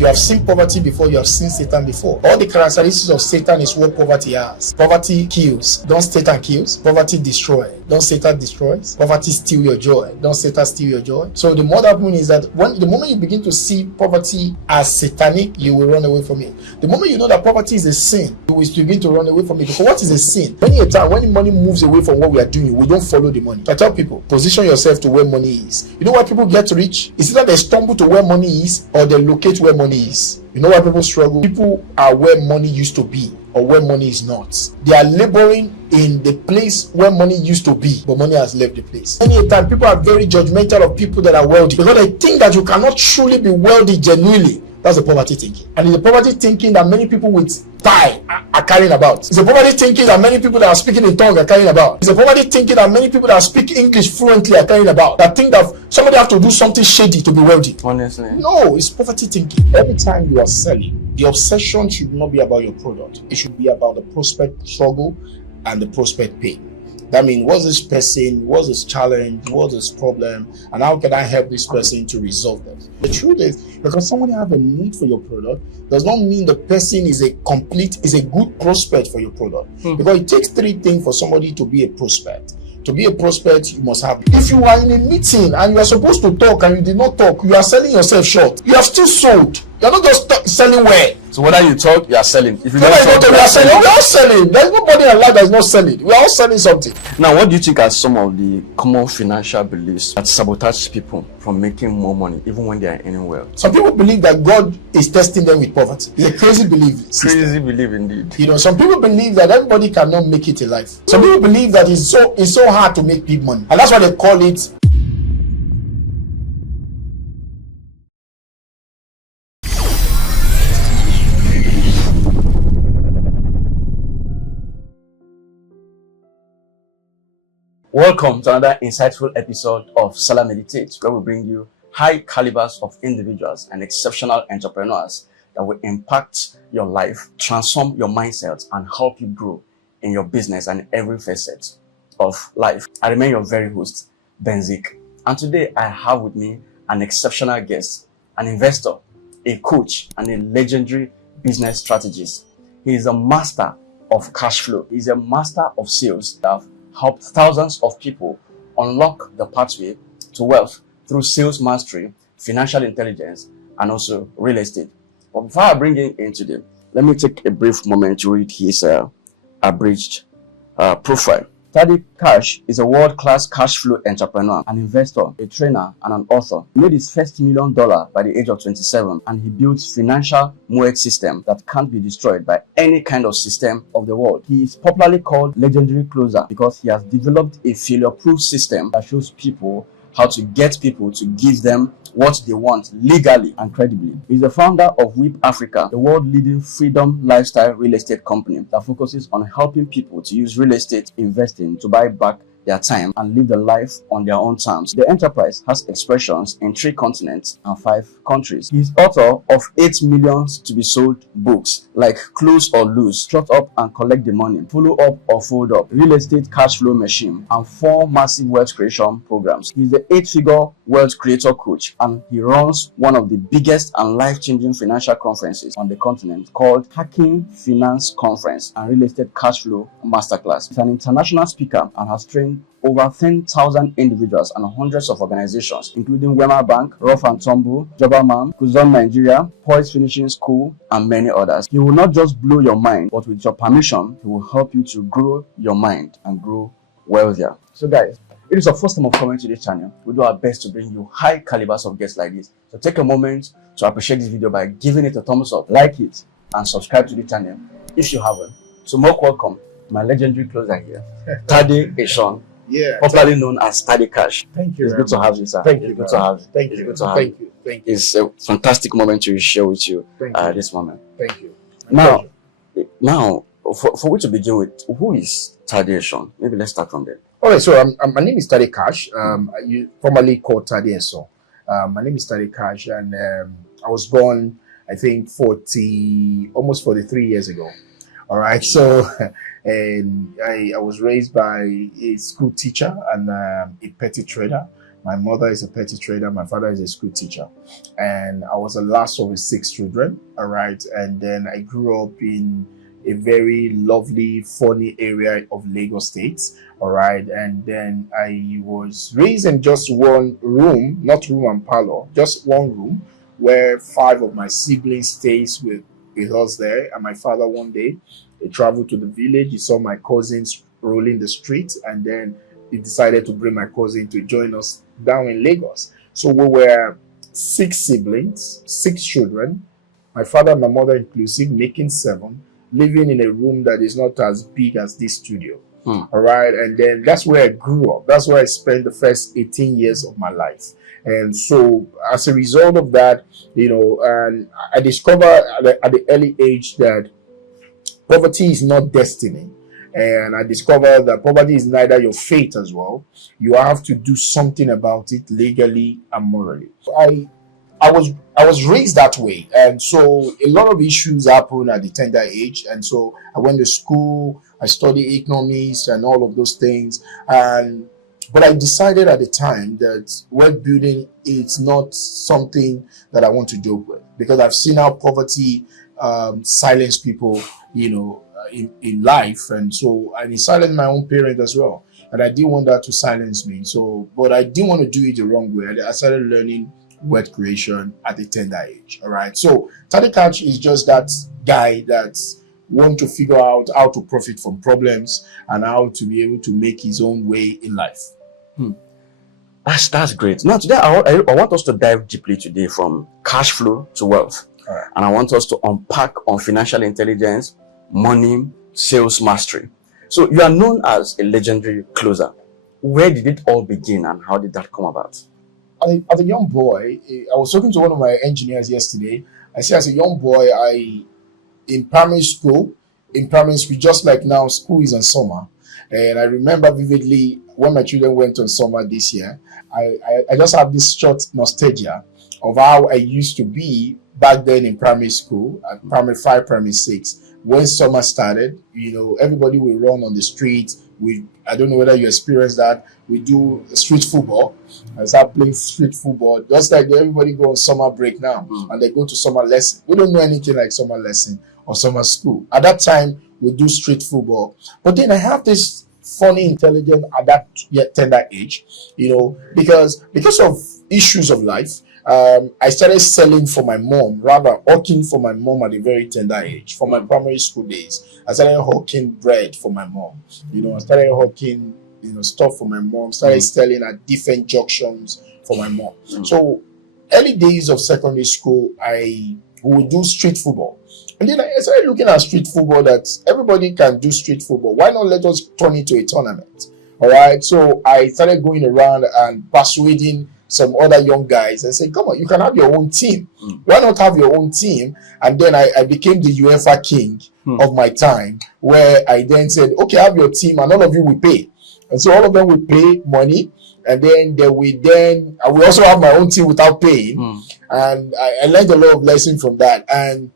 If you have seen poverty before, you have seen Satan before. All the characteristics of Satan is what poverty has. Poverty kills. Don't Satan kills. Poverty destroys. Don't Satan destroys. Poverty steal your joy. Don't Satan steal your joy. So the more that means is that the moment you begin to see poverty as satanic, you will run away from it. The moment you know that poverty is a sin, you will begin to run away from it. Because what is a sin? Many a time when money moves away from what we are doing, we don't follow the money. So I tell people, position yourself to where money is. You know why people get rich? It's either they stumble to where money is or they locate where money is. You know why people struggle? People are where money used to be or where money is not. They are laboring in the place where money used to be, but money has left the place. Many a time, people are very judgmental of people that are wealthy because they think that you cannot truly be wealthy genuinely. That's the poverty thinking. And it's the poverty thinking that many people with tie are carrying about. It's the poverty thinking that many people that are speaking in tongues are carrying about. It's the poverty thinking that many people that speak English fluently are carrying about. That think that somebody have to do something shady to be wealthy. Honestly. No, it's poverty thinking. Every time you are selling, the obsession should not be about your product. It should be about the prospect struggle and the prospect pain. That means, what's this person, what's this challenge, what's this problem, and how can I help this person to resolve that? The truth is, because someone have a need for your product does not mean the person is a good prospect for your product. Because it takes three things for somebody to be a prospect. To be a prospect, you must have. If you are in a meeting and you are supposed to talk and you did not talk, you are selling yourself short. You have still sold. You are not just selling well. So whether you talk, you are selling. If you don't talk, you are selling. We are all selling. There is nobody in life that is not selling. We are all selling something. Now, what do you think are some of the common financial beliefs that sabotage people from making more money, even when they are earning well? Some people believe that God is testing them with poverty. It's a crazy belief. Crazy belief indeed. You know, some people believe that everybody cannot make it in life. Some people believe that it's so hard to make big money, and that's why they call it. Welcome to another insightful episode of Selahmeditate, where we bring you high calibers of individuals and exceptional entrepreneurs that will impact your life, transform your mindset, and help you grow in your business and every facet of life. I remain your very host, Benzik, and today I have with me an exceptional guest, an investor, a coach, and a legendary business strategist. He is a master of cash flow. He is a master of sales that have helped thousands of people unlock the pathway to wealth through sales mastery, financial intelligence, and also real estate. But before I bring him in today, let me take a brief moment to read his abridged profile. Tade Cash is a world-class cash flow entrepreneur, an investor, a trainer, and an author. He made his first $1 million by the age of 27, and he built financial moat system that can't be destroyed by any kind of system of the world. He is popularly called legendary closer because he has developed a failure-proof system that shows people how to get people to give them what they want legally and credibly. He's the founder of Whip Africa, the world-leading freedom lifestyle real estate company that focuses on helping people to use real estate investing to buy back their time and live the life on their own terms. The enterprise has expressions in 3 continents and 5 countries. He's author of 8 million to be sold books like Close or Lose, Shut Up and Collect the Money, Follow Up or Fold Up, Real Estate Cash Flow Machine, and 4 massive wealth creation programs. He's the 8-figure wealth creator coach, and he runs one of the biggest and life-changing financial conferences on the continent called Hacking Finance Conference and Real Estate Cash Flow Masterclass. He's an international speaker and has trained over 10,000 individuals and hundreds of organizations, including Wema Bank, Rough and Tumble, Jobberman, Kuzon Nigeria, Poise Finishing School, and many others. He will not just blow your mind, but with your permission, he will help you to grow your mind and grow wealthier. So guys, it is your first time of coming to this channel. We do our best to bring you high calibers of guests like this. So take a moment to appreciate this video by giving it a thumbs up, like it, and subscribe to the channel if you haven't. So more welcome, my legendary closer here, Tade Esan. Yeah, popularly known as Tade Cash. Thank you. It's good to have you, sir. Thank you. It's good to have you. Thank you. It's good to have Thank you. you. Thank you. It's a fantastic moment to share with you Thank you. this moment. Thank you. Now, for we to begin with, who is Tade Esan? Maybe let's start from there. Okay, so my name is Tade Cash. You formerly called Tade Esan. My name is Tade Cash, and I was born, I think, almost 43 years ago. All right, so and I was raised by a school teacher and a petty trader. My mother is a petty trader. My father is a school teacher. And I was the last of his 6 children. All right. And then I grew up in a very lovely, funny area of Lagos State. All right. And then I was raised in just one room, not room and parlor, just one room where 5 of my siblings stays with us there. And my father one day, he traveled to the village. He saw my cousins rolling the street, and then he decided to bring my cousin to join us down in Lagos. So we were 6 siblings, 6 children, my father and my mother inclusive, making 7, living in a room that is not as big as this studio. All right. And then that's where I grew up. That's where I spent the first 18 years of my life. And so as a result of that, and I discovered at the early age that poverty is not destiny. And I discovered that poverty is neither your fate as well. You have to do something about it legally and morally. I was raised that way, and so a lot of issues happen at the tender age. And so I went to school, I studied economics and all of those things. But I decided at the time that wealth building is not something that I want to joke with, because I've seen how poverty silence people, in life. And so I silenced my own parents as well, and I didn't want that to silence me. But I didn't want to do it the wrong way. I started learning wealth creation at a tender age. All right. So Tade Cash is just that guy that wants to figure out how to profit from problems and how to be able to make his own way in life. That's great. Now today I want us to dive deeply today from cash flow to wealth. All right. And I want us to unpack on financial intelligence, money, sales mastery. So you are known as a legendary closer. Where did it all begin and how did that come about? As a young boy, I was talking to one of my engineers yesterday. I said, as a young boy, in primary school, just like now, school is in summer. And I remember vividly when my children went on summer this year, I just have this short nostalgia of how I used to be back then in primary school, at primary 5, primary 6. When summer started, everybody will run on the street. I don't know whether you experienced that. We do street football. I start playing street football. Just like everybody go on summer break now, and they go to summer lesson. We don't know anything like summer lesson or summer school. At that time, we do street football. But then I have this funny intelligence at that tender age, because of issues of life. I started selling for my mom, rather hawking for my mom at a very tender age. For my primary school days, I started hawking bread for my mom. I started hawking, stuff for my mom. Started selling at different junctions for my mom. So early days of secondary school, we would do street football. And then I started looking at street football, that everybody can do street football. Why not let us turn it to a tournament? All right. So I started going around and persuading some other young guys and say, come on, you can have your own team. Why not have your own team? And then I became the UEFA king of my time, where I then said, okay, have your team and all of you will pay. And so all of them will pay money. And then I will also have my own team without paying. And I learned a lot of lessons from that. And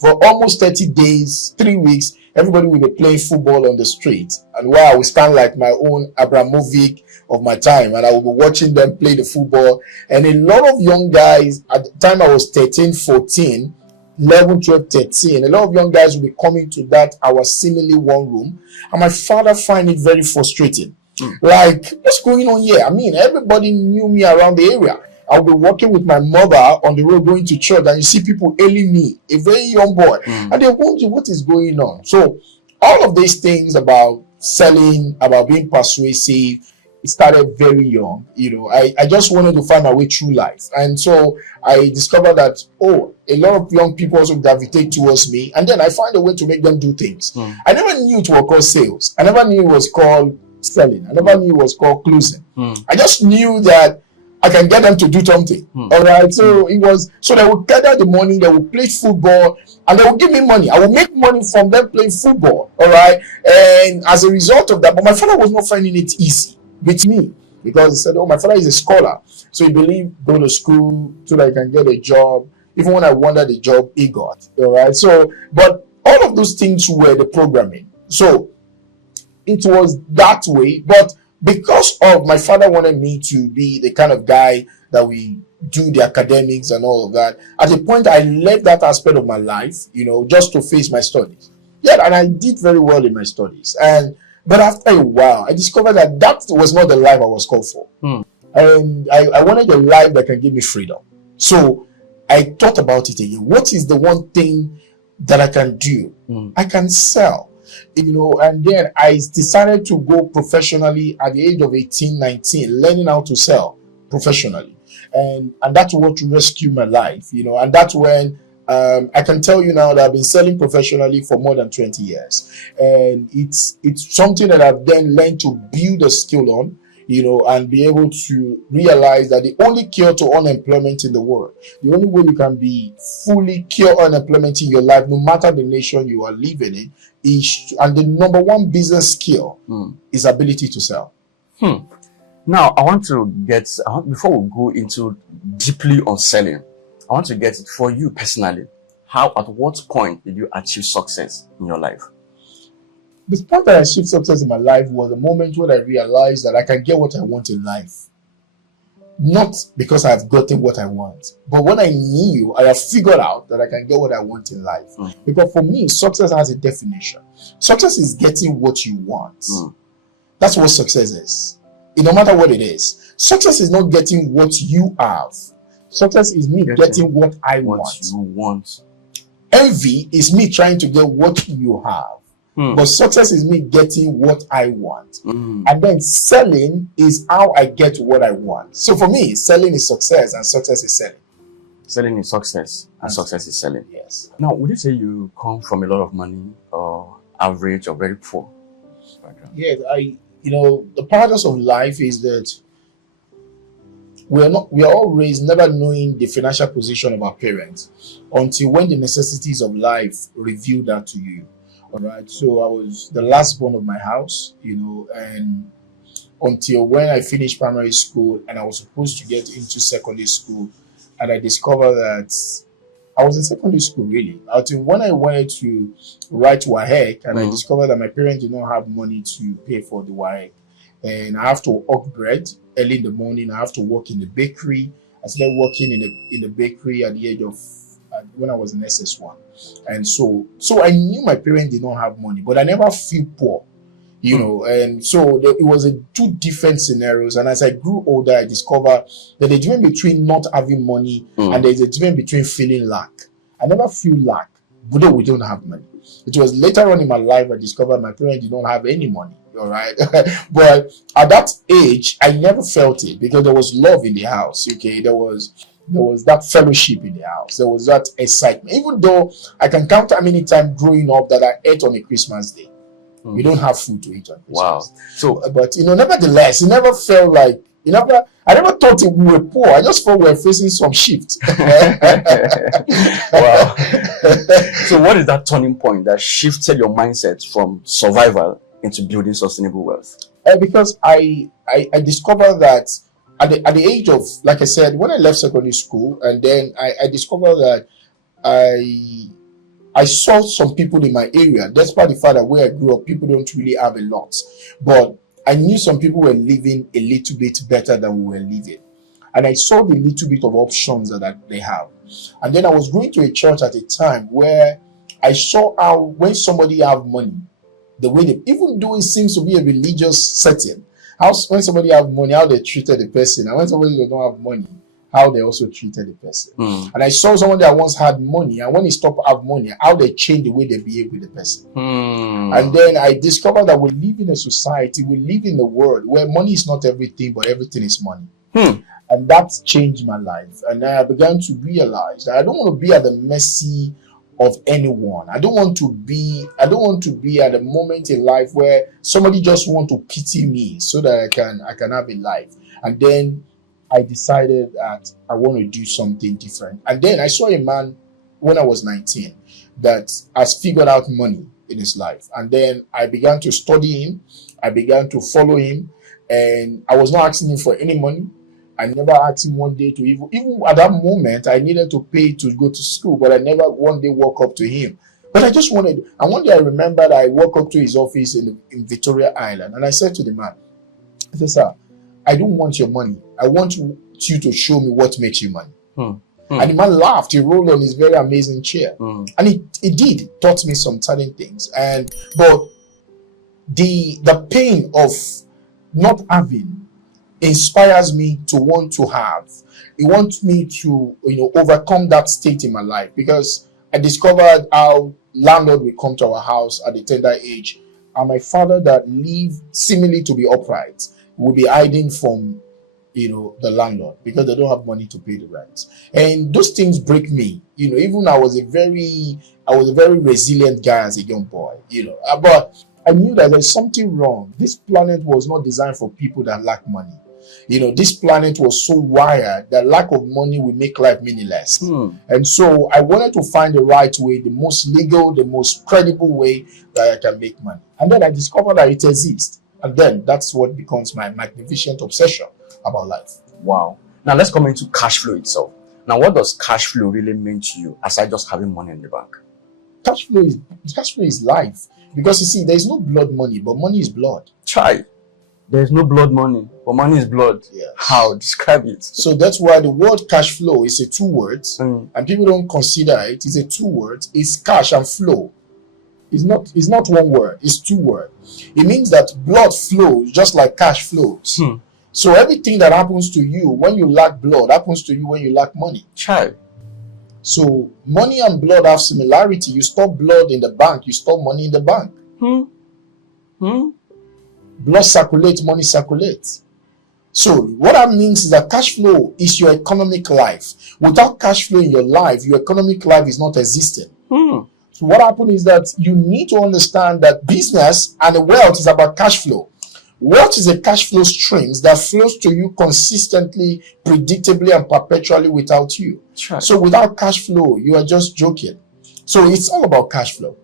for almost 30 days, 3 weeks, everybody will be playing football on the street. And while I will stand like my own Abramovich of my time, and I will be watching them play the football. And a lot of young guys, at the time I was 13, 14, 11, 12, 13, a lot of young guys will be coming to that, our seemingly one room. And my father find it very frustrating. Like, what's going on here? I mean, everybody knew me around the area. I'll be walking with my mother on the road going to church, and you see people hailing me, a very young boy, and they wonder what is going on. So all of these things about selling, about being persuasive, it started very young. I just wanted to find my way through life. And so I discovered that, a lot of young people also gravitate towards me. And then I find a way to make them do things. I never knew it was called sales. I never knew it was called selling. I never knew it was called closing. I just knew that I can get them to do something. All right. So so they would gather the money, they would play football, and they would give me money. I would make money from them playing football. All right. And as a result of that, but my father was not finding it easy with me, because he said, my father is a scholar. So he believed go to school so that he can get a job. Even when I wanted a job, he got. All right. So, but all of those things were the programming. So it was that way. But because of my father wanted me to be the kind of guy that we do the academics and all of that, at a point I left that aspect of my life, just to face my studies. Yeah, and I did very well in my studies. But after a while, I discovered that was not the life I was called for. And I wanted a life that can give me freedom. So I thought about it again. What is the one thing that I can do? I can sell. And then I decided to go professionally at the age of 18, 19, learning how to sell professionally. And that's what rescued my life, and that's when I can tell you now that I've been selling professionally for more than 20 years. And it's something that I've then learned to build a skill on, and be able to realize that the only cure to unemployment in the world, the only way you can be fully cure unemployment in your life, no matter the nation you are living in, and the number one business skill is ability to sell. Now, I want to before we go into deeply on selling, I want to get it for you personally. At what point did you achieve success in your life? The point that I achieved success in my life was the moment when I realized that I can get what I want in life. Not because I've gotten what I want, but when I have figured out that I can get what I want in life. Because for me, success has a definition. Success is getting what you want. That's what success is. No matter what it is. Success is not getting what you have. Success is me getting what I want. You want. Envy is me trying to get what you have. But success is me getting what I want. And then selling is how I get what I want. So for me, selling is success and success is selling. Selling is success and success is selling. Yes. Now, would you say you come from a lot of money or average or very poor background? Yes, the paradox of life is that we are all raised never knowing the financial position of our parents until when the necessities of life reveal that to you. All right. So I was the last born of my house, and until when I finished primary school and I was supposed to get into secondary school, and I discovered that I was in secondary school really. Until when I wanted to write WAEC, and I discovered that my parents did not have money to pay for the WAEC, and I have to hawk bread early in the morning. I have to work in the bakery. I started working in the bakery at the age of when I was in SS1. And so I knew my parents did not have money, but I never feel poor, and so it was two different scenarios. And as I grew older, I discovered that the difference between not having money and there's a difference between feeling lack. I never feel lack, but we don't have money. It was later on in my life I discovered my parents did not have any money. All right. But at that age, I never felt it because there was love in the house. Okay. There was that fellowship in the house. There was that excitement. Even though I can count how many times growing up that I ate on a Christmas day. We don't have food to eat on Christmas. Wow. So, but nevertheless, it never felt like I never thought we were poor. I just thought we were facing some shift. Wow. So what is that turning point that shifted your mindset from survival into building sustainable wealth? Because I discovered that at the age of, like I said, when I left secondary school, and then I discovered that I saw some people in my area, despite the fact that where I grew up, people don't really have a lot. But I knew some people were living a little bit better than we were living. And I saw the little bit of options that they have. And then I was going to a church at a time where I saw how when somebody have money, the way they, even though it seems to be a religious setting, how when somebody have money, how they treated the person, and when somebody does not have money, how they also treated the person. And I saw someone that once had money, and when he stopped have money, how they changed the way they behave with the person. And then I discovered that we live in a society, we live in a world where money is not everything, but everything is money. And that changed my life. And I began to realize that I don't want to be at the mercy of anyone. I don't want to be at a moment in life where somebody just want to pity me so that I can have a life. And then I decided that I want to do something different. And then I saw a man when I was 19 that has figured out money in his life. And then I began to study him. I began to follow him. And I was not asking him for any money. I never asked him one day to even at that moment, I needed to pay to go to school, but I never one day walk up to him. But I just wanted, and one day I remembered I walked up to his office in Victoria Island, and I said to the man, I said, sir, I don't want your money. I want you to show me what makes you money. And the man laughed. He rolled on his very amazing chair. And it did taught me some certain things. But the pain of not having inspires me to want to have. It wants me to overcome that state in my life, because I discovered how landlord will come to our house at a tender age, and my father that lived seemingly to be upright will be hiding from the landlord because they don't have money to pay the rent. And those things break me. Even I was a very resilient guy as a young boy, but I knew that there's something wrong. This planet was not designed for people that lack money. This planet was so wired that lack of money will make life meaningless. And so I wanted to find the right way, the most legal, the most credible way that I can make money. And then I discovered that it exists. And then that's what becomes my magnificent obsession about life. Wow. Now let's come into cash flow itself. Now, what does cash flow really mean to you aside just having money in the bank? Cash flow is life. Because you see, there is no blood money, but money is blood. Try. There's no blood money, but money is blood. Yes. How? Describe it. So that's why the word cash flow is a 2 words, and people don't consider it. It's a 2 words. It's cash and flow. It's not 1 word. It's 2 words. It means that blood flows just like cash flows. So everything that happens to you when you lack blood happens to you when you lack money. Child. So money and blood have similarity. You store blood in the bank, you store money in the bank. Blood circulates, money circulates. So what that means is that cash flow is your economic life. Without cash flow in your life, your economic life is not existing. So what happens is that you need to understand that business and the wealth is about cash flow. Wealth is a cash flow streams that flows to you consistently, predictably, and perpetually without you. Sure. So without cash flow, you are just joking. So it's all about cash flow.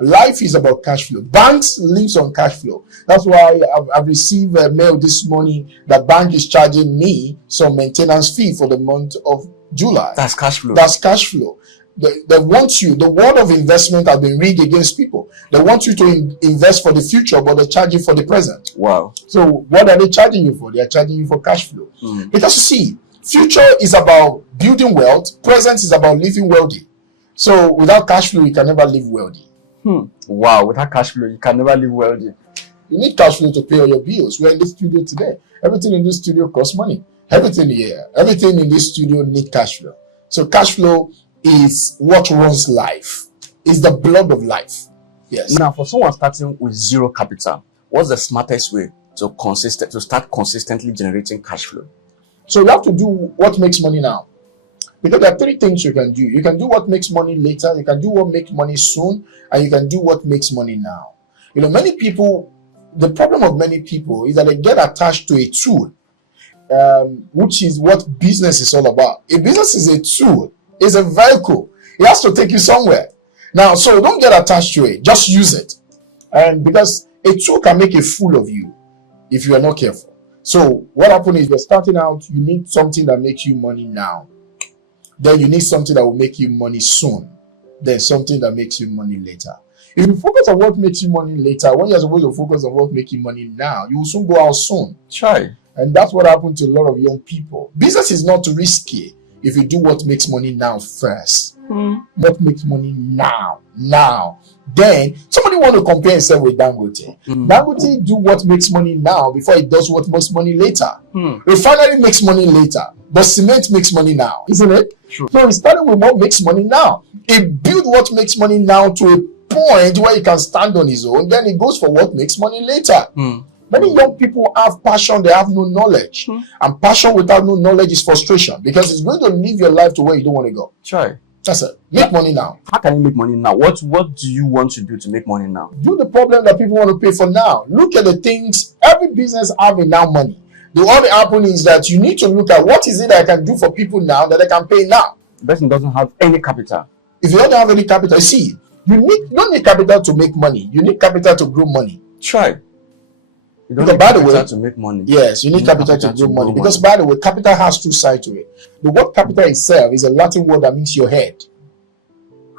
Life is about cash flow. Banks lives on cash flow. That's why I've received a mail this morning that bank is charging me some maintenance fee for the month of July. That's cash flow. That's cash flow. They want you, the world of investment has been rigged against people. They want you to invest for the future, but they charge you for the present. Wow. So what are they charging you for? They are charging you for cash flow. Because you see, future is about building wealth. Present is about living wealthy. So without cash flow, you can never live wealthy. Wow. Without cash flow, you can never live wealthy. You need cash flow to pay all your bills. We're in this studio today. Everything in this studio costs money. Everything here, everything in this studio need cash flow. So cash flow is what runs life. It's the blood of life. Yes. Now, for someone starting with 0 capital, what's the smartest way to start consistently generating cash flow? So you have to do what makes money now. Because there are 3 things you can do. You can do what makes money later, you can do what makes money soon, and you can do what makes money now. Many people, the problem of many people is that they get attached to a tool, which is what business is all about. A business is a tool. It's a vehicle. It has to take you somewhere. Now, so don't get attached to it. Just use it. And because a tool can make a fool of you if you are not careful. So what happens is you're starting out, you need something that makes you money now. Then you need something that will make you money soon. Then something that makes you money later. If you focus on what makes you money later, when you're supposed to focus on what makes you money now, you will soon go out soon. Try. And that's what happened to a lot of young people. Business is not risky if you do what makes money now first. What makes money now. Then somebody want to compare himself with Dangote. Dangote do what makes money now before it does what makes money later. Refinery makes money later, but cement makes money now, isn't it? Sure. So it started with what makes money now. It built what makes money now to a point where he can stand on his own. Then it goes for what makes money later. Many young people have passion, they have no knowledge. And passion without no knowledge is frustration, because it's going to live your life to where you don't want to go. Try. That's it. Make money now. How can you make money now? What do you want to do to make money now? Do the problem that people want to pay for now. Look at the things every business have in now money. The only happen is that you need to look at what is it that I can do for people now that I can pay now. The person doesn't have any capital. If you don't have any capital, see, you don't need capital to make money. You need capital to grow money. Try. You don't Because need by the capital way, to make money. Yes, you need capital to grow money. Because by the way, capital has 2 sides to it. The word capital itself is a Latin word that means your head.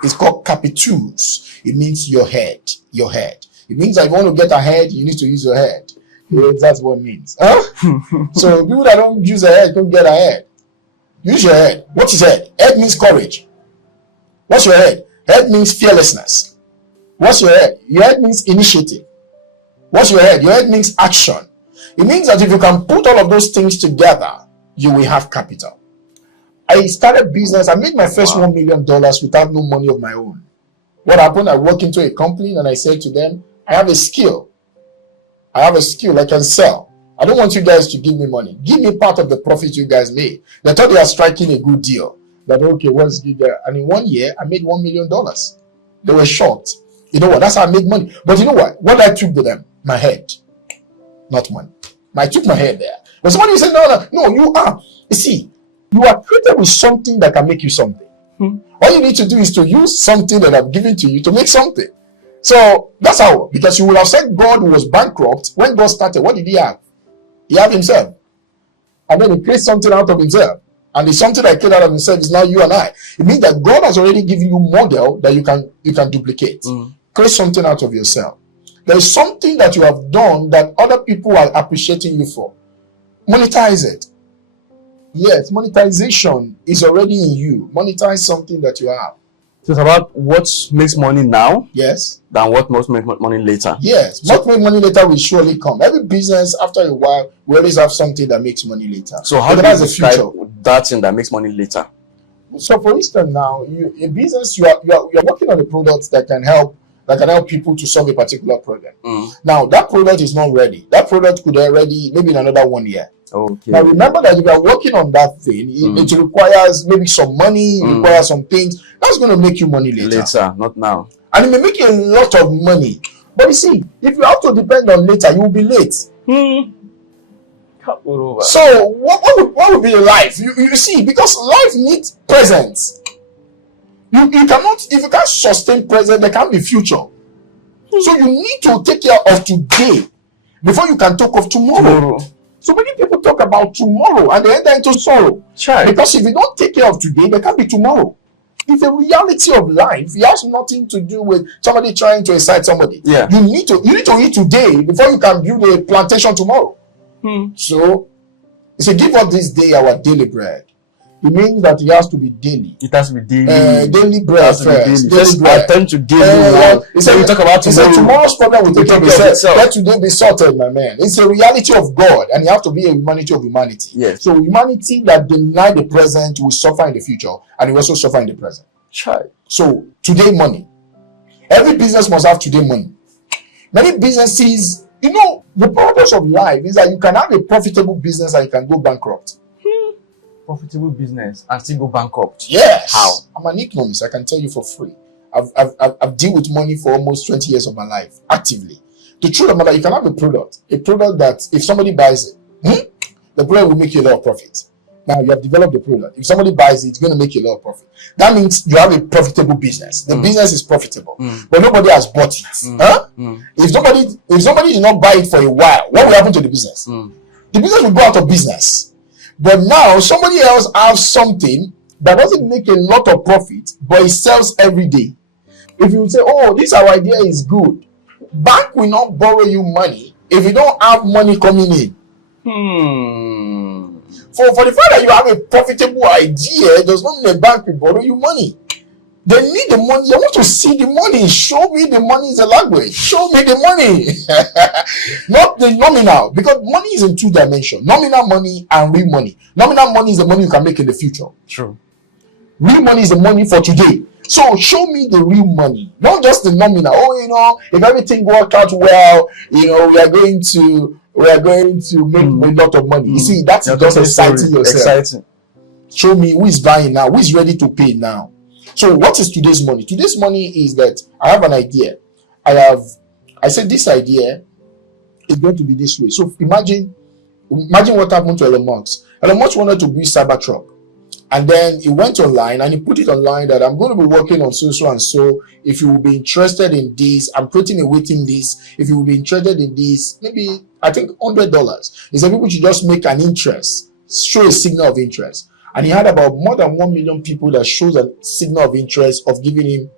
It's called capitus. It means your head. Your head. It means that if you want to get ahead, you need to use your head. Yeah, that's what it means. Huh? So people that don't use their head don't get ahead. Use your head. What is head? Head means courage. What's your head? Head means fearlessness. What's your head? Your head means initiative. What's your head? Your head means action. It means that if you can put all of those things together, you will have capital. I started business. I made my first $1 million without no money of my own. What happened? I walked into a company and I said to them, I have a skill. I have a skill I can sell. I don't want you guys to give me money. Give me part of the profit you guys made. They thought they were striking a good deal. That okay, what's good there? And in 1 year, I made $1 million. They were shocked. You know what? That's how I make money. But you know what? What I took to them? My head. Not money. I took my head there. But somebody will say, no, you are. You see, you are created with something that can make you something. All you need to do is to use something that I've given to you to make something. So that's how, because you will have said God was bankrupt. When God started, what did he have? He had himself. And then he created something out of himself. And the something that came out of himself is now you and I. It means that God has already given you model that you can duplicate. Create something out of yourself. There is something that you have done that other people are appreciating you for. Monetize it. Yes, monetization is already in you. Monetize something that you have. So it's about what makes money now, yes, than what most make money later. Yes, what makes money later will surely come. Every business, after a while, will always have something that makes money later. So how do you describe that thing that makes money later? So, for instance, now in business, you are working on a product that can help people to solve a particular problem. Now that product is not ready. That product could already maybe in another 1 year. Okay. Now remember that if you are working on that thing, it requires maybe some money, it requires some things. That's going to make you money later. Later, not now. And it may make you a lot of money. But you see, if you have to depend on later, you will be late. So what would be your life? You see, because life needs present. You cannot, if you can't sustain present, there can't be future. So you need to take care of today before you can talk of tomorrow. So many people talk about tomorrow and they enter into sorrow. Sure. Because if you don't take care of today, there can't be tomorrow. It's a reality of life. It has nothing to do with somebody trying to excite somebody. Yeah. You need to eat today before you can build a plantation tomorrow. So it's a give us this day our daily bread. It means that it has to be daily. It has to be daily. Daily bread first. Daily bread. Attempt to give you. So we talk about tomorrow. Tomorrow's problem will take care of itself. Let today be sorted, my man. It's a reality of God, and you have to be a humanity of humanity. Yes. So humanity that deny the present will suffer in the future, and it will also suffer in the present. Sure. So today money. Every business must have today money. Many businesses, the purpose of life is that you can have a profitable business and you can go bankrupt. Profitable business and still go bankrupt. Yes. How? I'm an economist. I can tell you for free. I've dealt with money for almost 20 years of my life actively. The truth of the matter, you can have a product that if somebody buys it, the product will make you a lot of profit. Now you have developed the product. If somebody buys it, it's going to make you a lot of profit. That means you have a profitable business. The business is profitable, but nobody has bought it. If somebody did not buy it for a while, what will happen to the business? The business will go out of business. But now somebody else has something that doesn't make a lot of profit, but it sells every day. If you say, oh, this our idea is good, bank will not borrow you money if you don't have money coming in. For the fact that you have a profitable idea does not mean the bank will borrow you money. They need the money. They want to see the money. Show me the money is the language. Show me the money. Not the nominal. Because money is in two dimensions. Nominal money and real money. Nominal money is the money you can make in the future. True. Real money is the money for today. So show me the real money. Not just the nominal. Oh, if everything works out well, we are going to make a lot of money. You see, that's just exciting yourself. Exciting. Show me who is buying now, who is ready to pay now. So what is today's money? Today's money is that I have an idea. I said this idea is going to be this way. So imagine what happened to Elon Musk. Elon Musk wanted to build Cybertruck. And then he went online and he put it online that I'm going to be working on so and so. If you will be interested in this, I'm creating a waiting list. If you will be interested in this, maybe I think $100. He said people should just make an interest, show a signal of interest. And he had about more than 1 million people that shows a signal of interest of giving him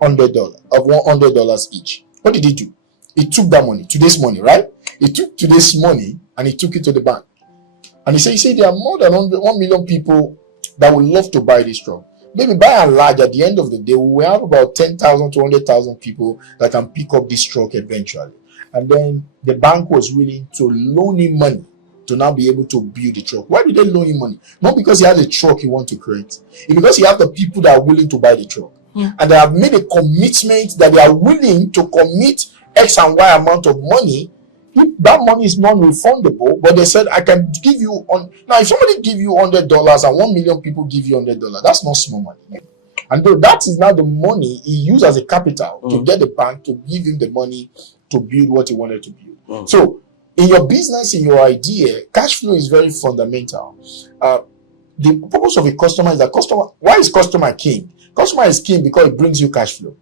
$100 each. What did he do? He took that money, today's money, right? He took today's money and he took it to the bank. And he said, there are more than 1 million people that would love to buy this truck. Maybe by and large, at the end of the day, we will have about 10,000 to 100,000 people that can pick up this truck eventually. And then the bank was willing to loan him money to now be able to build the truck. Why did they loan him money? Not because he has a truck he wants to create. It's because he has the people that are willing to buy the truck. And they have made a commitment that they are willing to commit X and Y amount of money. If that money is non-refundable, but they said, I can give you on. Now, if somebody give you $100 and 1 million people give you $100, that's not small money. And though that is now the money he used as a capital to get the bank to give him the money to build what he wanted to build. So, in your business, in your idea, cash flow is very fundamental. The purpose of a customer is that why is customer king? Customer is king because it brings you cash flow.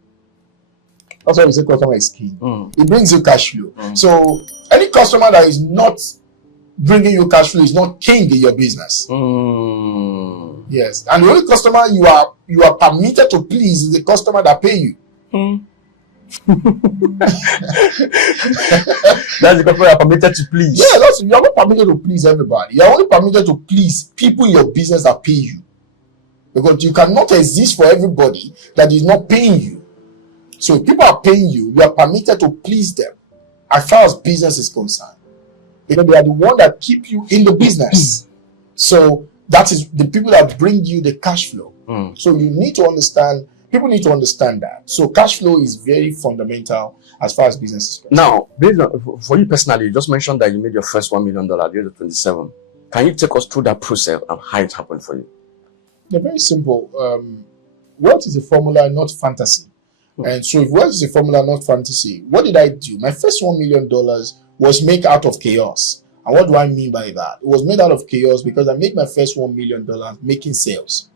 That's why we say customer is king. It brings you cash flow. So any customer that is not bringing you cash flow is not king in your business. Yes, and the only customer you are permitted to please is the customer that pay you. That's the customer you are permitted to please. Yeah, you're not permitted to please everybody. You're only permitted to please people in your business that pay you. Because you cannot exist for everybody that is not paying you. So if people are paying you, you are permitted to please them as far as business is concerned. Because they are the one that keep you in the business. So that is the people that bring you the cash flow. So you need to understand, people need to understand that. So cash flow is very fundamental as far as business is concerned. Now, based on, for you personally, you just mentioned that you made your first $1 million at the age of 27. Can you take us through that process and how it happened for you? They're very simple. Wealth is a formula, not fantasy. And so if wealth is a formula, not fantasy, what did I do? My first $1 million was made out of chaos. And what do I mean by that? It was made out of chaos because I made my first $1 million making sales.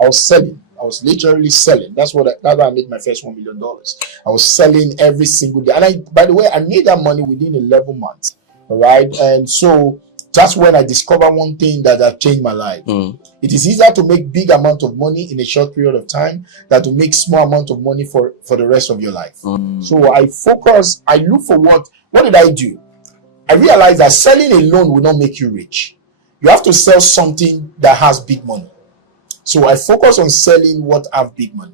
I was selling. I was literally selling. That's how I made my first $1 million. I was selling every single day. And by the way, I made that money within 11 months. All right. And so that's when I discovered one thing that changed my life. It is easier to make big amount of money in a short period of time than to make small amount of money for the rest of your life. So I look for what did I do? I realized that selling alone will not make you rich. You have to sell something that has big money. So I focus on selling what have big money.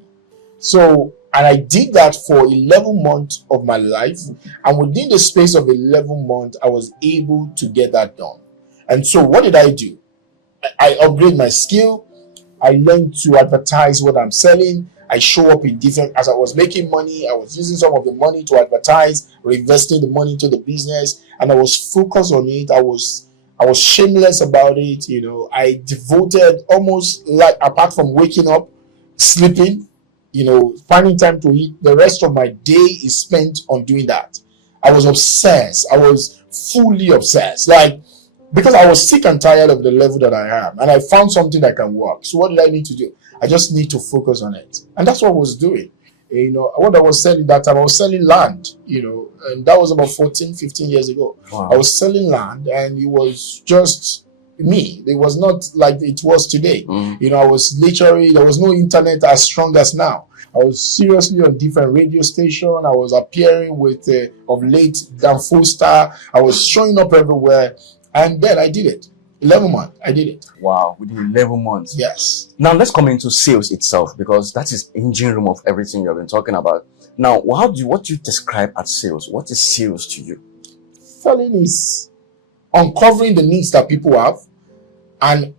So, and I did that for 11 months of my life. And within the space of 11 months, I was able to get that done. And so what did I do? I upgrade my skill. I learned to advertise what I'm selling. I show up in different, as I was making money, I was using some of the money to advertise, reinvesting the money into the business, and I was focused on it. I was shameless about it. You know, I devoted almost, like, apart from waking up, sleeping, you know, finding time to eat, the rest of my day is spent on doing that. I was obsessed. I was fully obsessed. Like, because I was sick and tired of the level that I am, and I found something that can work. So what did I need to do? I just need to focus on it. And that's what I was doing. You know, what I was selling that time, I was selling land, you know, and that was about 14, 15 years ago. Wow. I was selling land, and it was just me. It was not like it was today. You know, I was literally, there was no internet as strong as now. I was seriously on different radio stations. I was appearing with, of late, Dan Foster. I was showing up everywhere. And then I did it. 11 months, I did it. Wow, within 11 months. Yes. Now let's come into sales itself, because that is engine room of everything you have been talking about. Now, what do you describe as sales? What is sales to you? Selling is uncovering the needs that people have and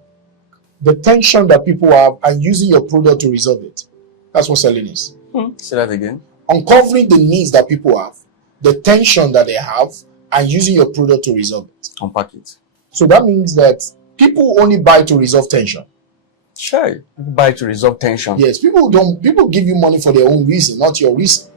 the tension that people have and using your product to resolve it. That's what selling is. Say that again. Uncovering the needs that people have, the tension that they have, and using your product to resolve it. Unpack it. So that means that people only buy to resolve tension. Sure. People buy to resolve tension. Yes, people give you money for their own reason, not your reason.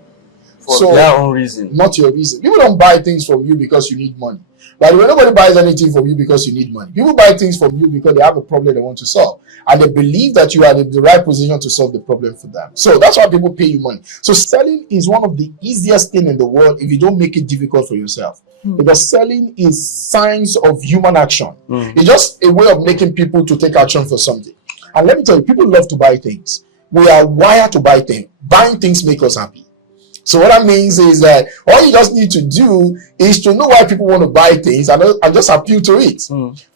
For their own reason. Not your reason. People don't buy things from you because you need money. By the way, nobody buys anything from you because you need money. People buy things from you because they have a problem they want to solve. And they believe that you are in the right position to solve the problem for them. So that's why people pay you money. So selling is one of the easiest things in the world if you don't make it difficult for yourself. Because selling is signs of human action. It's just a way of making people to take action for something. And let me tell you, people love to buy things. We are wired to buy things. Buying things make us happy. So what that means is that all you just need to do is to know why people want to buy things and just appeal to it.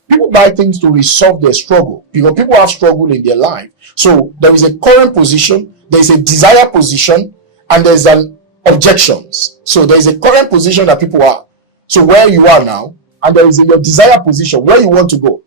People buy things to resolve their struggle because people have struggle in their life. So there is a current position, there is a desired position, and there's an objections. So there is a current position that people are. So where you are now, and there is your desired position where you want to go,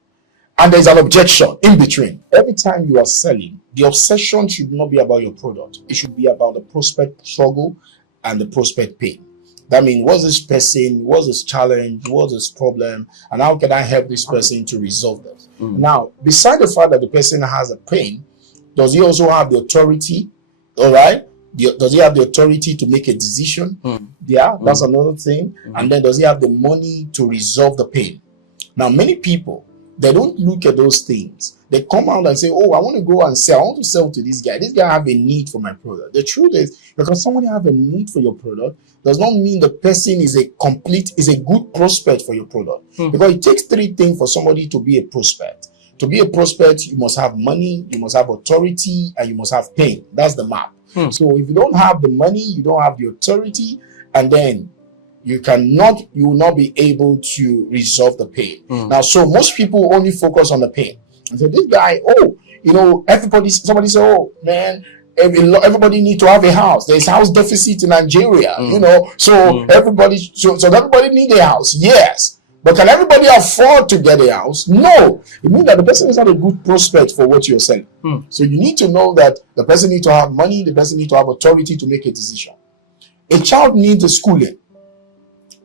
and there's an objection in between. Every time you are selling, the obsession should not be about your product. It should be about the prospect struggle and the prospect pain. That means, what's this person, what's this challenge, what's this problem, and how can I help this person to resolve this? Now, beside the fact that the person has a pain, does he also have the authority? All right. Does he have the authority to make a decision? Yeah, that's another thing. And then does he have the money to resolve the pain? Now, many people, they don't look at those things. They come out and say, oh, I want to go and sell. I want to sell to this guy. This guy have a need for my product. The truth is, because somebody have a need for your product does not mean the person is a good prospect for your product. Because it takes three things for somebody to be a prospect. To be a prospect, you must have money, you must have authority, and you must have pain. That's the map. So if you don't have the money, you don't have the authority, and then you will not be able to resolve the pain. Now, so most people only focus on the pain. And so this guy, somebody say, oh man, everybody need to have a house. There's house deficit in Nigeria, so everybody need a house. Yes. But can everybody afford to get a house? No. It means that the person is not a good prospect for what you're selling. So you need to know that the person needs to have money, the person needs to have authority to make a decision. A child needs a schooling.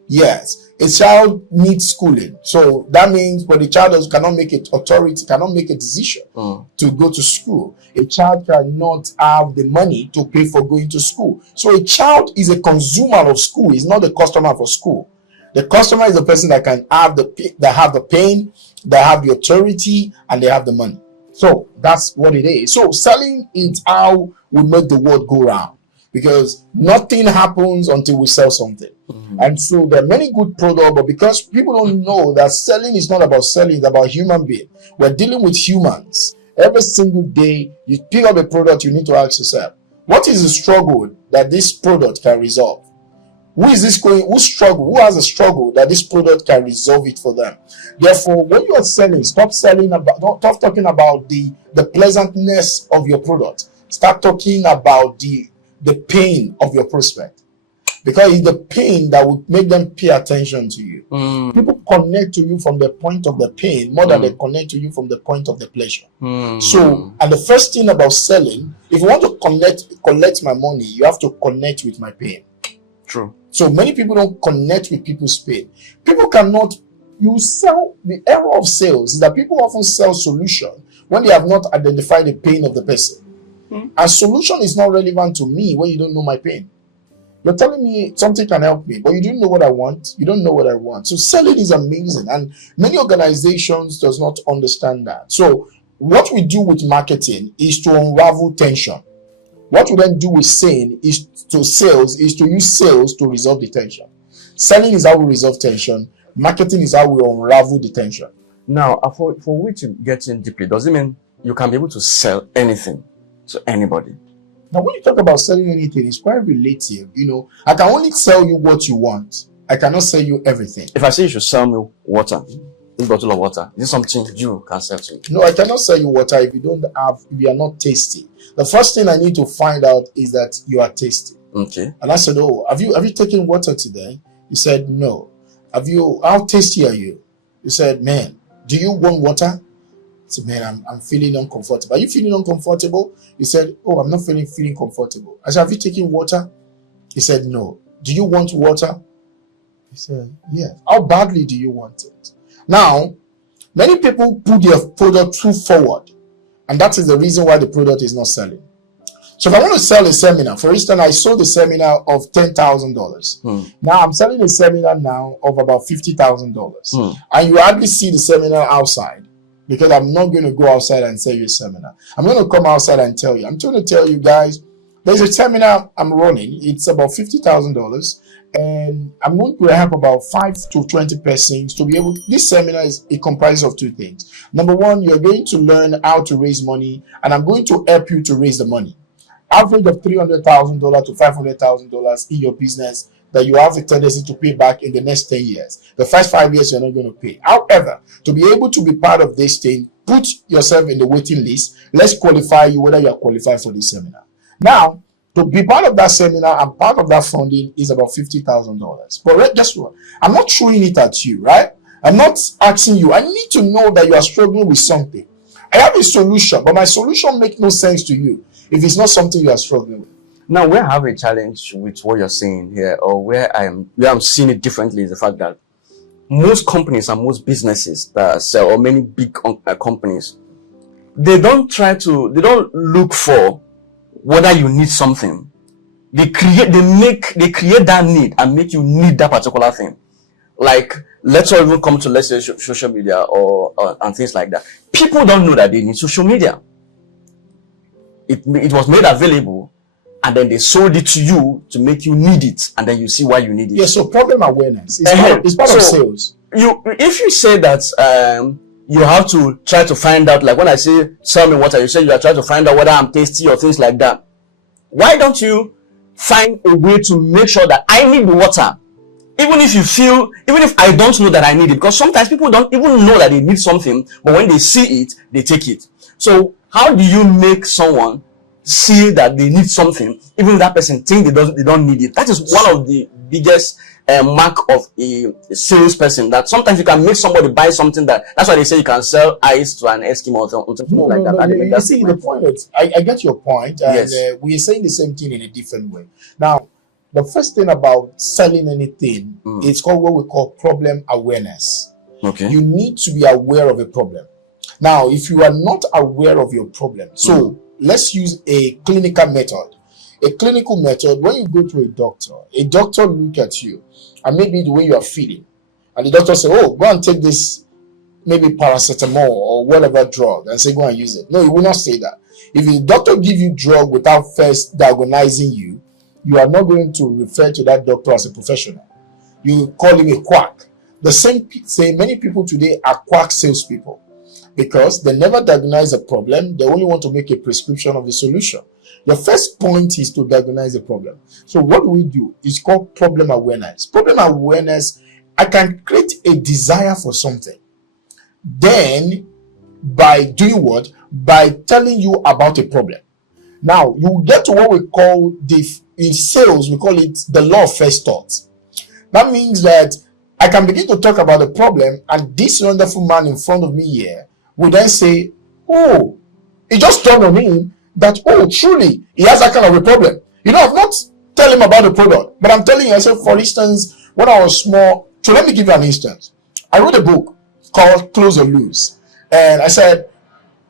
Yes, a child needs schooling. So that means when the child cannot make a decision to go to school, a child cannot have the money to pay for going to school. So a child is a consumer of school, is not a customer for school. The customer is the person that can have the pain, that have the authority, and they have the money. So that's what it is. So selling is how we make the world go round, because nothing happens until we sell something. And so there are many good products, but because people don't know that selling is not about selling, it's about human being. We're dealing with humans. Every single day you pick up a product, you need to ask yourself, what is the struggle that this product can resolve? Who has a struggle that this product can resolve it for them? Therefore, when you are selling, stop talking about the pleasantness of your product. Start talking about the pain of your prospect. Because it's the pain that will make them pay attention to you. People connect to you from the point of the pain more than they connect to you from the point of the pleasure. So, and the first thing about selling, if you want to collect my money, you have to connect with my pain. True. So many people don't connect with people's pain. People cannot, the error of sales is that people often sell solution when they have not identified the pain of the person. And solution is not relevant to me when you don't know my pain. You're telling me something can help me, but you don't know what I want. You don't know what I want. So selling is amazing. And many organizations does not understand that. So what we do with marketing is to unravel tension. What we then do with sales is to use sales to resolve the tension. Selling is how we resolve tension. Marketing is how we unravel the tension. Now, for which to get in deeply, does it mean you can be able to sell anything to anybody? Now, when you talk about selling anything, it's quite relative. I can only sell you what you want. I cannot sell you everything. If I say you should sell me water, this bottle of water, is this something you can sell to me? No, I cannot sell you water if you are not tasty. The first thing I need to find out is that you are tasty. Okay. And I said, oh, have you taken water today? He said, no. How tasty are you? He said, man, do you want water? I said, man, I'm feeling uncomfortable. Are you feeling uncomfortable? He said, oh, I'm not feeling comfortable. I said, have you taken water? He said, no. Do you want water? He said, yes. How badly do you want it? Now, many people put their product too forward, and that is the reason why the product is not selling. So if I want to sell a seminar, for instance, I sold a seminar of $10,000. Now I'm selling a seminar now of about $50,000. And you hardly see the seminar outside, because I'm not going to go outside and sell you a seminar. I'm going to come outside and tell you. I'm trying to tell you guys, there's a seminar I'm running. It's about $50,000. And I'm going to help about 5 to 20 persons to be able. This seminar it comprises of two things. Number one, you're going to learn how to raise money, and I'm going to help you to raise the money. average of $300,000 to $500,000 in your business that you have a tendency to pay back in the next 10 years. The first 5 years, you're not going to pay. However, to be able to be part of this thing, put yourself in the waiting list. Let's qualify you whether you are qualified for this seminar. Now, to be part of that seminar and part of that funding is about $50,000. But guess what? I'm not throwing it at you, right? I'm not asking you. I need to know that you are struggling with something. I have a solution, but my solution makes no sense to you if it's not something you are struggling with. Now, where I have a challenge with what you're saying here, or where I'm seeing it differently, is the fact that most companies and most businesses that sell, or many big companies, they don't look for whether you need something. They create that need and make you need that particular thing. Like, let's all even come to, let's say, social media or and things like that. People don't know that they need social media. It was made available, and then they sold it to you to make you need it, and then you see why you need it. Yeah, so problem awareness. It's part of sales. If you say that you have to try to find out, like when I say sell me water, you say you are trying to find out whether I'm tasty or things like that. Why don't you find a way to make sure that I need the water? Even if I don't know that I need it, because sometimes people don't even know that they need something, but when they see it, they take it. So how do you make someone see that they need something, even if that person thinks they don't need it? That is one of the biggest mark of a salesperson, that sometimes you can make somebody buy something that's why they say you can sell ice to an Eskimo or something like that. You see, the point is, I get your point, and yes, we are saying the same thing in a different way. Now, the first thing about selling anything is called what we call problem awareness. Okay. You need to be aware of a problem. Now, if you are not aware of your problem, so let's use a clinical method. A clinical method, when you go to a doctor look at you, and maybe the way you are feeling, and the doctor say, oh, go and take this, maybe paracetamol or whatever drug, and say, go and use it. No, he will not say that. If the doctor give you drug without first diagnosing you, you are not going to refer to that doctor as a professional. You call him a quack. The same say many people today are quack salespeople, because they never diagnose a problem. They only want to make a prescription of a solution. Your first point is to diagnose the problem. So what do? It's called problem awareness. Problem awareness, I can create a desire for something. Then, by doing what? By telling you about a problem. Now, you get to what we call, in sales, we call it the law of first thoughts. That means that I can begin to talk about the problem, and this wonderful man in front of me here will then say, oh, it just dawned on him that, oh, truly, he has that kind of a problem. You know, I've not tell him about the product, but I'm telling you, I said, for instance, when I was small, so let me give you an instance. I wrote a book called Close or Lose. And I said,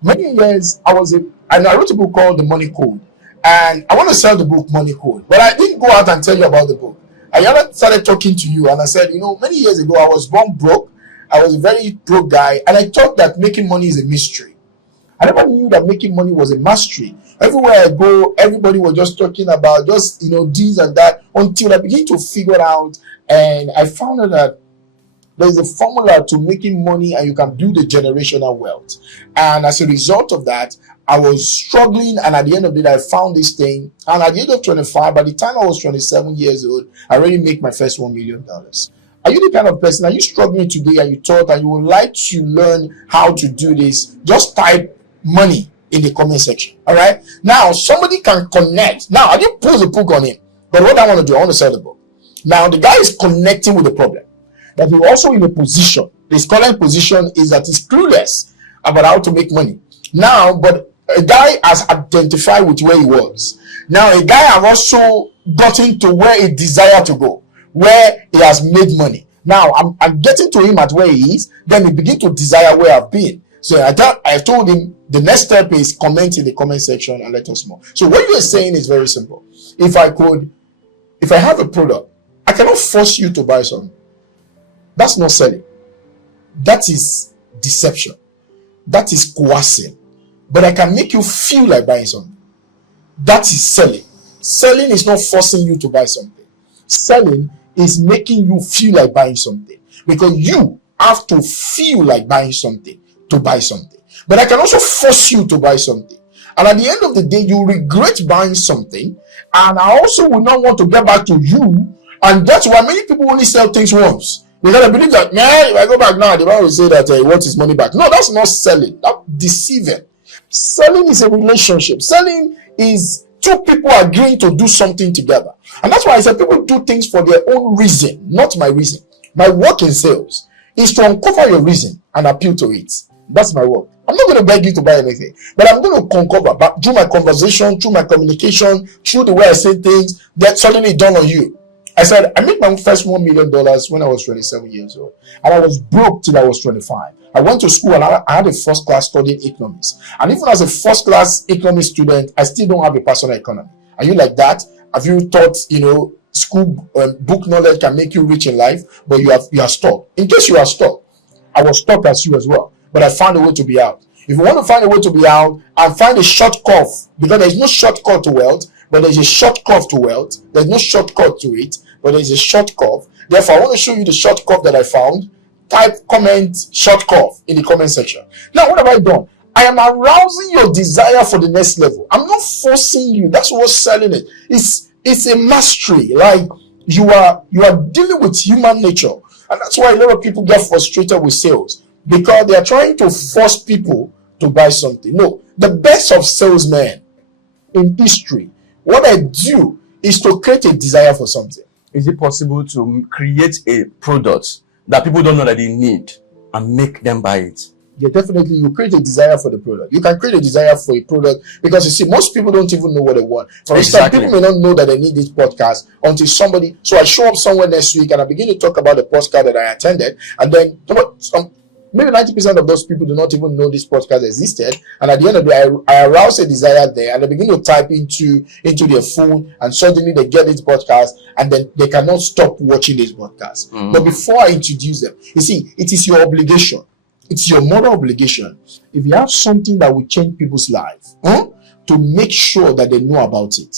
many years, I wrote a book called The Money Code. And I want to sell the book Money Code. But I didn't go out and tell you about the book. I started talking to you, and I said, you know, many years ago, I was born broke. I was a very broke guy, and I thought that making money is a mystery. I never knew that making money was a mastery. Everywhere I go, everybody was just talking about just, you know, this and that, until I began to figure out, and I found out that there's a formula to making money, and you can build a generational wealth. And as a result of that, I was struggling, and at the end of the day, I found this thing. And at the age of 25, by the time I was 27 years old, I already make my first $1 million. Are you the kind of person, are you struggling today and you thought and you would like to learn how to do this? Just type money in the comment section. All right. Now, somebody can connect. Now, I didn't post a book on him, but what I want to do, I want to sell the book. Now, the guy is connecting with the problem. That he's also in a position. His current position is that he's clueless about how to make money. Now, but a guy has identified with where he was. Now, a guy has also gotten to where he desired to go, where he has made money. Now, I'm getting to him at where he is. Then he begin to desire where I've been. So I told him the next step is comment in the comment section and let us know. So what you're saying is very simple. If I have a product, I cannot force you to buy something. That's not selling. That is deception. That is coercing. But I can make you feel like buying something. That is selling. Selling is not forcing you to buy something. Selling is making you feel like buying something. Because you have to feel like buying something to buy something. But I can also force you to buy something. And at the end of the day, you regret buying something. And I also will not want to get back to you. And that's why many people only sell things once. Because I believe that, man, if I go back now, the man will say that he wants his money back. No, that's not selling. That's deceiving. Selling is a relationship. Selling is two people agreeing to do something together. And that's why I said people do things for their own reason, not my reason. My work in sales is to uncover your reason and appeal to it. That's my work. I'm not going to beg you to buy anything, but I'm going to uncover, but through my conversation, through my communication, through the way I say things, that suddenly dawn on you. I said, I made my first $1 million when I was 27 years old. And I was broke till I was 25. I went to school and I had a first class studying economics. And even as a first class economics student, I still don't have a personal economy. Are you like that? Have you thought, school book knowledge can make you rich in life, but you are stuck? In case you are stuck, I was stuck as you as well. But I found a way to be out. If you want to find a way to be out and find a shortcut, because there is no shortcut to wealth, but there is a shortcut to wealth. There's no shortcut to it, but there is a shortcut. Therefore, I want to show you the shortcut that I found. Type comment shortcut in the comment section. Now, what have I done? I am arousing your desire for the next level. I'm not forcing you. That's what's selling it. It's a mastery. Like you are dealing with human nature, and that's why a lot of people get frustrated with sales. Because they are trying to force people to buy something. No, the best of salesmen in history, what I do is to create a desire for something. Is it possible to create a product that people don't know that they need and make them buy it? Yeah, definitely. You create a desire for the product. You can create a desire for a product because you see, most people don't even know what they want. For instance, people may not know that they need this podcast until somebody. So I show up somewhere next week and I begin to talk about the podcast that I attended, and then maybe 90% of those people do not even know this podcast existed. And at the end of the day, I arouse a desire there, and they begin to type into their phone, and suddenly they get this podcast, and then they cannot stop watching this podcast. But before I introduce them, you see, it is your obligation. It's your moral obligation. If you have something that will change people's lives, to make sure that they know about it.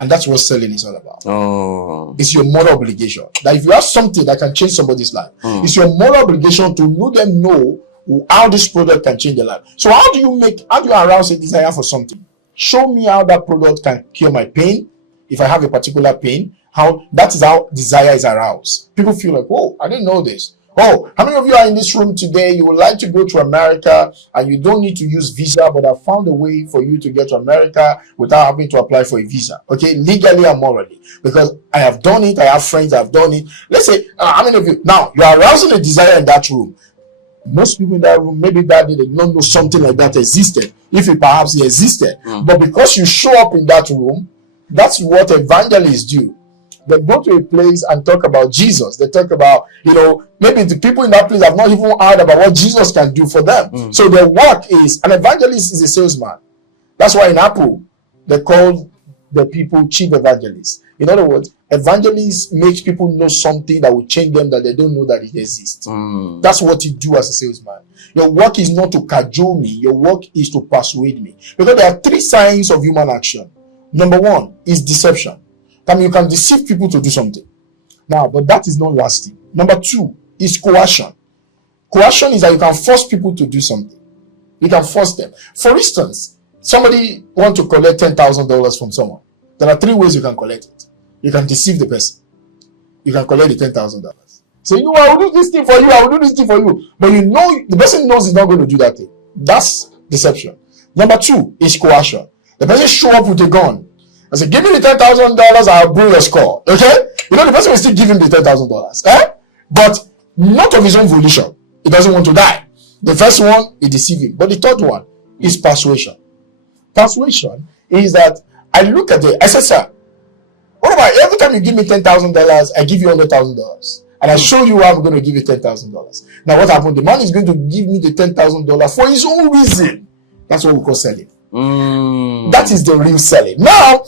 And that's what selling is all about. Oh. It's your moral obligation. That if you have something that can change somebody's life, it's your moral obligation to know them know how this product can change their life. So how do you arouse a desire for something? Show me how that product can cure my pain. If I have a particular pain, that is how desire is aroused. People feel like, oh, I didn't know this. Oh, how many of you are in this room today? You would like to go to America and you don't need to use visa, but I found a way for you to get to America without having to apply for a visa. Okay, legally and morally, because I have done it. I have friends that have done it. Let's say, how many of you now you are arousing a desire in that room? Most people in that room, maybe that they did not know something like that existed. If it perhaps it existed, but because you show up in that room, that's what evangelists do. They go to a place and talk about Jesus. They talk about, maybe the people in that place have not even heard about what Jesus can do for them. So their work is, an evangelist is a salesman. That's why in Apple, they call the people chief evangelists. In other words, evangelists makes people know something that will change them that they don't know that it exists. That's what you do as a salesman. Your work is not to cajole me. Your work is to persuade me. Because there are 3 signs of human action. Number 1 is deception. That means you can deceive people to do something. Now, but that is not lasting. Number 2 is coercion. Coercion is that you can force people to do something. You can force them. For instance, somebody wants to collect $10,000 from someone. There are 3 ways you can collect it. You can deceive the person. You can collect the $10,000. So I will do this thing for you. I will do this thing for you. But the person knows he's not going to do that thing. That's deception. Number 2 is coercion. The person show up with a gun. I say, give me the $10,000, I'll bring your score. Okay? The person will still give him the $10,000. But not of his own volition. He doesn't want to die. The first one is deceiving. But the third one is persuasion. Persuasion is that I look at it, I say, sir, what about every time you give me $10,000, I give you $100,000. And I show you how I'm going to give you $10,000. Now what happened? The man is going to give me the $10,000 for his own reason. That's what we call selling. That is the real selling. Now,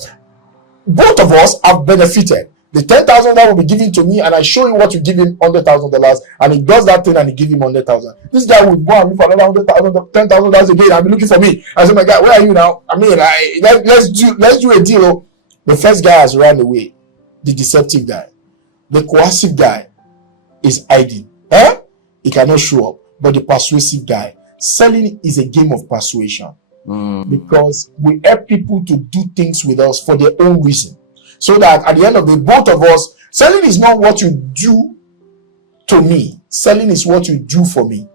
both of us have benefited. The $10,000 will be given to me, and I show you what you give him $100,000, and he does that thing and he give him $100,000. This guy will go and look for another $10,000 again and be looking for me. I say, my guy, where are you now? I mean, let's do a deal. The first guy has run away. The deceptive guy. The coercive guy is hiding. He cannot show up. But the persuasive guy, selling is a game of persuasion. because we help people to do things with us for their own reason. So that at the end of the day, both of us, selling is not what you do to me. Selling is what you do for me.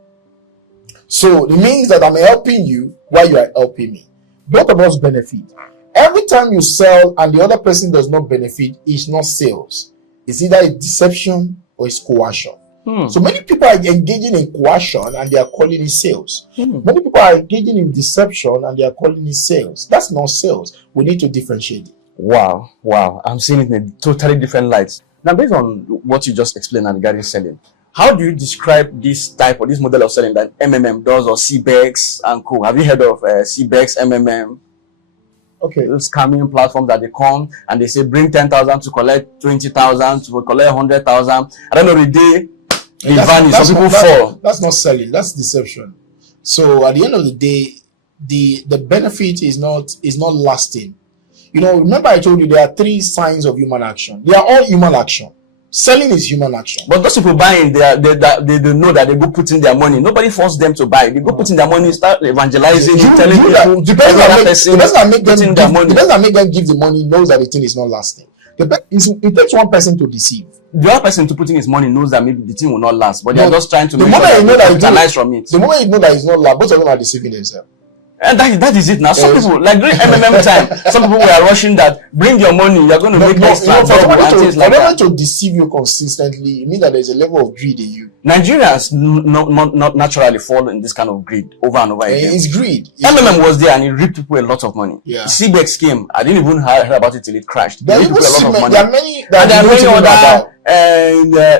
So it means that I'm helping you while you are helping me. Both of us benefit. Every time you sell and the other person does not benefit, it's not sales. It's either a deception or it's coercion. So many people are engaging in coercion and they are calling it sales. Many people are engaging in deception and they are calling it sales. That's not sales. We need to differentiate it. Wow. I'm seeing it in a totally different light. Now, based on what you just explained regarding selling, how do you describe this type or this model of selling that MMM does, or CBEX and co? Have you heard of CBEX, MMM? Okay. Those scamming platforms that they come and they say bring 10,000 to collect 20,000 to collect 100,000. I don't know, the day they vanish, some people fall. That's not selling, that's deception. So at the end of the day, the benefit is not lasting. You know, remember I told you there are 3 signs of human action. They are all human action. Selling is human action. But those people buying, they don't know that they go put in their money. Nobody forced them to buy. They go put in their money, start evangelizing, telling people. The person that make them give the money knows that the thing is not lasting. It takes one person to deceive. The other person to put in his money knows that maybe the thing will not last, but they are just trying to make sure that they capitalize from it. The moment you know that it's not last, both of them are deceiving themselves. And that is it now. Some people, like during MMM time, some people were rushing that bring your money, you're going to make extra. For them to deceive you consistently, it means that there's a level of greed in you. Nigerians not naturally fall in this kind of greed over and over again. It's greed. MMM was there and it reaped people a lot of money. Yeah. CBEX came. I didn't even hear about it till it crashed. There are many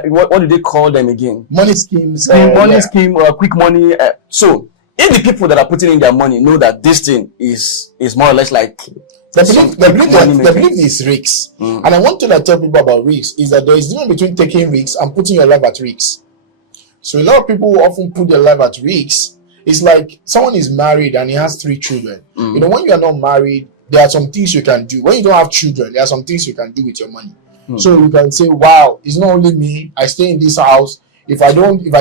what do they call them again? Money schemes. Scheme, quick money. So if the people that are putting in their money know that this thing is more or less like the belief is risks. And I want to tell people about risks is that there is a difference between taking risks and putting your life at risk. So a lot of people often put their life at risk. It's like someone is married and he has 3 children. You know, when you are not married, there are some things you can do. When you don't have children, there are some things you can do with your money. So you can say, wow, it's not only me. I stay in this house. If I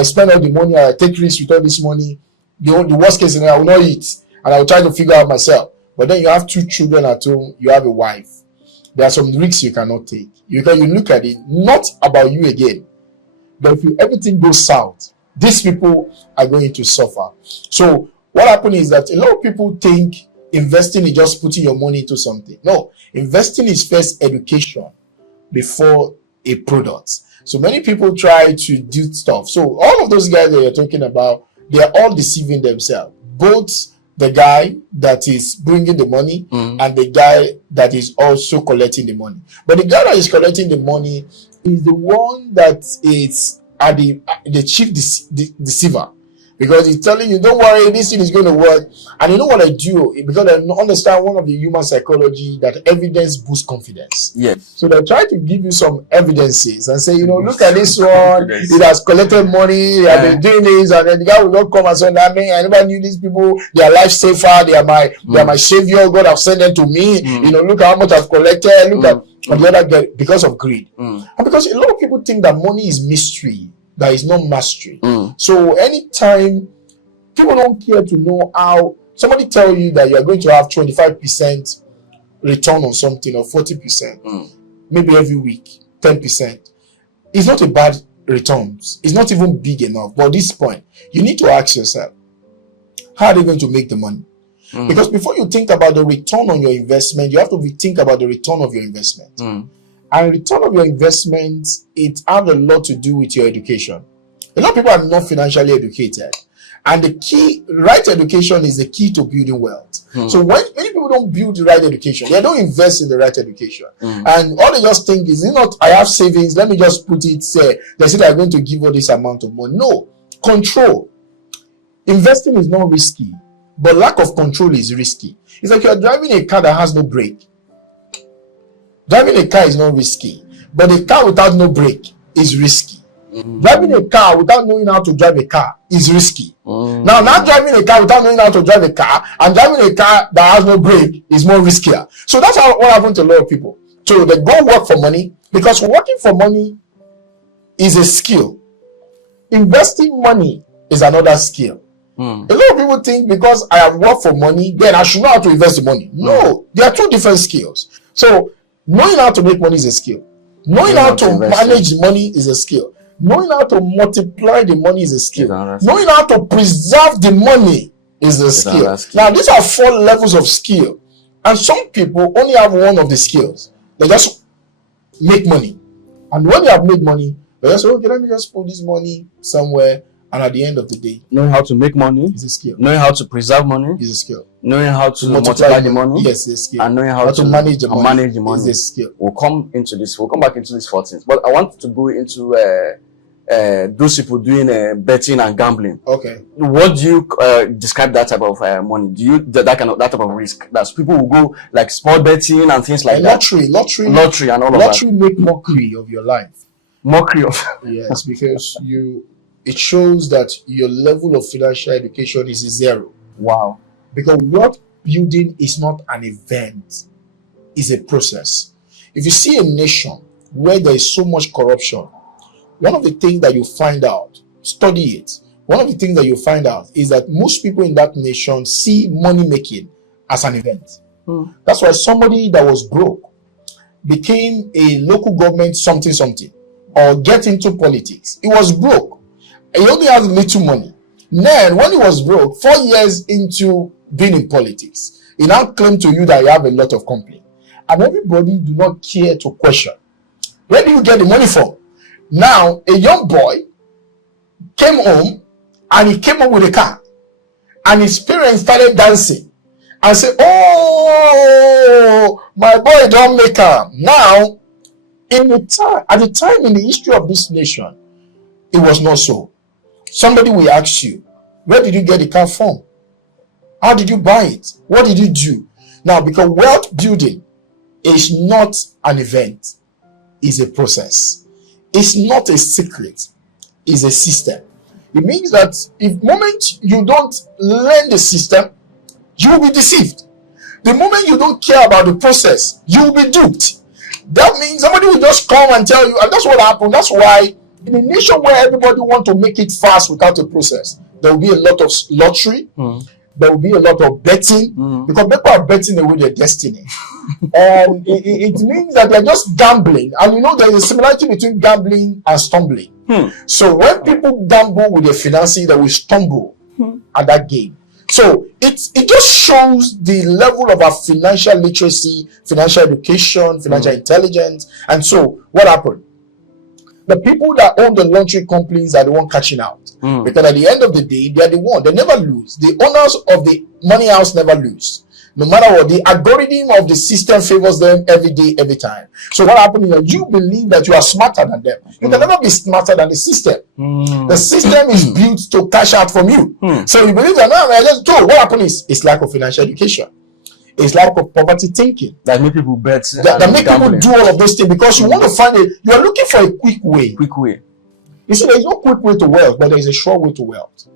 spend all the money, I take risks with all this money. The worst case scenario, I will not eat and I will try to figure out myself. But then you have 2 children at home, you have a wife. There are some risks you cannot take. You look at it, not about you again. But if everything goes south, these people are going to suffer. So what happens is that a lot of people think investing is just putting your money into something. No, investing is first education before a product. So many people try to do stuff. So all of those guys that you're talking about, they are all deceiving themselves. Both the guy that is bringing the money and the guy that is also collecting the money. But the guy that is collecting the money is the one that is at the chief deceiver. Because he's telling you, don't worry, this thing is going to work. And you know what I do? Because I understand one of the human psychology that evidence boosts confidence. Yes. So they try to give you some evidences and say, you know, look at this one. It has collected money. They have been doing this. And then the guy will not come and say, I never knew these people. They are life saver. They are my savior. God have sent them to me. You know, look how much I've collected. Look at the other guy, because of greed. And because a lot of people think that money is mystery. That is not mastery. So anytime people don't care to know how somebody tell you that you are going to have 25% return on something or 40%, maybe every week, 10%, it's not a bad return. It's not even big enough. But at this point, you need to ask yourself, how are they going to make the money? Because before you think about the return on your investment, you have to think about the return of your investment. And return of your investment, it has a lot to do with your education. A lot of people are not financially educated. And the key, right education is the key to building wealth. So when many people don't build the right education, they don't invest in the right education. And all they just think is, I have savings, let me just put it, they say they're going to give all this amount of money. No, control. Investing is not risky, but lack of control is risky. It's like you're driving a car that has no brake. Driving a car is not risky, but a car without no brake is risky. Driving a car without knowing how to drive a car is risky. Now, not driving a car without knowing how to drive a car and driving a car that has no brake is more riskier. So that's what happened to a lot of people. So they go work for money because working for money is a skill. Investing money is another skill. A lot of people think because I have worked for money, then I should know how to invest the money. No, there are two different skills. So knowing how to make money is a skill. Knowing how to manage money is a skill. Knowing how to multiply the money is a skill. Knowing how to preserve the money is a skill. Now, these are 4 levels of skill. And some people only have one of the skills. They just make money. And when they have made money, they just say, okay, let me just put this money somewhere. And at the end of the day, knowing how to make money is a skill. Knowing how to preserve money is a skill. Knowing how to multiply the money, yes, it's a skill. And knowing how to manage the money is a skill. We'll come back into these 4 things. But I want to go into those people doing betting and gambling. Okay. What do you describe that type of money? Do you that type of risk? That's people will go like sport betting and things like that. Lottery and all of that. Lottery make mockery of your life. Mockery of yes, because it shows that your level of financial education is 0. Wow. Because wealth building is not an event, it's a process. If you see a nation where there is so much corruption, one of the things that you find out, study it, one of the things that you find out is that most people in that nation see money making as an event. That's why somebody that was broke became a local government something or get into politics. He was broke. He only has little money. Then, when he was broke, 4 years into being in politics, he now claimed to you that you have a lot of company. And everybody do not care to question. Where do you get the money from? Now, a young boy came home and he came home with a car. And his parents started dancing and said, oh, my boy don't make her. Now, at the time in the history of this nation, it was not so. Somebody will ask you, where did you get the car from? How did you buy it? What did you do? Now, because wealth building is not an event, it's a process. It's not a secret, it's a system. It means that if moment you don't learn the system, you will be deceived. The moment you don't care about the process, you will be duped. That means somebody will just come and tell you, and that's what happened. That's why in a nation where everybody wants to make it fast without a process, there will be a lot of lottery. There will be a lot of betting because people are betting away their destiny. And it means that they're just gambling. And you know, there is a similarity between gambling and stumbling. So when people gamble with their finances, they will stumble at that game. So it just shows the level of our financial literacy, financial education, financial intelligence. And so what happened? The people that own the laundry companies are the one catching out. Because at the end of the day, they are the one. They never lose. The owners of the money house never lose. No matter what, the algorithm of the system favors them every day, every time. So what happens is that you believe that you are smarter than them. You can never be smarter than the system. The system is built to cash out from you. So you believe that, no, I just do. What happens is, it's lack of financial education. It's lack of poverty thinking. That make people bet. That make people do all of those things because you want to find you are looking for a quick way. You see, there is no quick way to wealth, but there is a sure way to wealth.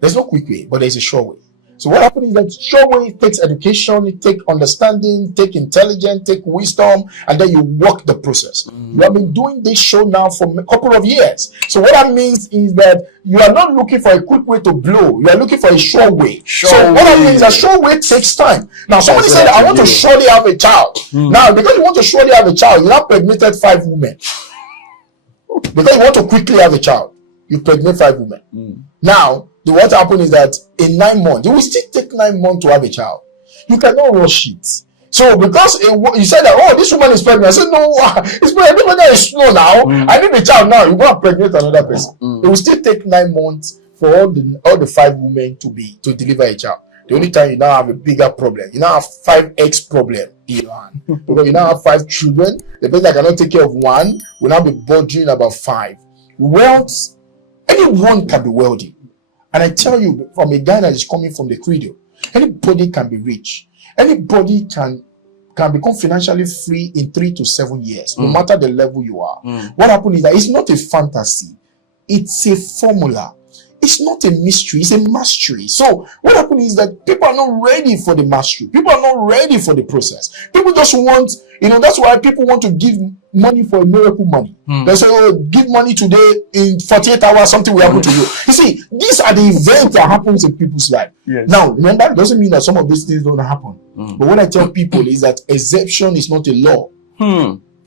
There's no quick way, but there is a sure way. So what happens is that sure way takes education, it takes understanding, take intelligence, take wisdom, and then you work the process. You have been doing this show now for a couple of years. So what that means is that you are not looking for a quick way to blow. You are looking for a sure way. So what that means is a sure way takes time. Now somebody said, I want to surely have a child. Now, because you want to surely have a child, you have pregnated 5 women. Because you want to quickly have a child, you pregnate 5 women. Now, what happened is that in 9 months, it will still take 9 months to have a child. You cannot rush it. So because you said that, oh, this woman is pregnant. I said, no, it's pregnant. It's slow now. I need a child now. You go and pregnant another person. It will still take 9 months for all the 5 women to deliver a child. The only time you now have a bigger problem, you now have 5x problem in your hand. Because you now have 5 children. The person that cannot take care of 1 will now be bothering about 5. Wealth, anyone can be wealthy. And I tell you, from a guy that is coming from the cradle, anybody can be rich. Anybody can become financially free in 3 to 7 years, no matter the level you are. What happens is that it's not a fantasy. It's a formula. it's not a mystery, it's a mastery. So what happens is that people are not ready for the mastery. People are not ready for the process. People just want, that's why people want to give money for a miracle money. They say, oh, give money today, in 48 hours, something will happen to you. You see, these are the events that happens in people's life. Yes. Now, remember, it doesn't mean that some of these things don't happen. But what I tell people is that exception is not a law.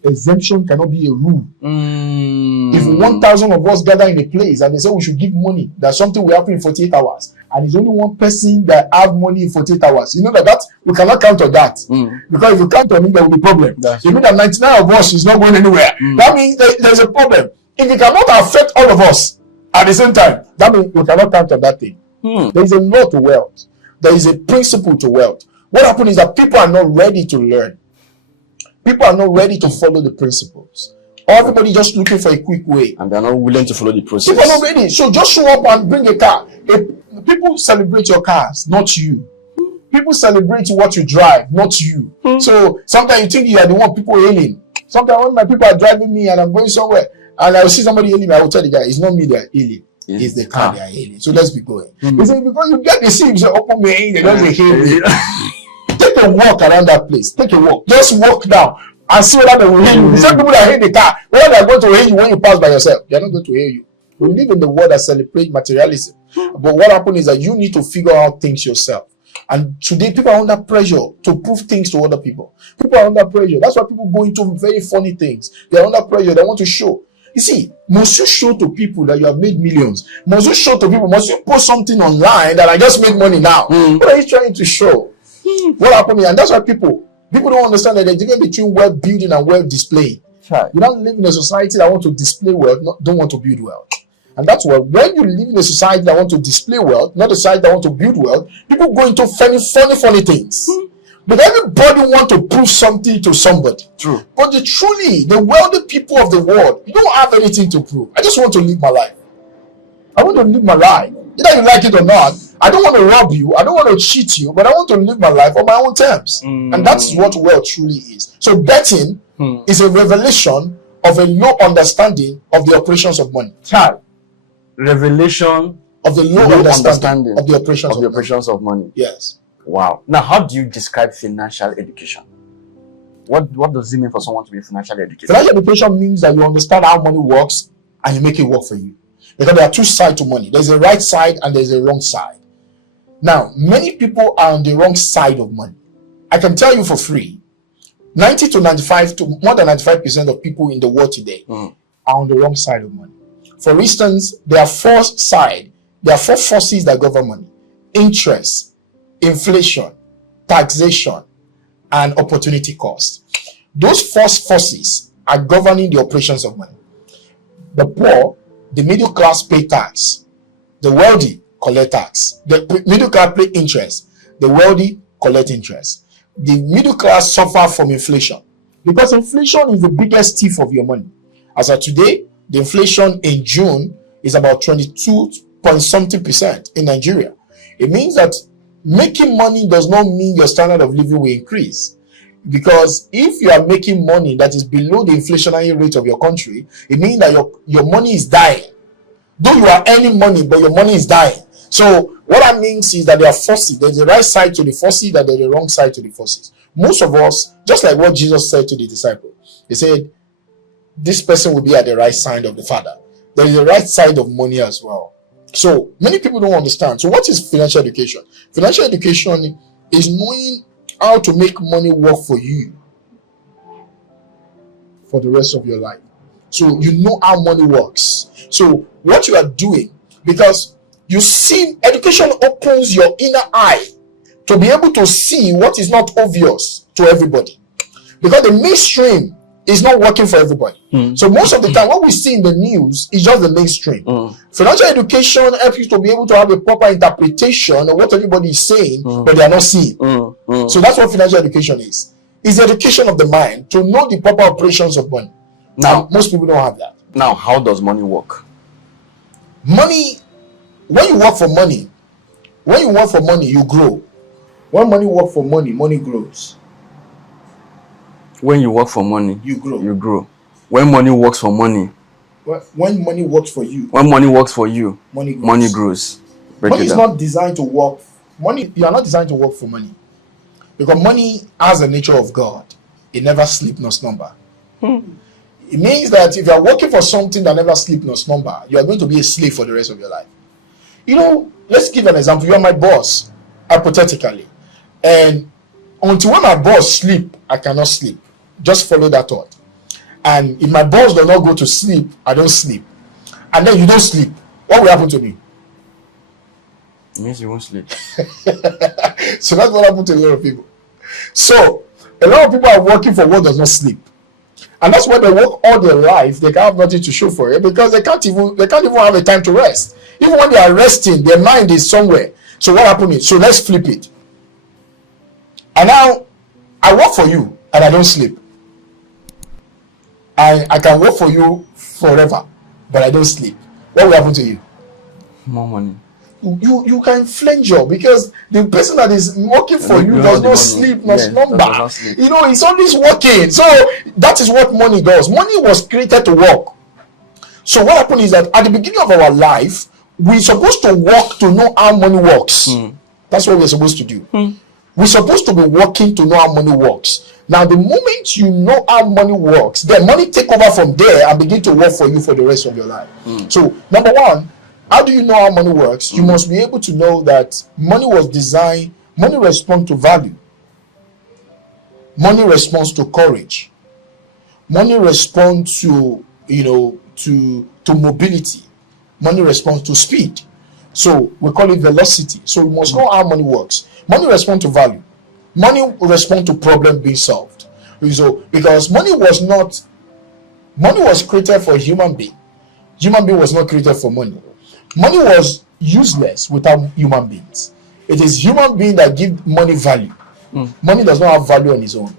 Exemption cannot be a rule. If 1,000 of us gather in a place and they say we should give money, that something will happen in 48 hours, and it's only one person that have money in 48 hours, you know that we cannot count on that. Because if you count on it, there will be a problem. You mean that 99 of us is not going anywhere. That means there's a problem. If it cannot affect all of us at the same time, that means we cannot count on that thing. There is a law to wealth. There is a principle to wealth. What happens is that people are not ready to learn. People are not ready to follow the principles. Everybody just looking for a quick way. And they're not willing to follow the process. People are not ready. So just show up and bring a car. People celebrate your cars, not you. People celebrate what you drive, not you. So sometimes you think you are the one people hailing. Sometimes when my people are driving me and I'm going somewhere and I will see somebody hailing me, I will tell the guy, it's not me they are hailing. It's the car they are hailing. So let's be going. You say, because you get the seat, you say, open me, they don't say hail. Take a walk around that place. Take a walk. Just walk down and see whether they will hail you. The same people that hail the car, whether they are going to hail you when you pass by yourself, they are not going to hail you. We live in the world that celebrates materialism. But what happens is that you need to figure out things yourself. And today, people are under pressure to prove things to other people. People are under pressure. That's why people go into very funny things. They are under pressure. They want to show. You see, must you show to people that you have made millions? Must you show to people? Must you post something online that I just made money now? What are you trying to show? What happened here? And that's why people don't understand that there's a difference between wealth building and wealth displaying. Right. You don't live in a society that want to display wealth, don't want to build wealth. And that's why when you live in a society that want to display wealth, not a society that want to build wealth, people go into funny things. But everybody want to prove something to somebody. True. But the wealthy people of the world, you don't have anything to prove. I just want to live my life. I want to live my life. Either you like it or not. I don't want to rob you. I don't want to cheat you. But I want to live my life on my own terms. And that's what wealth truly is. So betting is a revelation of a low understanding of the operations of money. Revelation of the low understanding of the operations of money. Yes. Wow. Now, how do you describe financial education? What does it mean for someone to be financially educated? Financial education means that you understand how money works and you make it work for you. Because there are two sides to money. There's a right side and there's a wrong side. Now, many people are on the wrong side of money. I can tell you for free, 90 to 95 to more than 95% of people in the world today are on the wrong side of money. For instance, there are four forces that govern money: interest, inflation, taxation, and opportunity cost. Those four forces are governing the operations of money. The poor, the middle class pay tax. The wealthy collect tax. The middle class pay interest. The wealthy collect interest. The middle class suffer from inflation, because inflation is the biggest thief of your money. As of today, the inflation in June is about 22% in Nigeria. It means that making money does not mean your standard of living will increase. Because if you are making money that is below the inflationary rate of your country, it means that your money is dying. Though you are earning money, but your money is dying. So what that means is that there are forces. There's the right side to the forces, that there's the wrong side to the forces. Most of us, just like what Jesus said to the disciples, he said, this person will be at the right side of the Father. There is a right side of money as well. So many people don't understand. So what is financial education? Financial education is knowing how to make money work for you for the rest of your life. So you know how money works. So what you are doing, because you see, education opens your inner eye to be able to see what is not obvious to everybody. Because the mainstream is not working for everybody. So most of the time, what we see in the news is just the mainstream. Financial education helps you to be able to have a proper interpretation of what everybody is saying, but they are not seeing. So that's what financial education is. It's the education of the mind to know the proper operations of money. Now, most people don't have that. Now, how does money work? Money, when you work for money, you grow. When money works for money, money grows. When you work for money, you grow. You grow. When money works for money, When money works for you, When money works for you, money grows. money grows. Break Money it is down. not designed to work. Money, you are not designed to work for money. Because money has the nature of God. It never sleep nor slumber. It means that if you are working for something that never sleep nor slumber, you are going to be a slave for the rest of your life. You know, let's give an example. You are my boss, hypothetically. And until when my boss sleep, I cannot sleep. Just follow that thought. And if my boss does not go to sleep, I don't sleep. And then you don't sleep. What will happen to me? It means you won't sleep. So that's what happened to a lot of people. So a lot of people are working for what does not sleep. And that's why they work all their life. They can't have nothing to show for it because they can't even have a time to rest. Even when they are resting, their mind is somewhere. So what happened is, so let's flip it. And now I work for you and I don't sleep. I can work for you forever, but I don't sleep. What will happen to you? More money. You can flinch up because the person that is working for you does not sleep, not slumber. You know, it's always working. So that is what money does. Money was created to work. So what happened is that at the beginning of our life, we're supposed to work to know how money works. That's what we're supposed to do. We're supposed to be working to know how money works. Now, the moment you know how money works, then money take over from there and begin to work for you for the rest of your life. So, number one, how do you know how money works? You must be able to know that money was designed, money responds to value. Money responds to courage. Money responds to, to mobility. Money responds to speed. So we call it velocity. So we must know how money works. Money responds to value. Money responds to problem being solved. So because money was created for a human being. Human being was not created for money. Money was useless without human beings. It is human being that give money value. Money does not have value on its own.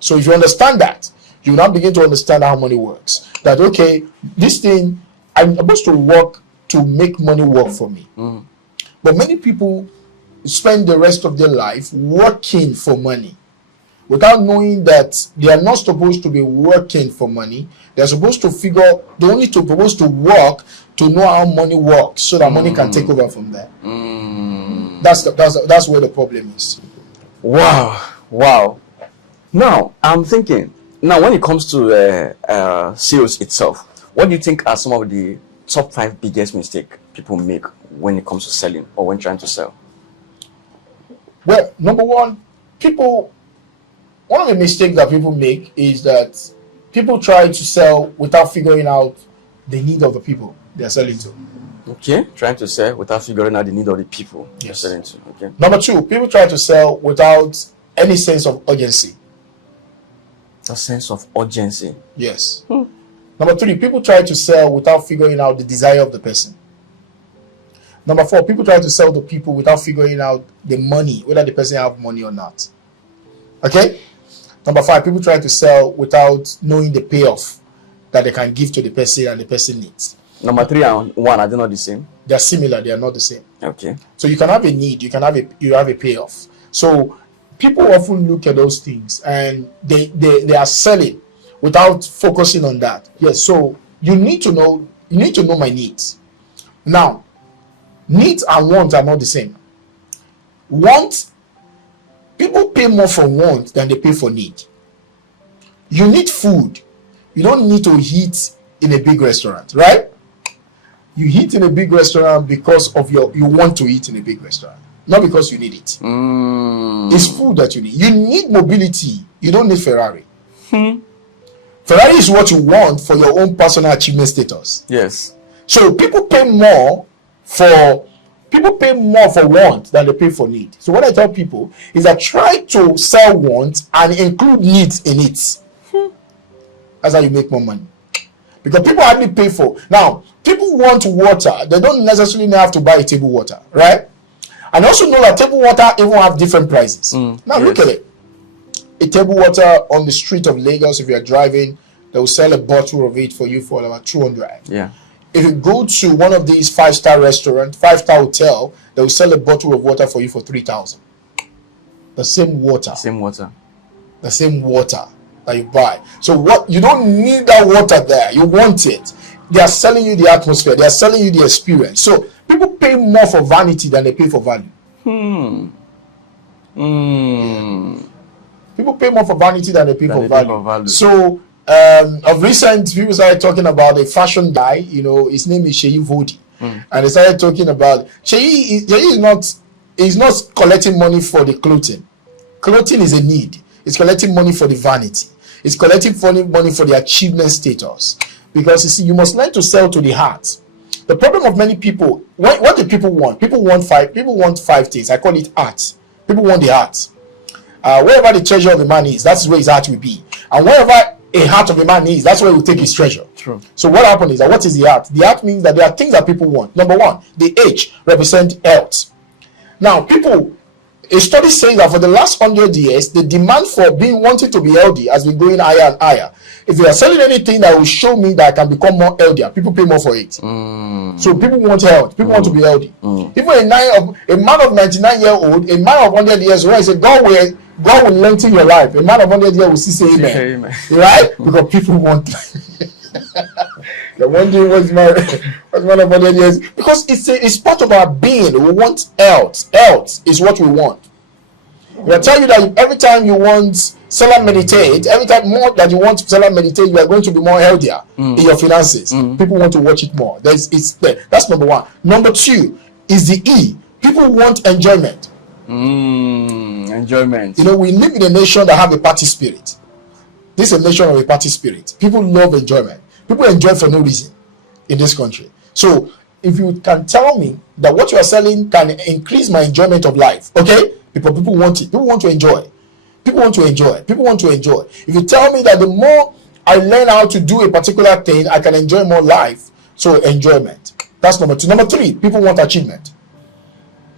So if you understand that, you now begin to understand how money works. That okay, this thing, I'm supposed to work to make money work for me. But many people spend the rest of their life working for money without knowing that they are not supposed to be working for money. They're supposed to supposed to work to know how money works so that money can take over from there. That's where the problem is. Wow. Now, I'm thinking, when it comes to sales itself, what do you think are some of the top 5 biggest mistakes people make when it comes to selling or when trying to sell? Well, number one, one of the mistakes that people make is that people try to sell without figuring out the need of the people they're selling to. Okay, trying to sell without figuring out the need of the people you're selling to. Okay. Number 2, people try to sell without any sense of urgency. A sense of urgency. Yes. Number 3, people try to sell without figuring out the desire of the person. Number 4, people try to sell to people without figuring out the money, whether the person have money or not. Okay? Number 5, people try to sell without knowing the payoff that they can give to the person and the person needs. Number 3 and 1, are they not the same? They're similar, they are not the same. Okay. So you can have a need, you have a payoff. So people often look at those things and they are selling without focusing on that. Yes, so you need to know my needs. Now, needs and wants are not the same. People pay more for want than they pay for need. You need food. You don't need to eat in a big restaurant, right? You eat in a big restaurant because of you want to eat in a big restaurant, not because you need it. It's food that you need. You need mobility. You don't need Ferrari. Ferrari is what you want for your own personal achievement status. Yes. So people pay more for want than they pay for need. So what I tell people is that try to sell want and include needs in it. That's how you make more money. Because people hardly pay for. Now, people want water. They don't necessarily have to buy a table water, right? And also know that table water even have different prices. Now look at it. A table water on the street of Lagos, if you're driving, they will sell a bottle of it for you for about 200. Yeah. If you go to one of these 5-star restaurant, 5-star hotel, they will sell a bottle of water for you for 3,000. The same water. The same water that you buy. So what you don't need that water there. You want it. they are selling you the atmosphere. They are selling you the experience. So people pay more for vanity than they pay for value. People pay more for vanity than they pay for value. So of recent, people started talking about a fashion guy. His name is Shady Vodi, and they started talking about Shady is not collecting money for the clothing. Clothing is a need. It's collecting money for the vanity. It's collecting money for the achievement status. Because you see, you must learn to sell to the heart. The problem of many people, what do people want? People want five things. I call it art. People want the heart. Wherever the treasure of a man is, that's where his heart will be. And wherever a heart of a man is, that's where he will take his treasure. True. So what happens is that what is the heart? The heart means that there are things that people want. Number one, the H represents health. Now, a study says that for the last 100 years, the demand for wanting to be healthy has been going higher and higher. If you are selling anything that will show me that I can become more healthier, people pay more for it. So people want health. People want to be healthy. Even a man of 99-year-old, a man of 100 years old, I say God will lengthen your life. A man of 100 years will say amen. Right? Because people want. You're wondering what's man of 100 years? Because it's part of our being. We want health. Health is what we want. I tell you that every time you want Selahmeditate, every time more that you want Selahmeditate, you are going to be more healthier in your finances. People want to watch it more. It's there. That's number one. Number two is the E. People want enjoyment. Enjoyment. We live in a nation that have a party spirit. This is a nation of a party spirit. People love enjoyment. People enjoy for no reason in this country. So if you can tell me that what you are selling can increase my enjoyment of life, okay? People want it. People want to enjoy. People want to enjoy. People want to enjoy. If you tell me that the more I learn how to do a particular thing, I can enjoy more life. So enjoyment. That's number two. Number three, people want achievement.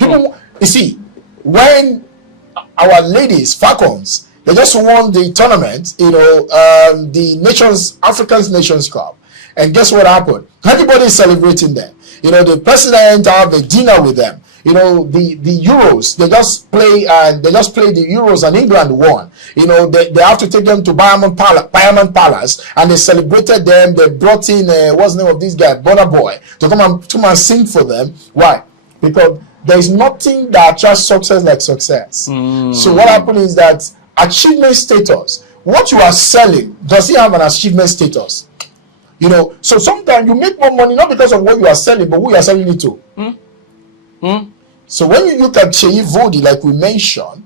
You see, when our ladies, Falcons, they just won the tournament, the African Nations Cup. And guess what happened? Everybody is celebrating them. The president have a dinner with them. The Euros, they just play the Euros and England won. They have to take them to Parliament Palace and they celebrated them. They brought in what's the name of this guy, Burna Boy, to come and sing for them. Why? Because there is nothing that attracts success like success. So what happened is that achievement status, what you are selling, does it have an achievement status? So sometimes you make more money not because of what you are selling, but who you are selling it to. So when you look at Shady Vodi, like we mentioned,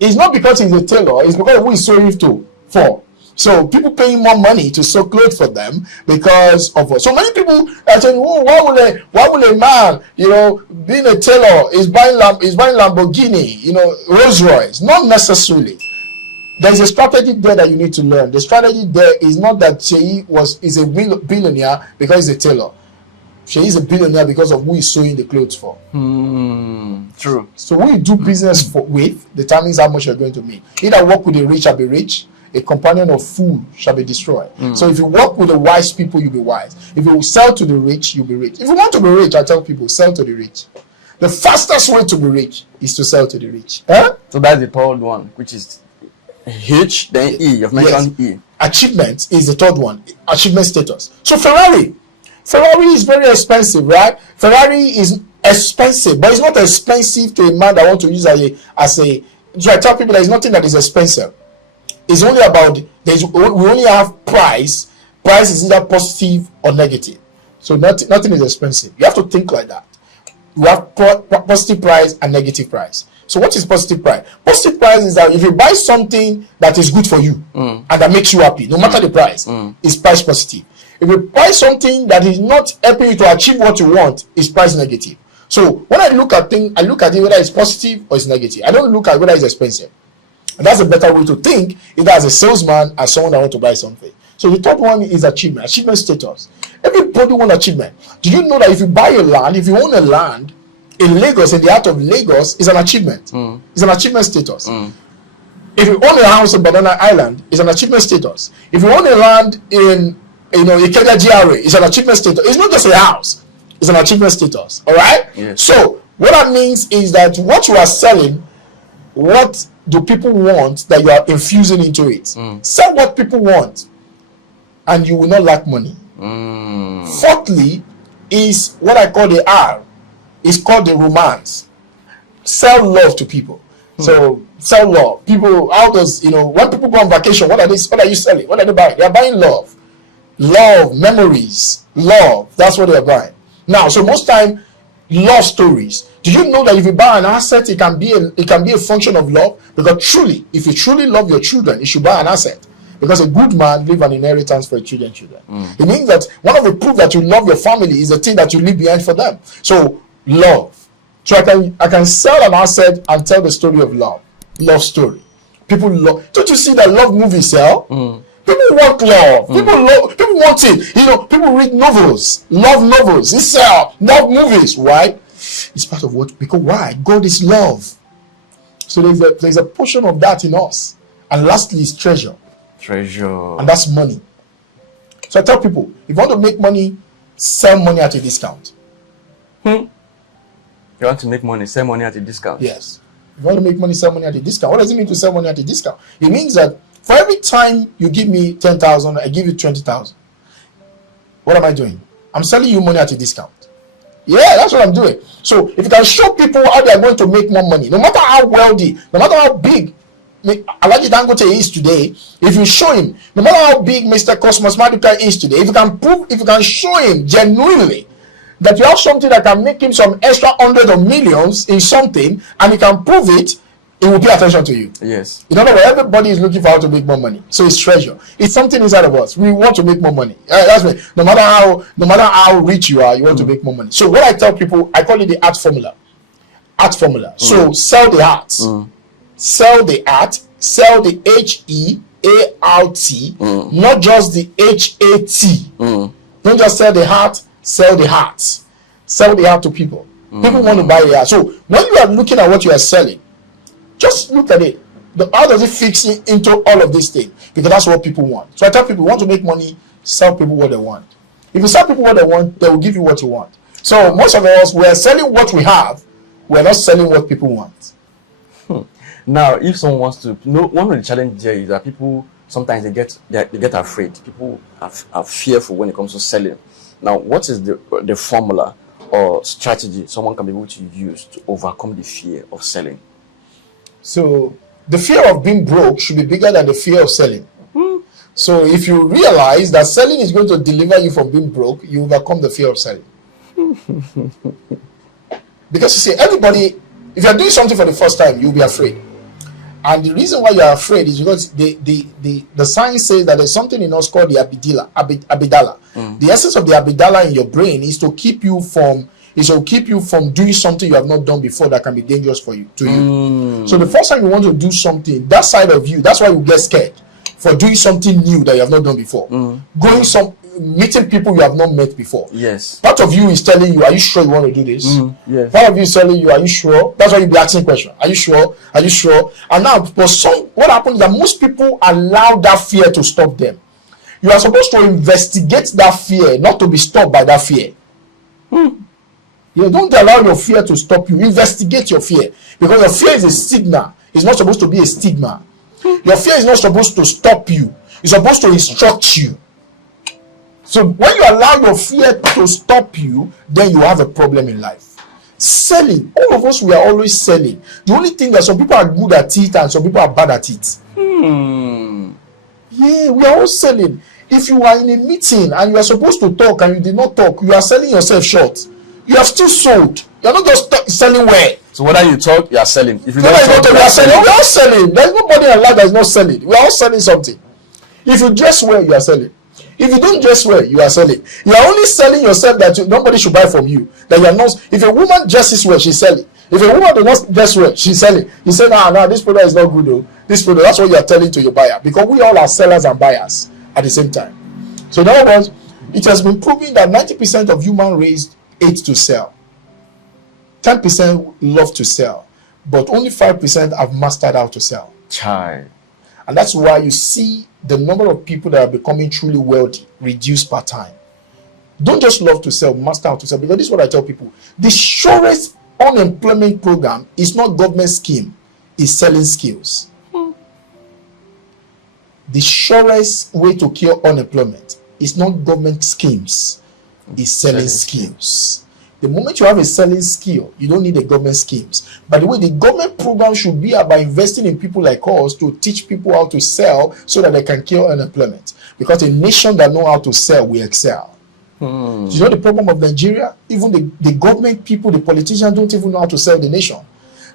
it's not because he's a tailor, it's because who he's sewing it for. So people paying more money to sew clothes for them because of what. So many people are saying, why will a man, being a tailor is buying Lamborghini, Rolls Royce? Not necessarily. There's a strategy there that you need to learn. The strategy there is not that Shady is a billionaire because he's a tailor. She is a billionaire because of who is sewing the clothes for. True. So who you do business with determines how much you're going to make. Either work with the rich shall be rich, a companion of fool shall be destroyed. So if you work with the wise people, you'll be wise. If you sell to the rich, you'll be rich. If you want to be rich, I tell people, sell to the rich. The fastest way to be rich is to sell to the rich. So that's the third one, which is H, then E. You've mentioned E. Achievement is the third one. Achievement status. So Ferrari is very expensive, right? Ferrari is expensive, but it's not expensive to a man that wants to use as a. So I tell people there is nothing that is expensive. It's only about we only have price. Price is either positive or negative. So nothing is expensive. You have to think like that. You have positive price and negative price. So what is positive price? Positive price is that if you buy something that is good for you and that makes you happy, no matter the price, it's price positive. If you buy something that is not helping you to achieve what you want, it's price negative. So when I look at things, I look at it whether it's positive or it's negative. I don't look at whether it's expensive. And that's a better way to think, either as a salesman, as someone that wants to buy something. So the third one is achievement status. Everybody wants achievement. Do you know that if you buy a land, if you own a land in Lagos, in the heart of Lagos, is an achievement. It's an achievement status. If you own a house in Banana Island, it's an achievement status. If you own a land in Ikeja GRA, it's an achievement status. It's not just a house, it's an achievement status. All right? Yes. So what that means is that what you are selling, what do people want that you are infusing into it? Sell what people want, and you will not lack money. Fourthly, is what I call the R. It's called the romance. Sell love to people. So sell love. People, how does, when people go on vacation, what are you selling? What are they buying? They are buying love. Love, memories, love. That's what they're buying. Now, so most time, love stories. Do you know that if you buy an asset, it can be a function of love? Because truly, if you truly love your children, you should buy an asset. Because a good man leave an inheritance for his children. It means that one of the proof that you love your family is the thing that you leave behind for them. So love. So I can sell an asset and tell the story of love. Love story. People love. Don't you see that love movies sell? People want love. People want it. People read novels. Love novels. It's sell. Love movies. Why? It's part of what, because why? God is love. So there's a portion of that in us. And lastly is treasure. And that's money. So I tell people, if you want to make money, sell money at a discount. You want to make money, sell money at a discount? Yes. If you want to make money, sell money at a discount. What does it mean to sell money at a discount? It means that for every time you give me 10,000, I give you 20,000. What am I doing? I'm selling you money at a discount. Yeah, that's what I'm doing. So if you can show people how they are going to make more money, no matter how wealthy, no matter how big Alaji Dangote is today, if you show him, no matter how big Mr. Cosmos Maduka is today, if you can show him genuinely that you have something that can make him some extra hundreds of millions in something, and he can prove it, he will pay attention to you. Yes. In other words, everybody is looking for how to make more money. So it's treasure. It's something inside of us. We want to make more money. That's me. No matter how rich you are, you want to make more money. So what I tell people, I call it the art formula. Art formula. So sell the art. Sell the art. Sell the HEART. Not just the HAT. Don't just sell the heart. Sell the heart. Sell the heart to people. People want to buy the heart. So when you are looking at what you are selling, just look at it. How does it fix into all of these things? Because that's what people want. So I tell people, want to make money, sell people what they want. If you sell people what they want, they will give you what you want. So most of us, we are selling what we have. We are not selling what people want. Now, if someone wants to know, one of the challenges here is that people sometimes they get afraid. People are fearful when it comes to selling. Now, what is the formula or strategy someone can be able to use to overcome the fear of selling? So the fear of being broke should be bigger than the fear of selling. So if you realize that selling is going to deliver you from being broke, you overcome the fear of selling. Because you see, everybody, if you're doing something for the first time, you'll be afraid. And the reason why you're afraid is because the science says that there's something in us called the abidala. The essence of the abidala in your brain is to keep you from doing something you have not done before that can be dangerous to you. So the first time you want to do something, that side of you, that's why you get scared for doing something new that you have not done before. Meeting people you have not met before. Yes. Part of you is telling you, are you sure you want to do this? Yes. Part of you is telling you, are you sure? That's why you be asking questions. Are you sure? Are you sure? And now, what happens is that most people allow that fear to stop them. You are supposed to investigate that fear, not to be stopped by that fear. You don't allow your fear to stop you. Investigate your fear. Because your fear is a signal. It's not supposed to be a stigma. Your fear is not supposed to stop you. It's supposed to instruct you. So when you allow your fear to stop you, then you have a problem in life. Selling. All of us, we are always selling. The only thing that some people are good at it and some people are bad at it. Yeah, we are all selling. If you are in a meeting and you are supposed to talk and you did not talk, you are selling yourself short. You have still sold. You're not just selling well. So whether you talk, you are selling. If you don't talk, you are selling. We are all selling. There's nobody in life that is not selling. We are all selling something. If you dress well, you are selling. If you don't dress well, you are selling. You are only selling yourself that nobody should buy from you. That you are not. If a woman dresses well, she's selling. If a woman does not dress well, she's selling. You say, no, this product is not good though. This product, that's what you are telling to your buyer. Because we all are sellers and buyers at the same time. So in other words, it has been proven that 90% of human race hate to sell. 10% love to sell. But only 5% have mastered how to sell. Child. And that's why you see the number of people that are becoming truly wealthy reduce per time. Don't just love to sell, master how to sell. Because this is what I tell people. The surest unemployment program is not government scheme, it's selling skills. The surest way to cure unemployment is not government schemes, is selling skills. The moment you have a selling skill, you don't need the government schemes. By the way, the government program should be about investing in people like us to teach people how to sell so that they can cure unemployment. Because a nation that know how to sell will excel. You know the problem of Nigeria? Even the government people, the politicians don't even know how to sell the nation.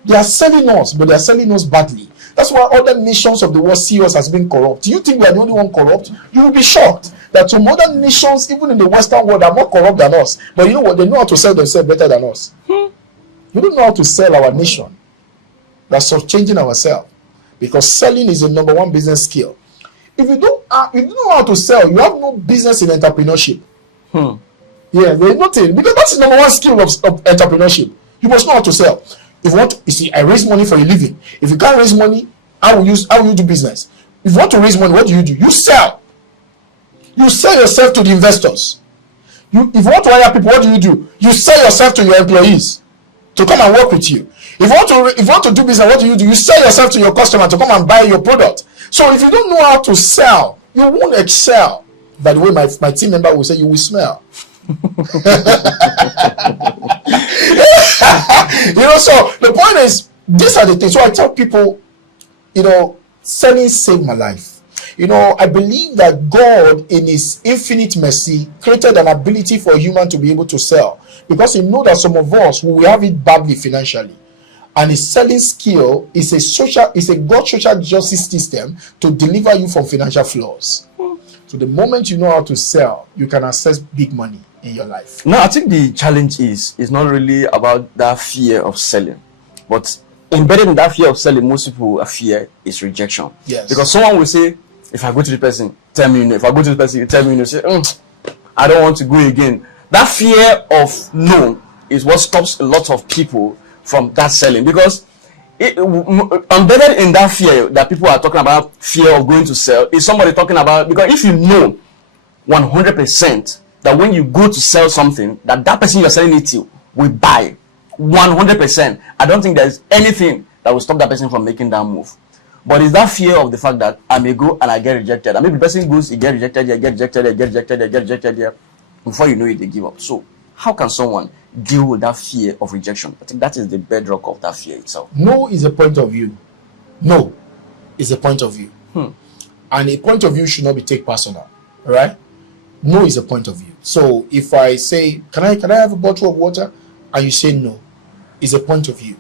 They are selling us, but they are selling us badly. That's why other nations of the world see us as being corrupt. Do you think we are the only one corrupt? You will be shocked that some other nations, even in the Western world, are more corrupt than us. But you know what? They know how to sell themselves better than us. You don't know how to sell our nation. That's changing ourselves. Because selling is the number one business skill. If you don't know how to sell, you have no business in entrepreneurship. Yeah, there's nothing. Because that's the number one skill of entrepreneurship. You must know how to sell. If you want, you see, I raise money for a living. If you can't raise money, how will you do business? If you want to raise money, what do? You sell. You sell yourself to the investors. If you want to hire people, what do? You sell yourself to your employees to come and work with you. If you want to do business, what do? You sell yourself to your customer to come and buy your product. So if you don't know how to sell, you won't excel. By the way, my team member will say you will smell. So the point is, these are the things. So I tell people, selling saved my life. I believe that God, in His infinite mercy, created an ability for a human to be able to sell, because He knows that some of us who will have it badly financially, and His selling skill is a God social justice system to deliver you from financial flaws. So the moment you know how to sell, you can access big money in your life. No, I think the challenge is not really about that fear of selling, but embedded in that fear of selling, most people fear is rejection. Yes. Because someone will say, if I go to the person, tell me no. If I go to the person, you tell me no. Say, I don't want to go again. That fear of no is what stops a lot of people from that selling. Because embedded in that fear that people are talking about, fear of going to sell, is somebody talking about, because if you know 100% that when you go to sell something, that person you're selling it to will buy 100%, I don't think there's anything that will stop that person from making that move. But it's that fear of the fact that I may go and I get rejected. I mean, the person goes, he get rejected, he get rejected, he get rejected, he get rejected, yeah. Before you know it, they give up. So how can someone deal with that fear of rejection? I think that is the bedrock of that fear itself. No is a point of view. No is a point of view. And a point of view should not be taken personal. All right? No is a point of view. So if I say, can I have a bottle of water? And you say no, is a point of view.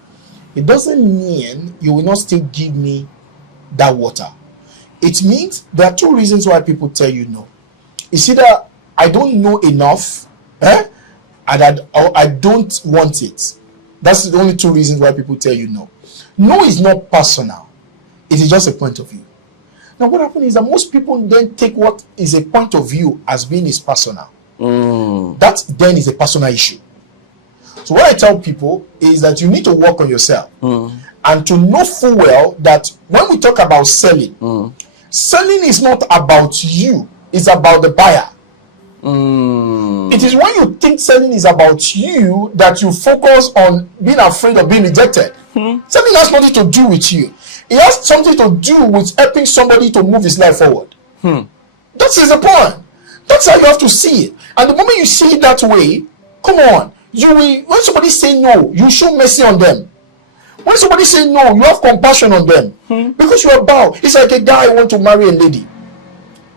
It doesn't mean you will not still give me that water. It means there are two reasons why people tell you no. It's either I don't know enough, and I don't want it. That's the only two reasons why people tell you no. No is not personal. It is just a point of view. Now what happens is that most people then take what is a point of view as being is personal. That then is a personal issue. So what I tell people is that you need to work on yourself and to know full well that when we talk about selling, selling is not about you, it's about the buyer. It is when you think selling is about you that you focus on being afraid of being rejected. Selling has nothing to do with you. It has something to do with helping somebody to move his life forward. That is the point. That's how you have to see it. And the moment you see it that way, come on, you will. When somebody say no, you show mercy on them. When somebody say no, you have compassion on them because you are bound. It's like a guy want to marry a lady,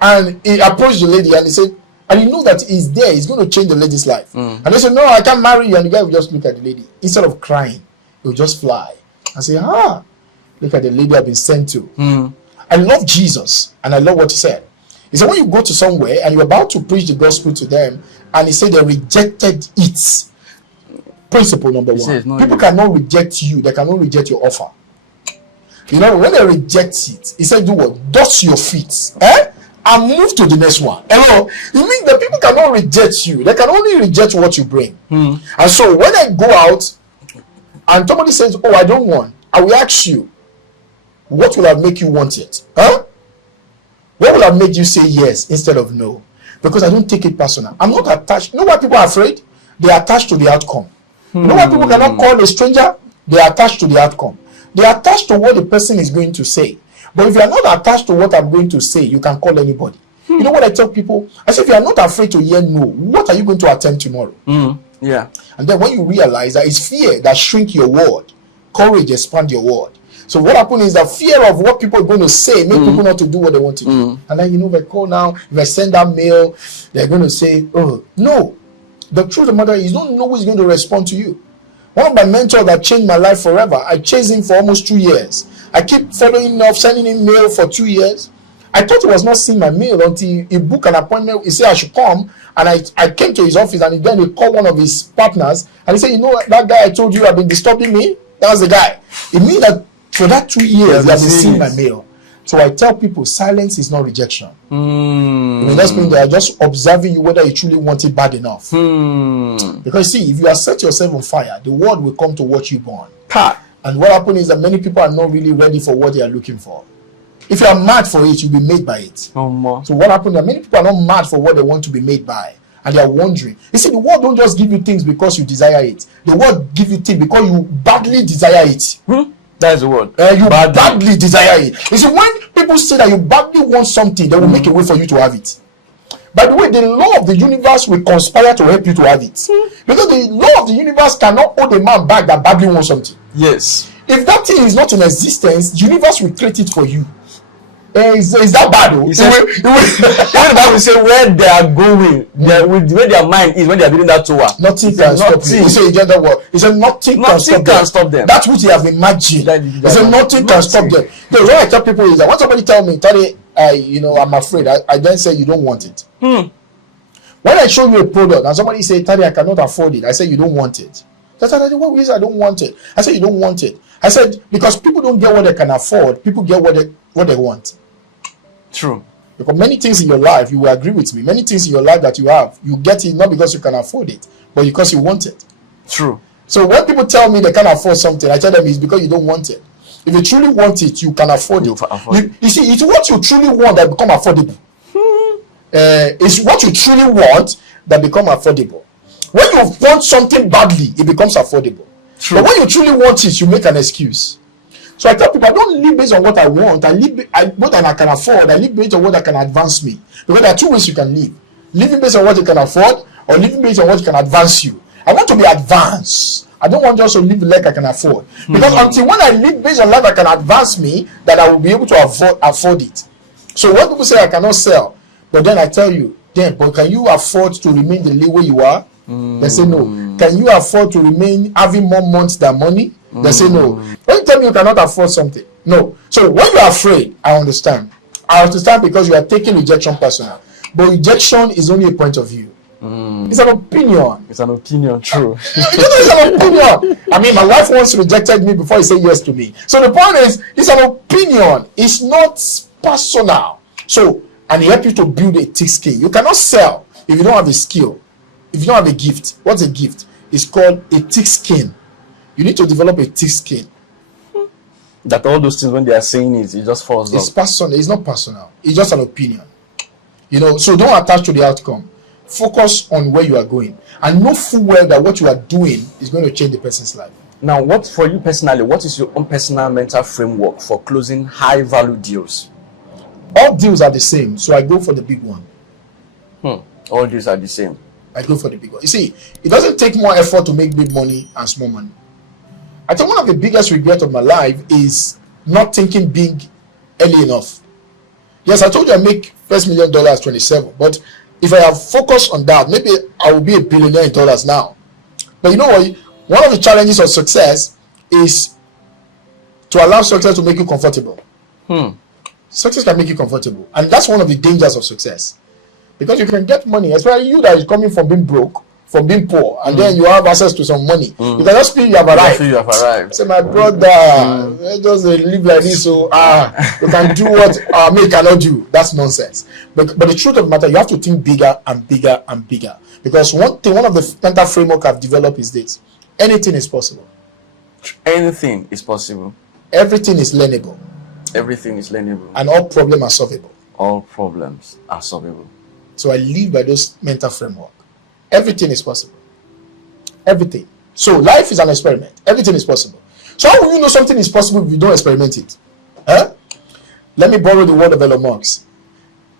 and he approached the lady and he said, and you know that he's there, he's going to change the lady's life. And they said, no, I can't marry you. And the guy will just look at the lady. Instead of crying, he'll just fly and say, look at the lady I've been sent to. I love Jesus and I love what he said. He said, when you go to somewhere and you're about to preach the gospel to them, and he said they rejected it. Principle number one. People cannot reject you. They cannot reject your offer. When they reject it, he said, do what? Dust your feet. And move to the next one. Hello? You mean that people cannot reject you. They can only reject what you bring. And so when I go out and somebody says, oh, I don't want, I will ask you, what will have make you want it? What will have made you say yes instead of no? Because I don't take it personal. I'm not attached. You know why people are afraid? They are attached to the outcome. You know why people cannot call a stranger? They are attached to the outcome. They are attached to what the person is going to say. But if you are not attached to what I'm going to say, you can call anybody. know what I tell people? I say, if you are not afraid to hear no, what are you going to attempt tomorrow? Yeah. And then when you realize that it's fear that shrink your word, courage expand your word. So what happens is that fear of what people are going to say make people not to do what they want to do. And then, they call now, if I send that mail, they're going to say, oh, no. The truth of the matter is, you don't know who's going to respond to you. One of my mentors that changed my life forever, I chased him for almost 2 years. I keep following him up, sending him mail for 2 years. I thought he was not seeing my mail until he booked an appointment. He said I should come. And I came to his office, and then he called one of his partners. And he said, you know, that guy I told you have been disturbing me? That was the guy. It means that for that 2 years, he has been seeing my mail. So I tell people, silence is not rejection. That means they are just observing you whether you truly want it bad enough. Because see, if you have set yourself on fire, the world will come to watch you burn. And what happens is that many people are not really ready for what they are looking for. If you are mad for it, you'll be made by it. So what happens is that many people are not mad for what they want to be made by. And they are wondering. You see, the world don't just give you things because you desire it. The world give you things because you badly desire it. That is the word. You badly desire it. You see, when people say that you badly want something, they will make a way for you to have it. By the way, the law of the universe will conspire to help you to have it. Because the law of the universe cannot hold a man back that badly wants something. Yes. If that thing is not in existence, the universe will create it for you. Is that bad? When the Bible say where they are going, where their mind is when they are building that tower, nothing can stop you. He said, he said nothing can stop them. That's what they have imagined. He said nothing can stop them. So what I tell people is that when somebody tell me, Tade, I'm afraid, I then say you don't want it. When I show you a product and somebody say, Tade, I cannot afford it, I say you don't want it. That's what reason I don't want it. I said you don't want it. I said because people don't get what they can afford, people get what they want. True. Because many things in your life, you will agree with me, many things in your life that you have, you get it not because you can afford it, but because you want it. True. So when people tell me they can't afford something, I tell them it's because you don't want it. If you truly want it, you can afford it. You see, it's what you truly want that become affordable. It's what you truly want that become affordable. When you want something badly, it becomes affordable. True. But when you truly want it, you make an excuse. So I tell people, I don't live based on what I want. I live what I can afford. I live based on what I can advance me. Because there are two ways you can live. Living based on what you can afford, or living based on what can advance you. I want to be advanced. I don't want just to live like I can afford. Because until when I live based on life that can advance me, that I will be able to afford it. So when people say I cannot sell, but then I tell you, but can you afford to remain the way you are? They say no. Can you afford to remain having more months than money? They say no. When you tell me you cannot afford something, no. So when you are afraid, I understand. I understand because you are taking rejection personal. But rejection is only a point of view. It's an opinion. It's an opinion, true. It's an opinion. I mean, my wife once rejected me before he said yes to me. So the point is, it's an opinion. It's not personal. So, and it helps you to build a thick skin. You cannot sell if you don't have a skill. If you don't have a gift. What's a gift? It's called a thick skin. You need to develop a thick skin. That all those things, when they are saying it just falls off. It's personal. It's not personal. It's just an opinion. So don't attach to the outcome. Focus on where you are going. And know full well that what you are doing is going to change the person's life. Now, what for you personally, what is your own personal mental framework for closing high value deals? All deals are the same, so I go for the big one. All deals are the same. I go for the big one. You see, it doesn't take more effort to make big money and small money. I think one of the biggest regrets of my life is not thinking big early enough. Yes, I told you I make first $1 million 27, but if I have focused on that, maybe I will be a billionaire in dollars now. But you know what? One of the challenges of success is to allow success to make you comfortable. Success can make you comfortable, and that's one of the dangers of success. Because you can get money, especially you that is coming from being broke, from being poor, and then you have access to some money. You can just feel you have arrived. Say, my brother, let's just live like this, so you can do what me cannot do. That's nonsense. But the truth of the matter, you have to think bigger and bigger and bigger. Because one of the mental framework I've developed is this: anything is possible. Anything is possible. Everything is learnable. Everything is learnable. And all problems are solvable. All problems are solvable. So I live by those mental framework. Everything is possible. Everything. So life is an experiment. Everything is possible. So how will you know something is possible if you don't experiment it? Let me borrow the word of Elon Musk.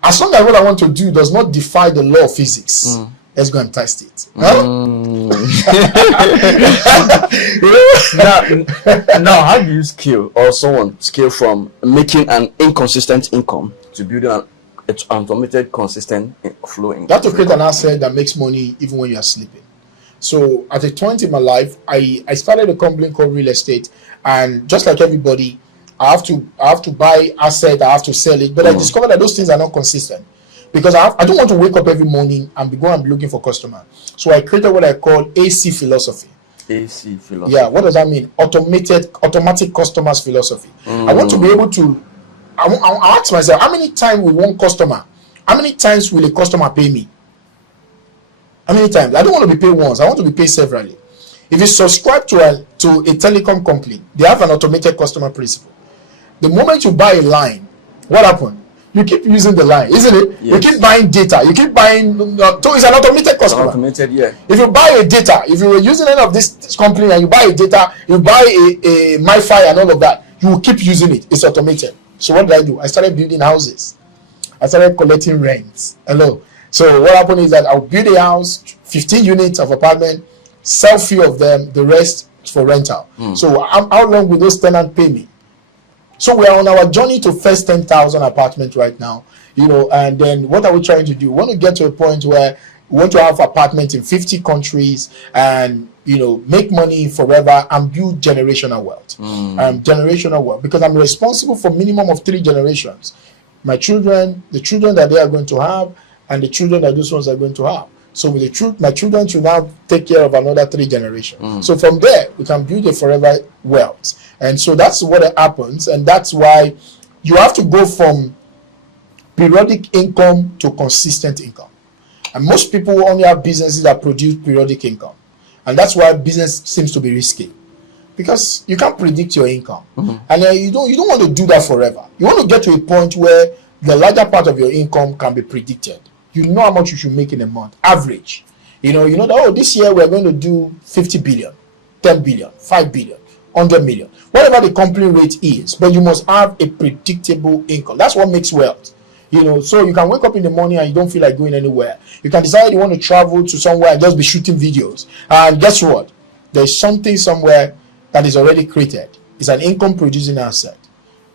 as long as what I want to do does not defy the law of physics, let's go and test it. Now, how do you scale, or someone scale from making an inconsistent income to building an automated, consistent flow income? You have to create an asset that makes money even when you are sleeping. So at a point in my life, I started a company called real estate, and just like everybody, I have to buy asset, I have to sell it, but I discovered that those things are not consistent, because I don't want to wake up every morning and be looking for customer. So I created what I call AC philosophy. AC philosophy. Yeah, what does that mean? Automatic customers philosophy. I want to be able to. I ask myself, how many times will one customer? How many times will a customer pay me? How many times? I don't want to be paid once. I want to be paid severally. If you subscribe to a telecom company, they have an automated customer principle. The moment you buy a line, what happened? You keep using the line, isn't it? Yes. You keep buying data. You keep buying. So it's an automated customer. Automated, yeah. If you buy a data, if you were using any of this company and you buy a data, you buy a MiFi and all of that, you will keep using it. It's automated. So what did I do? I started building houses. I started collecting rents. Hello. So what happened is that I'll build a house, 15 units of apartment, sell few of them, the rest for rental. So how long will those tenants pay me? So we are on our journey to first 10,000 apartments right now, and then what are we trying to do? We want to get to a point where we want to have apartments in 50 countries and, make money forever and build generational wealth. Generational wealth, because I'm responsible for minimum of 3 generations. My children, the children that they are going to have, and the children that those ones are going to have. So with my children should now take care of another 3 generations. So from there, we can build a forever wealth. And so that's what happens. And that's why you have to go from periodic income to consistent income. And most people only have businesses that produce periodic income. And that's why business seems to be risky. Because you can't predict your income. And you don't want to do that forever. You want to get to a point where the larger part of your income can be predicted. You know how much you should make in a month, average. You know that, this year we're going to do 50 billion, 10 billion, 5 billion, 100 million, whatever the company rate is, but you must have a predictable income. That's what makes wealth. So you can wake up in the morning and you don't feel like going anywhere. You can decide you want to travel to somewhere and just be shooting videos. And guess what? There's something somewhere that is already created. It's an income producing asset.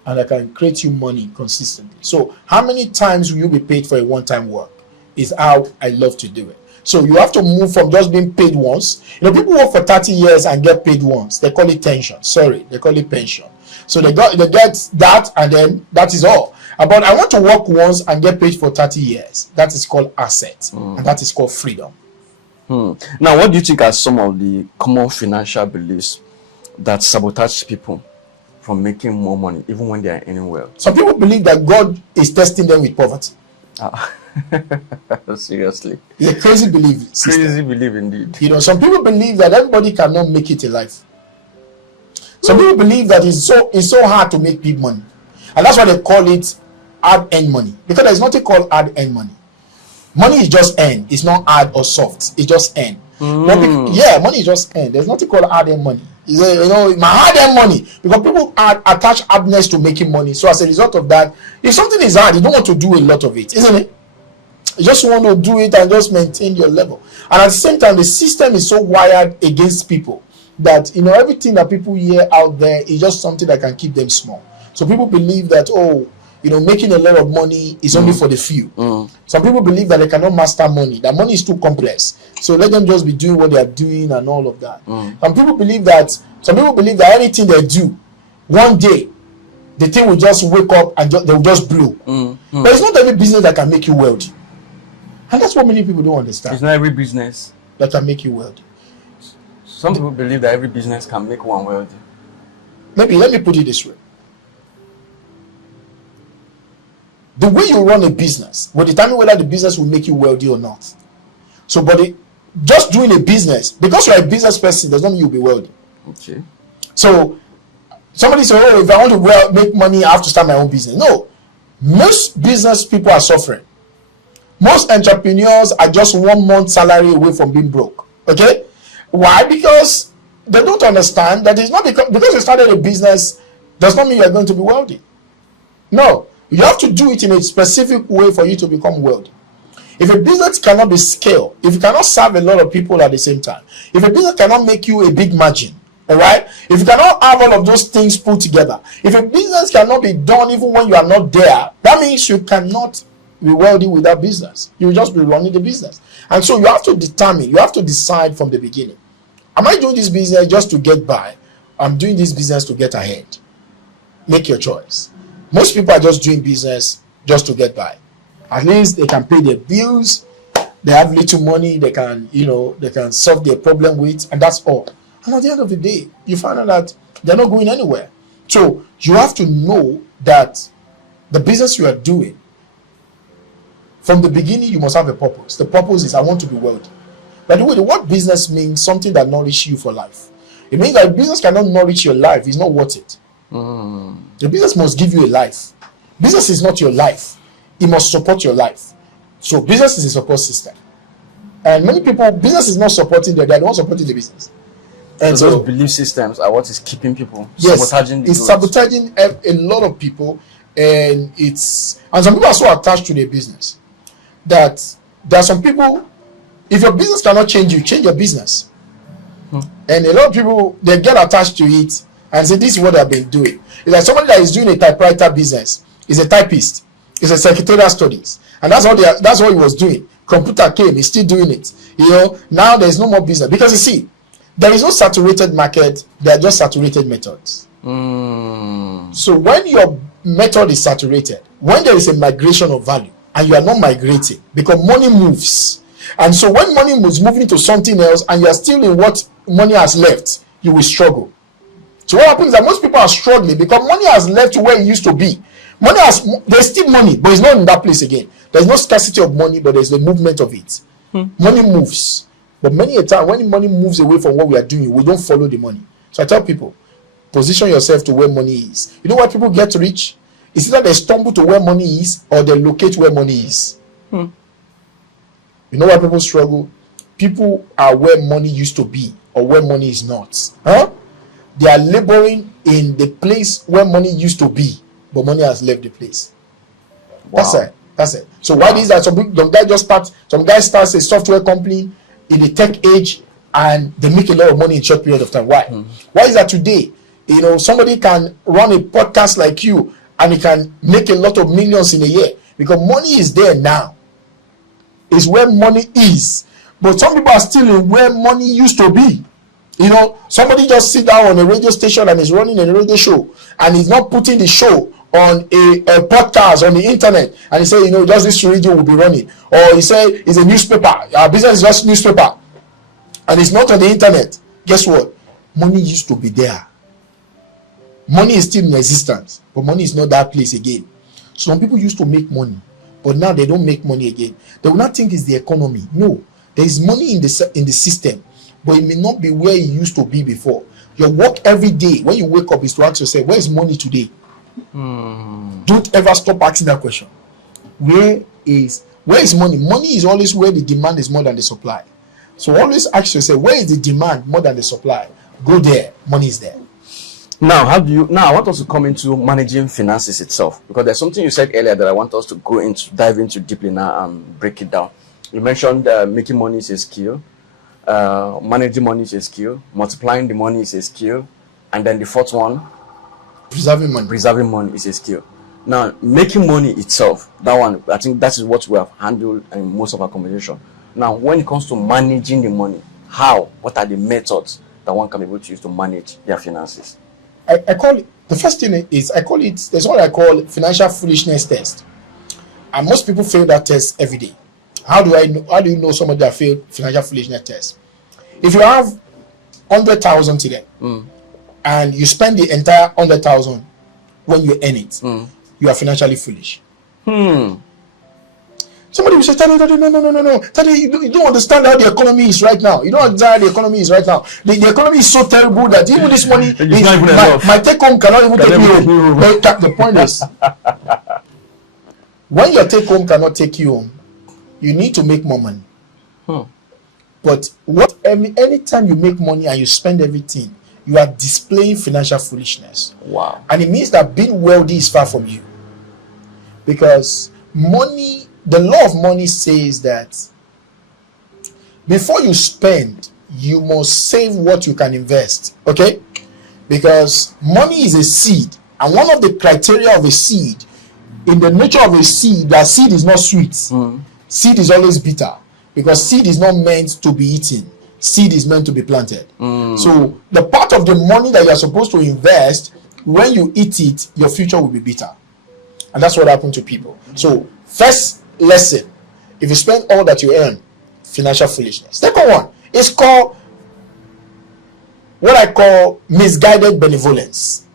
And I can create you money consistently. So how many times will you be paid for a one-time work? Is how I love to do it. So you have to move from just being paid once. People work for 30 years and get paid once. They call it pension. They call it pension. So they get that, and then that is all. But I want to work once and get paid for 30 years. That is called asset, and that is called freedom. Now, what do you think are some of the common financial beliefs that sabotage people from making more money, even when they are earning well? Some people believe that God is testing them with poverty. Seriously, it's a crazy belief system. Crazy belief indeed. Some people believe that everybody cannot make it in life. Some people believe that it's so hard to make big money, and that's why they call it hard-earned money, because there's nothing called hard-earned money. Money is just earned. It's not hard or soft. It's just earned. Money is just earned. There's nothing called hard-earned money. My hard-earned money, because people attach hardness to making money. So as a result of that, if something is hard, you don't want to do a lot of it, isn't it? You just want to do it and just maintain your level. And at the same time, the system is so wired against people that everything that people hear out there is just something that can keep them small. So people believe that making a lot of money is only for the few. Some people believe that they cannot master money, that money is too complex. So let them just be doing what they are doing and all of that. Some people believe that anything they do, one day, the thing will just wake up and they will just blow. But it's not every business that can make you wealthy. And that's what many people don't understand. It's not every business that can make you wealthy. Some people believe that every business can make one wealthy. Maybe, let me put it this way. The way you run a business will determine whether the business will make you wealthy or not. So, just doing a business, because you're a business person, does not mean you'll be wealthy. Okay. So, somebody says, if I want to make money, I have to start my own business. No. Most business people are suffering. Most entrepreneurs are just 1 month salary away from being broke. Okay? Why? Because they don't understand that it's not because you started a business does not mean you're going to be wealthy. No. You have to do it in a specific way for you to become wealthy. If a business cannot be scaled, if you cannot serve a lot of people at the same time, if a business cannot make you a big margin, all right, if you cannot have all of those things put together, if a business cannot be done even when you are not there, that means you cannot be wealthy with that business. You will just be running the business. And so you have to determine, you have to decide from the beginning, am I doing this business just to get by? I'm doing this business to get ahead. Make your choice. Most people are just doing business just to get by. At least they can pay their bills, they have little money, they can solve their problem with, and that's all. And at the end of the day, you find out that they're not going anywhere. So you have to know that the business you are doing, from the beginning, you must have a purpose. The purpose is, I want to be wealthy. By the way, the word business means something that nourishes you for life. It means that business cannot nourish your life. It's not worth it. The business must give you a life. Business is not your life. It must support your life. So business is a support system. And many people, business is not supporting them. They are not supporting the business. And so those belief systems are what is keeping people, yes, sabotaging the it's growth. Sabotaging a lot of people. And some people are so attached to their business that there are some people, if your business cannot change you, change your business. And a lot of people, they get attached to it and say, this is what I've been doing. It's like somebody that is doing a typewriter business is a typist, is a secretarial studies, and that's what he was doing. Computer came, he's still doing it. Now there's no more business because you see, there is no saturated market. There are just saturated methods. So when your method is saturated, when there is a migration of value and you are not migrating, because money moves, and so when money moves moving to something else and you are still in what money has left, you will struggle. So what happens is that most people are struggling because money has left to where it used to be. There's still money, but it's not in that place again. There's no scarcity of money, but there's the movement of it. Money moves, but many a time when money moves away from what we are doing, we don't follow the money. So I tell people, position yourself to where money is. You know why people get rich? It's either they stumble to where money is or they locate where money is. You know why people struggle? People are where money used to be or where money is not. They are laboring in the place where money used to be, but money has left the place. Wow. That's it. So why is that? Some guys start a software company in the tech age and they make a lot of money in a short period of time. Why? Why is that today? Somebody can run a podcast like you and he can make a lot of millions in a year because money is there now. It's where money is. But some people are still in where money used to be. Somebody just sit down on a radio station and is running a radio show and he's not putting the show on a podcast on the internet and he say, just this radio will be running. Or he say it's a newspaper. Our business is just newspaper. And it's not on the internet. Guess what? Money used to be there. Money is still in existence, but money is not that place again. Some people used to make money, but now they don't make money again. They will not think it's the economy. No, there is money in the system, but it may not be where it used to be before. Your work every day when you wake up is to ask yourself, where is money today? Don't ever stop asking that question. Where is money? Money is always where the demand is more than the supply. So always ask yourself, where is the demand more than the supply? Go there, money is there. Now, I want us to come into managing finances itself, because there's something you said earlier that I want us to dive into deeply now and break it down. You mentioned making money is a skill, managing money is a skill, multiplying the money is a skill, and then the fourth one, preserving money is a skill. Now, making money itself, that one, I think that is what we have handled in most of our conversation. Now, when it comes to managing the money, what are the methods that one can be able to use to manage their finances? I call it, the first thing is, there's what I call financial foolishness test. And most people fail that test every day. How do you know somebody that failed financial foolishness test? If you have 100,000 today, and you spend the entire 100,000 when you earn it, you are financially foolish. Somebody will say, Tade, no. Tade, you don't understand how the economy is right now. You don't understand how the economy is right now. The economy is so terrible that even this money, my take home cannot even take me home. The point is, when your take home cannot take you home, you need to make more money. But anytime you make money and you spend everything, you are displaying financial foolishness. Wow. And it means that being wealthy is far from you. Because money, the law of money says that before you spend, you must save what you can invest. Okay? Because money is a seed, and one of the criteria of a seed, in the nature of a seed, that seed is not sweet. Seed is always bitter, because seed is not meant to be eaten. Seed is meant to be planted. So the part of the money that you are supposed to invest, when you eat it, your future will be bitter. And that's what happened to people. So first lesson, if you spend all that you earn, financial foolishness. Second one is called what I call misguided benevolence.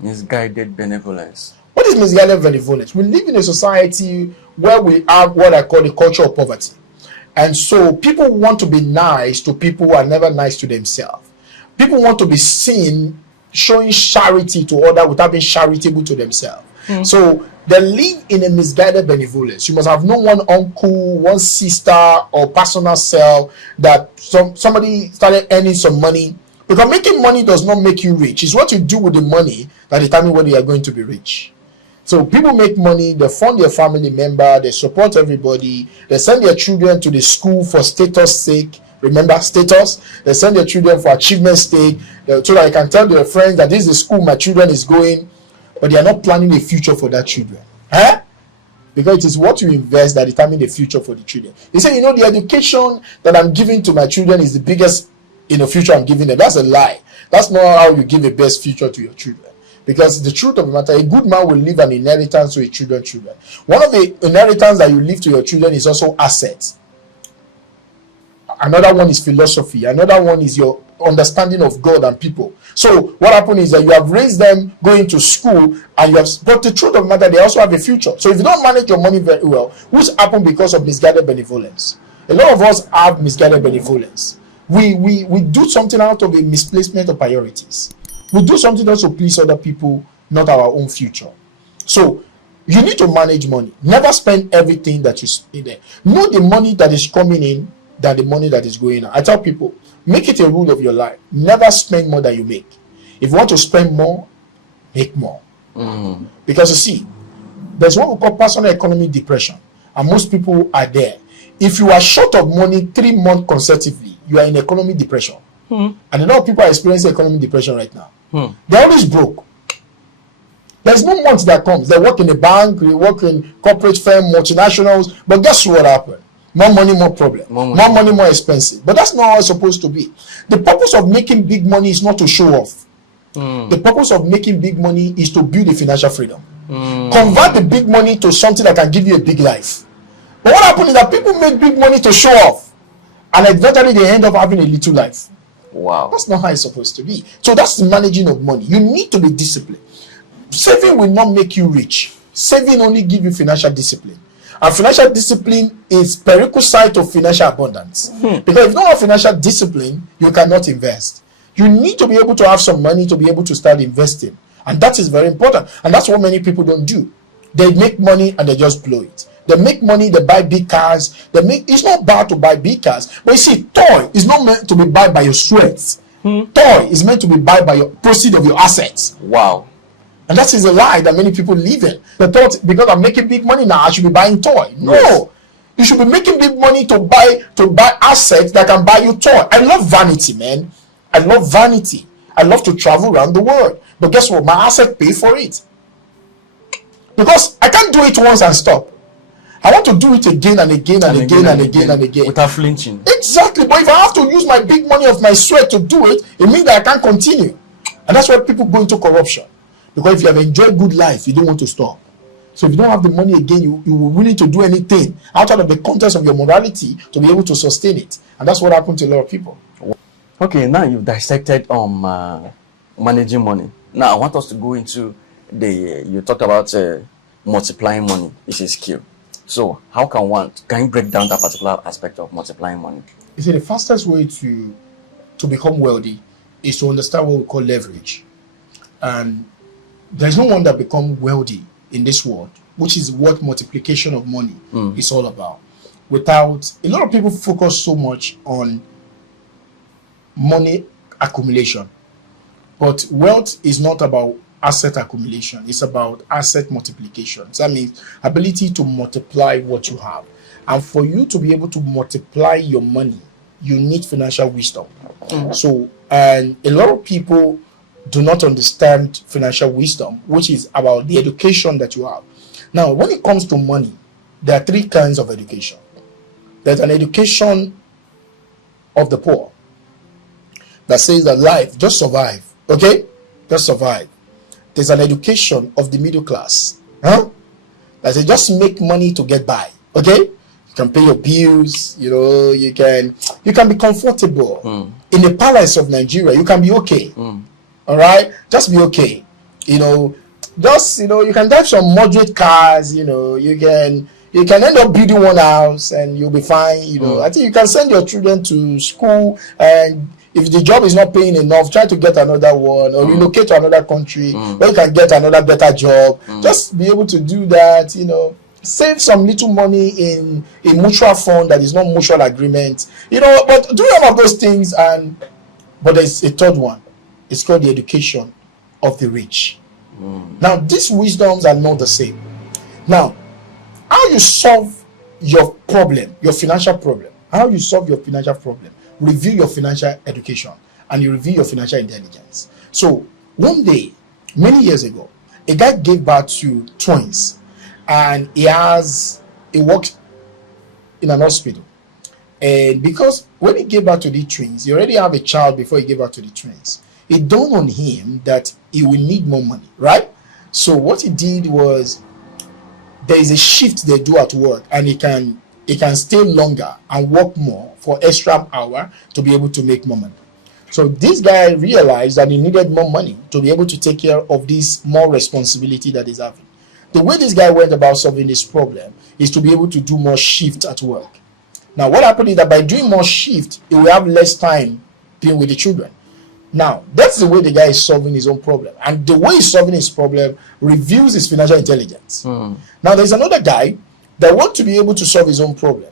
Misguided benevolence. What is misguided benevolence? We live in a society where we have what I call the culture of poverty. And so people want to be nice to people who are never nice to themselves. People want to be seen showing charity to others without being charitable to themselves. So they live in a misguided benevolence. You must have known one uncle, one sister, or personal self that somebody started earning some money. Because making money does not make you rich. It's what you do with the money that determines whether you are going to be rich. So people make money, they fund their family member, they support everybody, they send their children to the school for status sake. Remember, status? They send their children for achievement sake, so that they can tell their friends that this is the school my children is going, but they are not planning a future for that children. Because it is what you invest that determines the future for the children. They say, the education that I'm giving to my children is the biggest future I'm giving them. That's a lie. That's not how you give a best future to your children. Because the truth of the matter, a good man will leave an inheritance to his children. One of the inheritance that you leave to your children is also assets. Another one is philosophy. Another one is your understanding of God and people. So what happened is that you have raised them going to school, but the truth of the matter, they also have a future. So if you don't manage your money very well, what's happened because of misguided benevolence? A lot of us have misguided benevolence. We do something out of a misplacement of priorities. We do something just to please other people, not our own future. So you need to manage money. Never spend everything that you spend there. Know the money that is coming in than the money that is going out. I tell people, make it a rule of your life. Never spend more than you make. If you want to spend more, make more. Because you see, there's what we call personal economic depression, and most people are there. If you are short of money 3 months consecutively, you are in economic depression. And a lot of people are experiencing economic depression right now. They're always broke. There's no month that comes. They work in a bank, they work in corporate firm, multinationals, but guess what happened? More money, more problem. More money, more expensive. But that's not how it's supposed to be. The purpose of making big money is not to show off. The purpose of making big money is to build a financial freedom. Convert the big money to something that can give you a big life. But what happens is that people make big money to show off, and eventually they end up having a little life. Wow. That's not how it's supposed to be. So that's the managing of money. You need to be disciplined. Saving will not make you rich. Saving only give you financial discipline. And financial discipline is prerequisite to financial abundance. Because if you don't have financial discipline, you cannot invest. You need to be able to have some money to be able to start investing. And that is very important. And that's what many people don't do. They make money and they just blow it. They make money, they buy big cars. It's not bad to buy big cars. But you see, toy is not meant to be bought by your sweat. Toy is meant to be bought by your proceed of your assets. Wow. And that is a lie that many people live in. They thought, because I'm making big money now, I should be buying toy. No. Yes. You should be making big money to buy assets that can buy you toy. I love vanity, man. I love vanity. I love to travel around the world. But guess what? My asset pay for it. Because I can't do it once and stop. I want to do it again and again and again and again and again. Without flinching. Exactly. But if I have to use my big money of my sweat to do it, it means that I can't continue. And that's why people go into corruption. Because if you have enjoyed good life, you don't want to stop. So if you don't have the money again, you will willing to do anything outside of the context of your morality to be able to sustain it. And that's what happened to a lot of people. Okay, now you've dissected managing money. Now I want us to go into you talked about multiplying money is a skill. So how can you break down that particular aspect of multiplying money? You see, the fastest way to become wealthy is to understand what we call leverage. And there's no one that becomes wealthy in this world, which is what multiplication of money is all about. Without, a lot of people focus so much on money accumulation. But wealth is not about asset accumulation. It's about asset multiplication. So that means ability to multiply what you have. And for you to be able to multiply your money, you need financial wisdom. So, and a lot of people do not understand financial wisdom, which is about the education that you have. Now, when it comes to money, there are 3 kinds of education. There's an education of the poor that says that life, just survive, okay? Just survive. There's an education of the middle class, that says just make money to get by, okay? You can pay your bills, you can be comfortable. In the palace of Nigeria, you can be okay. All right? Just be okay. You can drive some moderate cars, you can end up building one house and you'll be fine. I think you can send your children to school, and if the job is not paying enough, try to get another one or relocate to another country where you can get another better job. Just be able to do that, save some little money in a mutual fund that is not mutual agreement, but do all of those things. But there's a third one. It's called the education of the rich. Now, these wisdoms are not the same. Now, how you solve your problem, your financial problem, review your financial education, and you review your financial intelligence. So, one day, many years ago, a guy gave birth to twins, and he worked in an hospital. And because when he gave birth to the twins, he already have a child before he gave birth to the twins. It dawned on him that he will need more money, right? So what he did was, there is a shift they do at work, and he can stay longer and work more for extra hour to be able to make more money. So this guy realized that he needed more money to be able to take care of this more responsibility that he's having. The way this guy went about solving this problem is to be able to do more shift at work. Now, what happened is that by doing more shift, he will have less time being with the children. Now, that's the way the guy is solving his own problem. And the way he's solving his problem reveals his financial intelligence. Now, there's another guy that wants to be able to solve his own problem.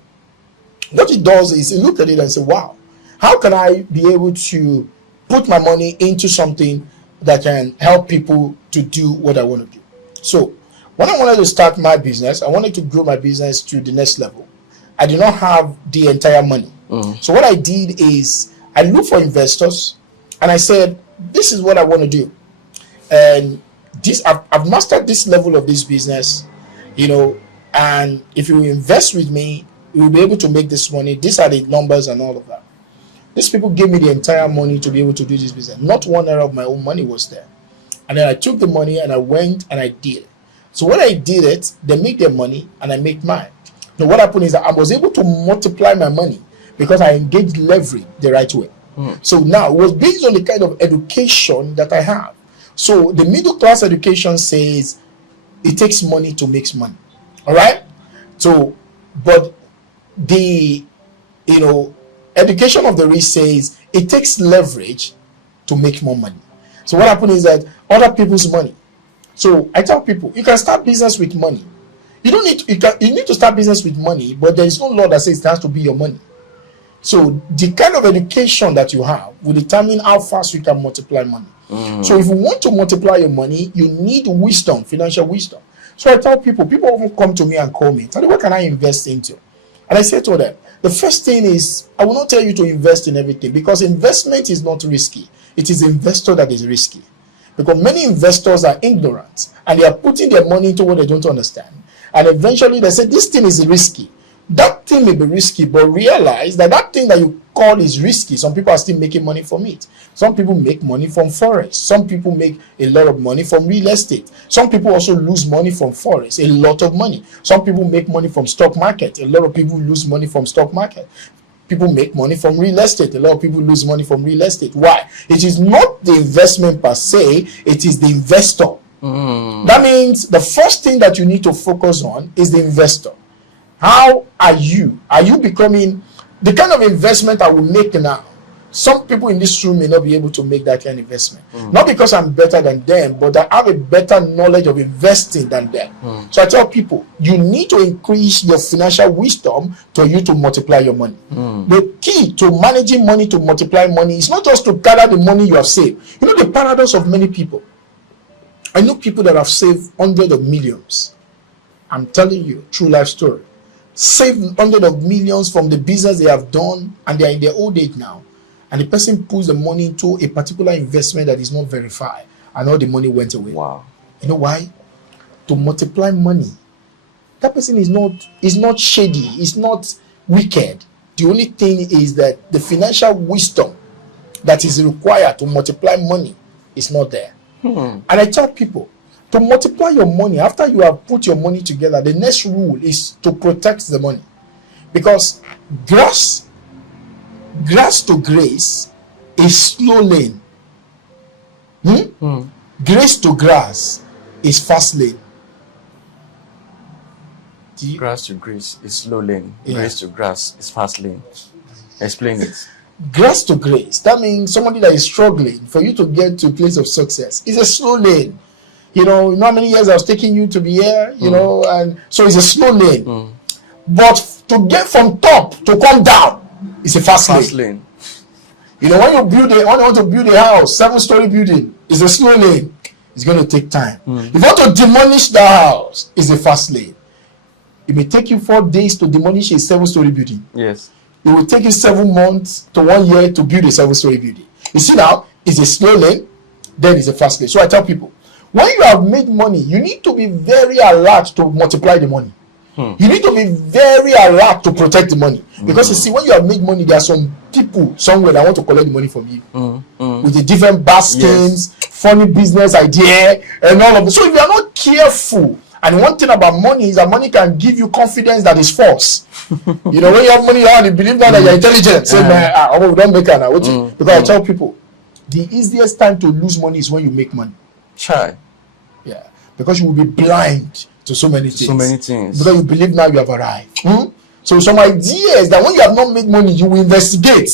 What he does is he looks at it and says, wow, how can I be able to put my money into something that can help people to do what I want to do? So, when I wanted to start my business, I wanted to grow my business to the next level. I did not have the entire money. So what I did is I looked for investors, and I said, this is what I want to do. And I've mastered this level of this business, and if you invest with me, you will be able to make this money. These are the numbers and all of that. These people gave me the entire money to be able to do this business. Not one naira of my own money was there. And then I took the money and I went and I did it. So when I did it, they make their money and I make mine. Now what happened is that I was able to multiply my money because I engaged leverage the right way. So now it was based on the kind of education that I have. So the middle class education says it takes money to make money. All right. So, but the education of the rich says it takes leverage to make more money. So what happened is that other people's money. So I tell people, you can start business with money. You need to start business with money, but there is no law that says it has to be your money. So the kind of education that you have will determine how fast you can multiply money. So if you want to multiply your money, you need wisdom, financial wisdom. So I tell people often come to me and call me, tell me, what can I invest into? And I say to them, the first thing is, I will not tell you to invest in everything, because investment is not risky. It is the investor that is risky. Because many investors are ignorant and they are putting their money into what they don't understand. And eventually they say, this thing is risky. That thing may be risky, but realize that that thing that you call is risky, some people are still making money from it. Some people make money from forest. Some people make a lot of money from real estate. Some people also lose money from forest, a lot of money. Some people make money from stock market. A lot of people lose money from stock market. People make money from real estate. A lot of people lose money from real estate. Why? It is not the investment per se, it is the investor. That means the first thing that you need to focus on is the investor. How are you? Are you becoming the kind of investment I will make now? Some people in this room may not be able to make that kind of investment. Not because I'm better than them, but I have a better knowledge of investing than them. So I tell people, you need to increase your financial wisdom for you to multiply your money. The key to managing money to multiply money is not just to gather the money you have saved. You know the paradox of many people. I know people that have saved hundreds of millions. I'm telling you, true life story. Saved hundreds of millions from the business they have done, and they are in their old age now. And the person puts the money into a particular investment that is not verified, and all the money went away. Wow. You know why? To multiply money. That person is not shady, it's not wicked. The only thing is that the financial wisdom that is required to multiply money is not there. And I tell people, to multiply your money, after you have put your money together, the next rule is to protect the money. Because grass to grace is slow lane. Grace to grass is fast lane. Grass to grace is slow lane. Yeah. Grace to grass is fast lane. Explain it. Grace to grace, that means somebody that is struggling for you to get to a place of success. It's a slow lane. You know how many years I was taking you to be here, and so it's a slow lane. But to get from top to come down, it's a fast lane. When you want to build a house, 7-story building, it's a slow lane. It's going to take time. If you want to demolish the house, it's a fast lane. It may take you 4 days to demolish a 7-story building. Yes. It will take you 7 months to 1 year to build a 7-story building. You see now, it's a slow lane, then it's a fast lane. So I tell people, when you have made money, you need to be very alert to multiply the money. You need to be very alert to protect the money. Because you see, when you have made money, there are some people somewhere that want to collect the money from you. With the different baskins, funny business idea, and all of it. So if you are not careful, and one thing about money is that money can give you confidence that is false. When you have money, you believe now that you're intelligent. Say, man, we don't make it now. Because I tell people, the easiest time to lose money is when you make money. Sure. Yeah. Because you will be blind to so many things. Because you believe now you have arrived. So some ideas that when you have not made money, you will investigate.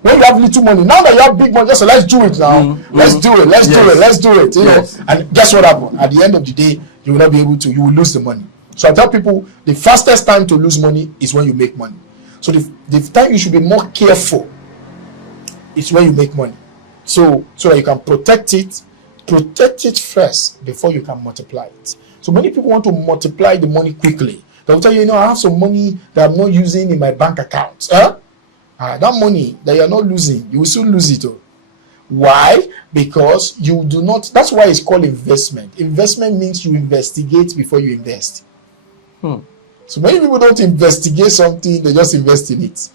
When you have little money, now that you have big money, just say, let's do it now. Let's do it. You know. And guess what happened? At the end of the day, you will not be able to. You will lose the money. So I tell people, the fastest time to lose money is when you make money. So the time you should be more careful is when you make money. So that you can protect it first before you can multiply it. So many people want to multiply the money quickly. They'll tell you, I have some money that I'm not using in my bank account. That money that you're not losing, you will still lose it. Why? Because you do not. That's why it's called investment. Investment means you investigate before you invest. So many people don't investigate something, they just invest in it.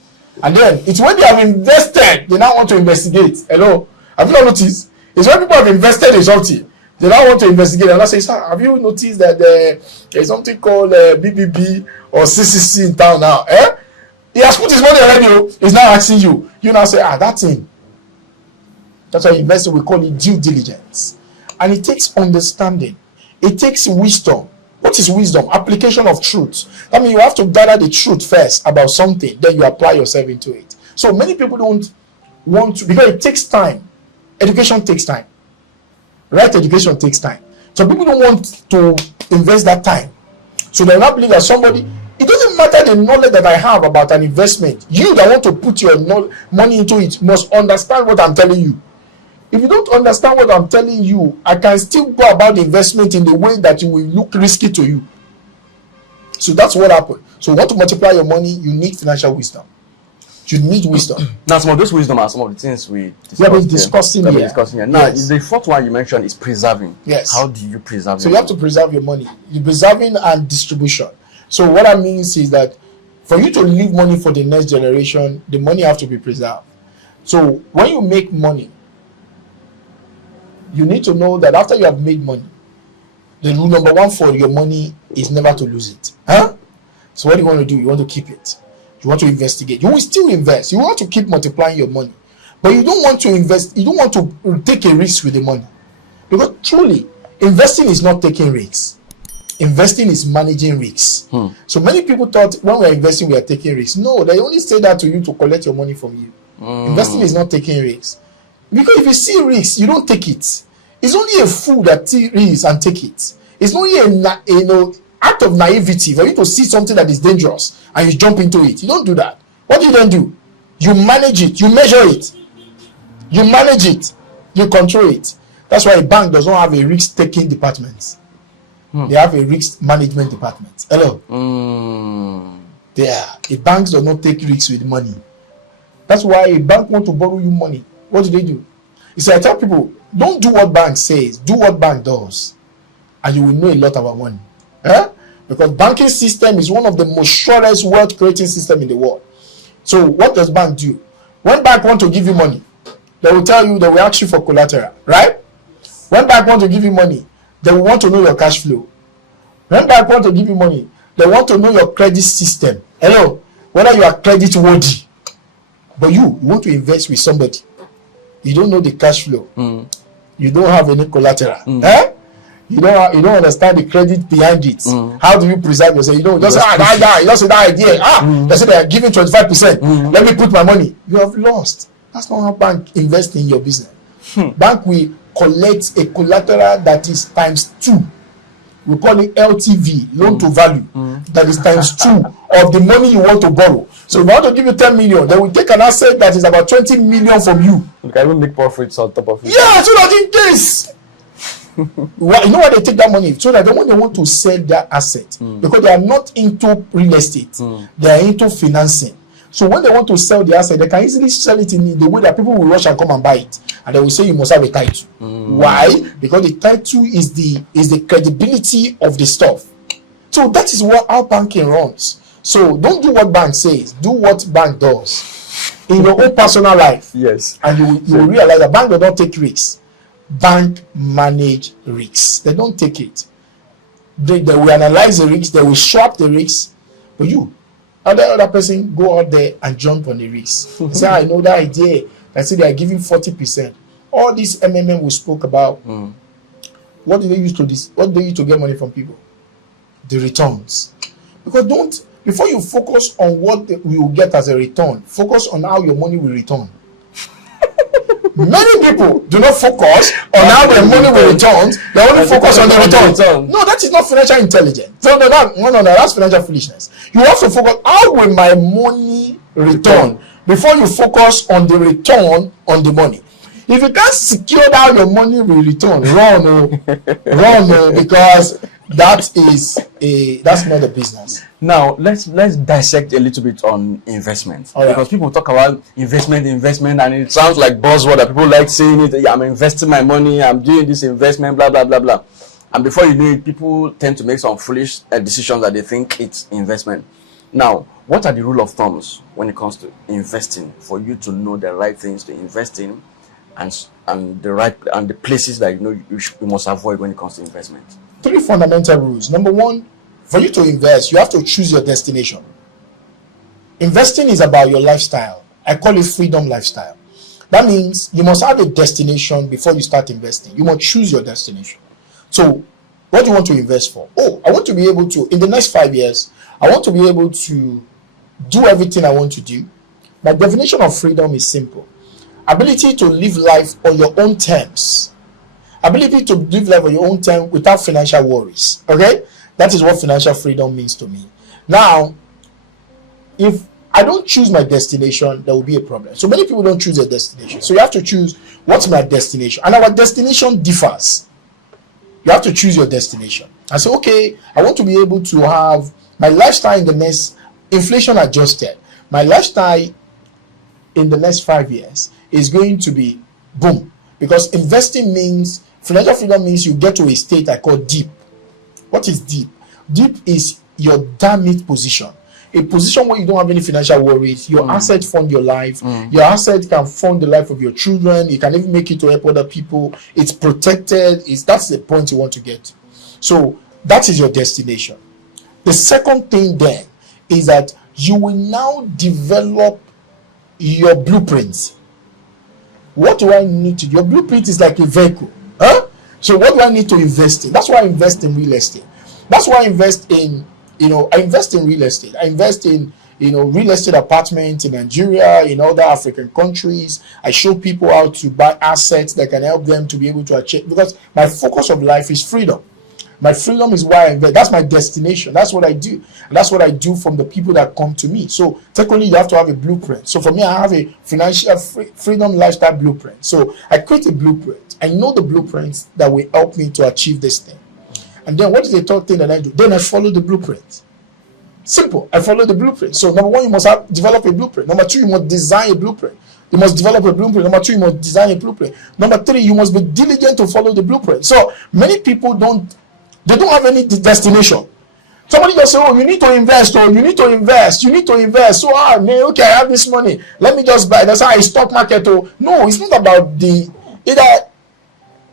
And then it's when they have invested, they now want to investigate. Hello? Have you not noticed? It's when people have invested in something, they now want to investigate. And I say, sir, have you noticed that there's something called BBB or CCC in town now? He has put his money already. He's now asking you. You now say, that thing. That's why investing, we call it due diligence. And it takes understanding. It takes wisdom. What is wisdom? Application of truth. I mean, you have to gather the truth first about something, then you apply yourself into it. So many people don't want to, because it takes time. Education takes time. Right education takes time. So people don't want to invest that time. So they not believe that somebody, it doesn't matter the knowledge that I have about an investment. You that want to put your money into it must understand what I'm telling you. If you don't understand what I'm telling you, I can still go about the investment in the way that it will look risky to you. So that's what happened. So you want to multiply your money, you need financial wisdom. You need wisdom. Now, some of those wisdom are some of the things we discussing here. Now, the fourth one you mentioned is preserving. Yes. How do you preserve? So you have to preserve your money. You're preserving and distribution. So what that means is that for you to leave money for the next generation, the money have to be preserved. So when you make money, you need to know that after you have made money, the rule number one for your money is never to lose it. So what do you want to do? You want to keep it. You want to investigate. You will still invest. You want to keep multiplying your money. But you don't want to invest. You don't want to take a risk with the money. Because truly, investing is not taking risks. Investing is managing risks. So many people thought when we are investing, we are taking risks. No, they only say that to you to collect your money from you. Investing is not taking risks. Because if you see risks, you don't take it. It's only a fool that sees risks and take it. It's only a act of naivety for you to see something that is dangerous and you jump into it. You don't do that. What do you then do? You manage it. You measure it. You manage it. You control it. That's why a bank does not have a risk-taking department. They have a risk management department. Hello. A bank does not take risks with money. That's why a bank want to borrow you money. What do? You see, I tell people, don't do what bank says, do what bank does, and you will know a lot about money. Because banking system is one of the most surest wealth creating system in the world. So what does bank do? When bank want to give you money, they will tell you, they will ask you for collateral, right? When bank want to give you money, they will want to know your cash flow. When bank want to give you money, they want to know your credit system. Hello, whether you are credit worthy. But you want to invest with somebody. You don't know the cash flow. You don't have any collateral. You don't understand the credit behind it. How do you preserve yourself? You don't just say, that idea. They say they are giving 25%. Let me put my money. You have lost. That's not how bank invest in your business. Bank will collect a collateral that is times 2. We call it LTV, loan to value. That is times 2 of the money you want to borrow. So if I want to give you 10 million, they will take an asset that is about 20 million from you. You can even make profits on top of it. Yeah, so that in case. Well, you know why they take that money? So that when they want to sell their asset, because they are not into real estate, they are into financing. So when they want to sell the asset, they can easily sell it in the way that people will rush and come and buy it, and they will say you must have a title. Why? Because the title is the credibility of the stuff. So that is what our banking runs. So don't do what bank says, do what bank does in your own personal life. Yes, and you will realize that bank does not take risks. Bank manage risks. They don't take it. They will analyze the risks. They will swap the risks. But you, other person, go out there and jump on the risks. Say, I know that idea. I say they are giving 40%. All these MMM we spoke about. What do they use to this? What do they use to get money from people? The returns. Because before you focus on what we will get as a return, focus on how your money will return. Many people do not focus on how their money will return. They only focus on the return. No, that is not financial intelligence. No, that's financial foolishness. You have to focus, how will my money return, before you focus on the return on the money. If you can't secure how your money will return, run, because that's not the business. Now let's dissect a little bit on investment, because people talk about investment, and it sounds like buzzword that people like saying it. Yeah, I'm investing my money. I'm doing this investment, blah blah blah blah. And before you know it, people tend to make some foolish decisions that they think it's investment. Now, what are the rule of thumbs when it comes to investing for you to know the right things to invest in, and the places that you must avoid when it comes to investment? 3 fundamental rules. Number 1, for you to invest, you have to choose your destination. Investing is about your lifestyle. I call it freedom lifestyle. That means you must have a destination before you start investing. You must choose your destination. So, what do you want to invest for? I want to be able to, in the next 5 years, I want to be able to do everything I want to do. My definition of freedom is simple. Ability to live life on your own terms. Ability to live life on your own terms without financial worries. Okay? That is what financial freedom means to me. Now, if I don't choose my destination, there will be a problem. So many people don't choose their destination. So you have to choose, what's my destination? And our destination differs. You have to choose your destination. I say, okay, I want to be able to have my lifestyle in the next, inflation adjusted, my lifestyle in the next 5 years is going to be boom. Because investing means, financial freedom means you get to a state I call deep. What is deep? Deep is your damn it position. A position where you don't have any financial worries. Your assets fund your life. Your assets can fund the life of your children. You can even make it to help other people. It's protected. That's the point you want to get to. So that is your destination. The second thing then is that you will now develop your blueprints. What do I need to do? Your blueprint is like a vehicle. So what do I need to invest in? That's why I invest in real estate. That's why I invest in, I invest in real estate. I invest in, real estate apartments in Nigeria, in other African countries. I show people how to buy assets that can help them to be able to achieve, because my focus of life is freedom. My freedom is why I invest. That's my destination. That's what I do. And that's what I do from the people that come to me. So technically, you have to have a blueprint. So for me, I have a financial freedom lifestyle blueprint. So I create a blueprint. I know the blueprints that will help me to achieve this thing. And then what is the third thing that I do? Then I follow the blueprint. Simple. I follow the blueprint. So number one, you must develop a blueprint. Number two, you must design a blueprint. You must develop a blueprint. Number two, you must design a blueprint. Number three, you must be diligent to follow the blueprint. So many people don't have any destination. Somebody just say, oh, you need to invest, or you need to invest, you need to invest. So, man, okay, I have this money. Let me just buy. That's how I stock market. Oh, no, it's not about either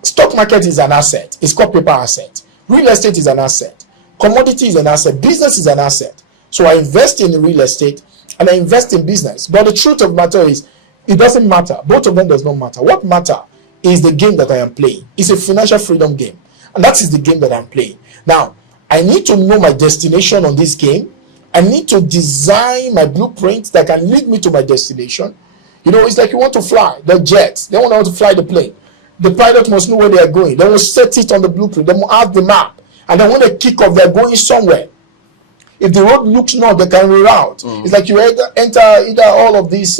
stock market is an asset. It's called paper asset. Real estate is an asset. Commodity is an asset. Business is an asset. So I invest in real estate and I invest in business. But the truth of the matter is, it doesn't matter. Both of them does not matter. What matter is the game that I am playing. It's a financial freedom game. And that is the game that I'm playing. Now, I need to know my destination on this game. I need to design my blueprint that can lead me to my destination. You know, it's like you want to fly the jets. They want to know how to fly the plane. The pilot must know where they are going. They will set it on the blueprint. They will have the map. And then when they kick off, they're going somewhere. If the road looks north, they can reroute. It's like you enter either all of this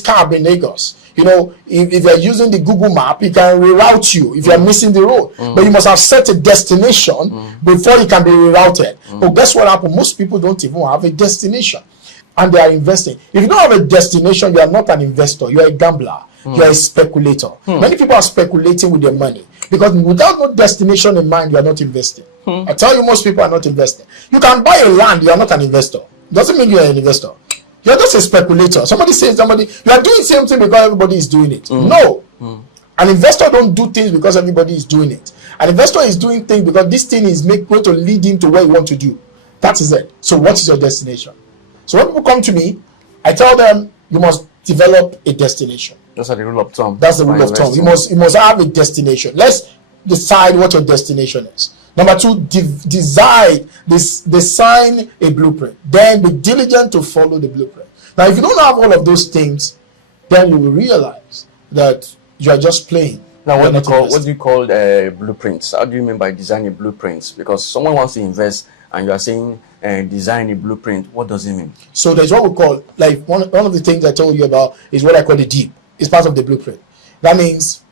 cab in Lagos. You know, if you're using the Google map, it can reroute you if you're missing the road. But you must have set a destination before it can be rerouted. But guess what happens? Most people don't even have a destination. And they are investing. If you don't have a destination, you are not an investor. You are a gambler. You are a speculator. Many people are speculating with their money. Because without no destination in mind, you are not investing. I tell you, most people are not investing. You can buy a land, you are not an investor. Doesn't mean you are an investor. You're just a speculator. Somebody says you are doing the same thing because everybody is doing it. No. An investor don't do things because everybody is doing it. An investor is doing things because this thing is going to lead him to where you want to do. That is it. So what is your destination? So when people come to me, I tell them you must develop a destination. That's the rule of thumb. That's the rule of thumb. You must have a destination. Let's decide what your destination is. Number two, design a blueprint. Then be diligent to follow the blueprint. Now, if you don't have all of those things, then you will realize that you are just playing. Now, what do you call blueprints? How do you mean by designing blueprints? Because someone wants to invest and you are saying design a blueprint. What does it mean? So there's what we call, like one of the things I told you about is what I call the deep. It's part of the blueprint. That means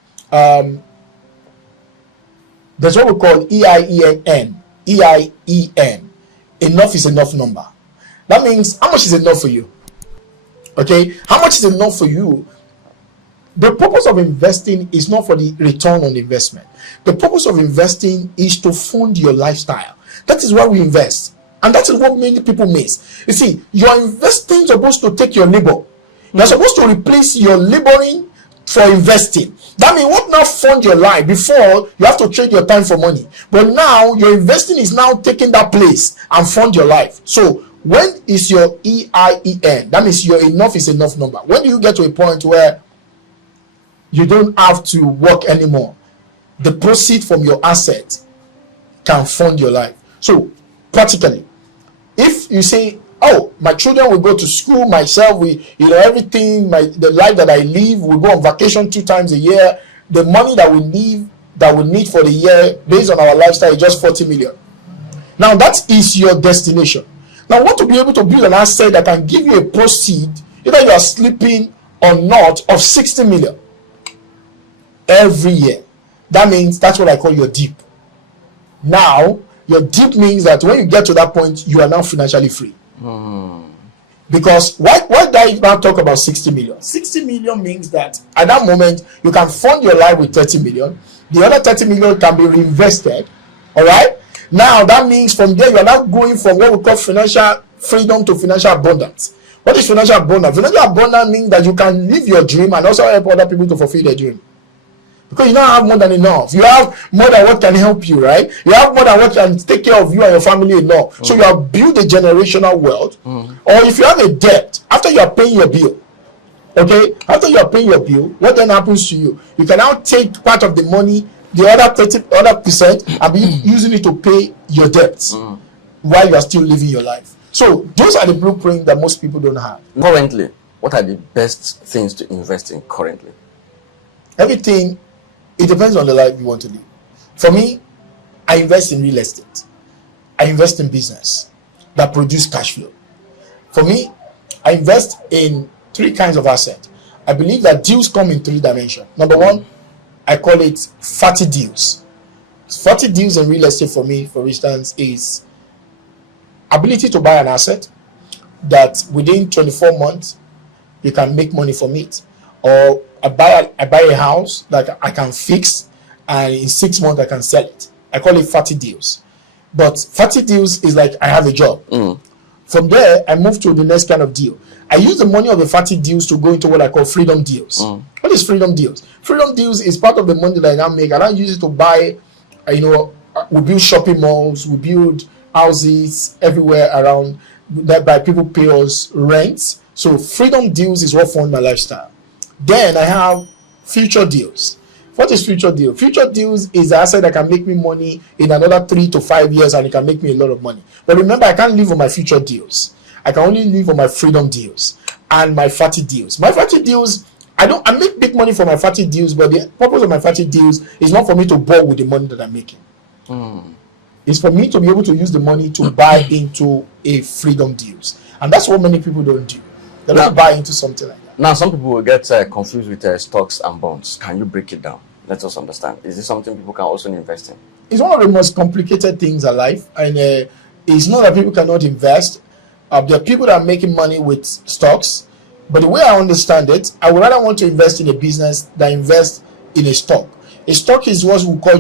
there's what we call EIEN. EIEN. Enough is enough number. That means how much is enough for you? Okay? How much is enough for you? The purpose of investing is not for the return on investment. The purpose of investing is to fund your lifestyle. That is why we invest. And that is what many people miss. You see, your investing is supposed to take your labor. You're supposed to replace your laboring for investing. That means what now fund your life? Before, you have to trade your time for money. But now, your investing is now taking that place and fund your life. So, when is your EIEN? That means your enough is enough number. When do you get to a point where you don't have to work anymore? The proceeds from your asset can fund your life. So, practically, if you say, oh, my children will go to school, myself, everything, the life that I live, we go on vacation 2 times a year. The money that we need for the year based on our lifestyle is just 40 million. Now that is your destination. Now want to be able to build an asset that can give you a proceed, either you are sleeping or not, of 60 million every year. That means that's what I call your deep. Now, your deep means that when you get to that point, you are now financially free. Because why do I now talk about 60 million? 60 million means that at that moment you can fund your life with 30 million. The other 30 million can be reinvested. All right. Now that means from there you are not going from what we call financial freedom to financial abundance. What is financial abundance? Financial abundance means that you can live your dream and also help other people to fulfill their dream. Because you don't have more than enough. You have more than what can help you, right? You have more than what can take care of you and your family enough. So you have built a generational wealth. Or if you have a debt, after you are paying your bill, okay? After you are paying your bill, what then happens to you? You can now take part of the money, the other percent, and be using it to pay your debts while you are still living your life. So those are the blueprints that most people don't have. Currently, what are the best things to invest in currently? Everything. It depends on the life you want to live. For me, I invest in real estate. I invest in business that produce cash flow. For me, I invest in 3 kinds of assets. I believe that deals come in 3 dimensions. Number 1, I call it fatty deals. Fatty deals in real estate for me, for instance, is ability to buy an asset that within 24 months you can make money from it. Or I buy a house that I can fix, and in 6 months I can sell it. I call it fatty deals. But fatty deals is like I have a job. From there, I move to the next kind of deal. I use the money of the fatty deals to go into what I call freedom deals. What is freedom deals? Freedom deals is part of the money that I now make. I now use it to buy, we build shopping malls, we build houses everywhere around, whereby people pay us rent. So freedom deals is what fund my lifestyle. Then I have future deals. What is future deal? Future deals is an asset that can make me money in another 3 to 5 years, and it can make me a lot of money. But remember, I can't live on my future deals. I can only live on my freedom deals and my fatty deals. My fatty deals, I make big money for my fatty deals, but the purpose of my fatty deals is not for me to bore with the money that I'm making. It's for me to be able to use the money to buy into a freedom deals. And that's what many people don't do. They don't buy into something like that. Now, some people will get confused with stocks and bonds. Can you break it down? Let us understand. Is this something people can also invest in? It's one of the most complicated things alive. And it's not that people cannot invest. There are people that are making money with stocks. But the way I understand it, I would rather want to invest in a business than invest in a stock. A stock is what we call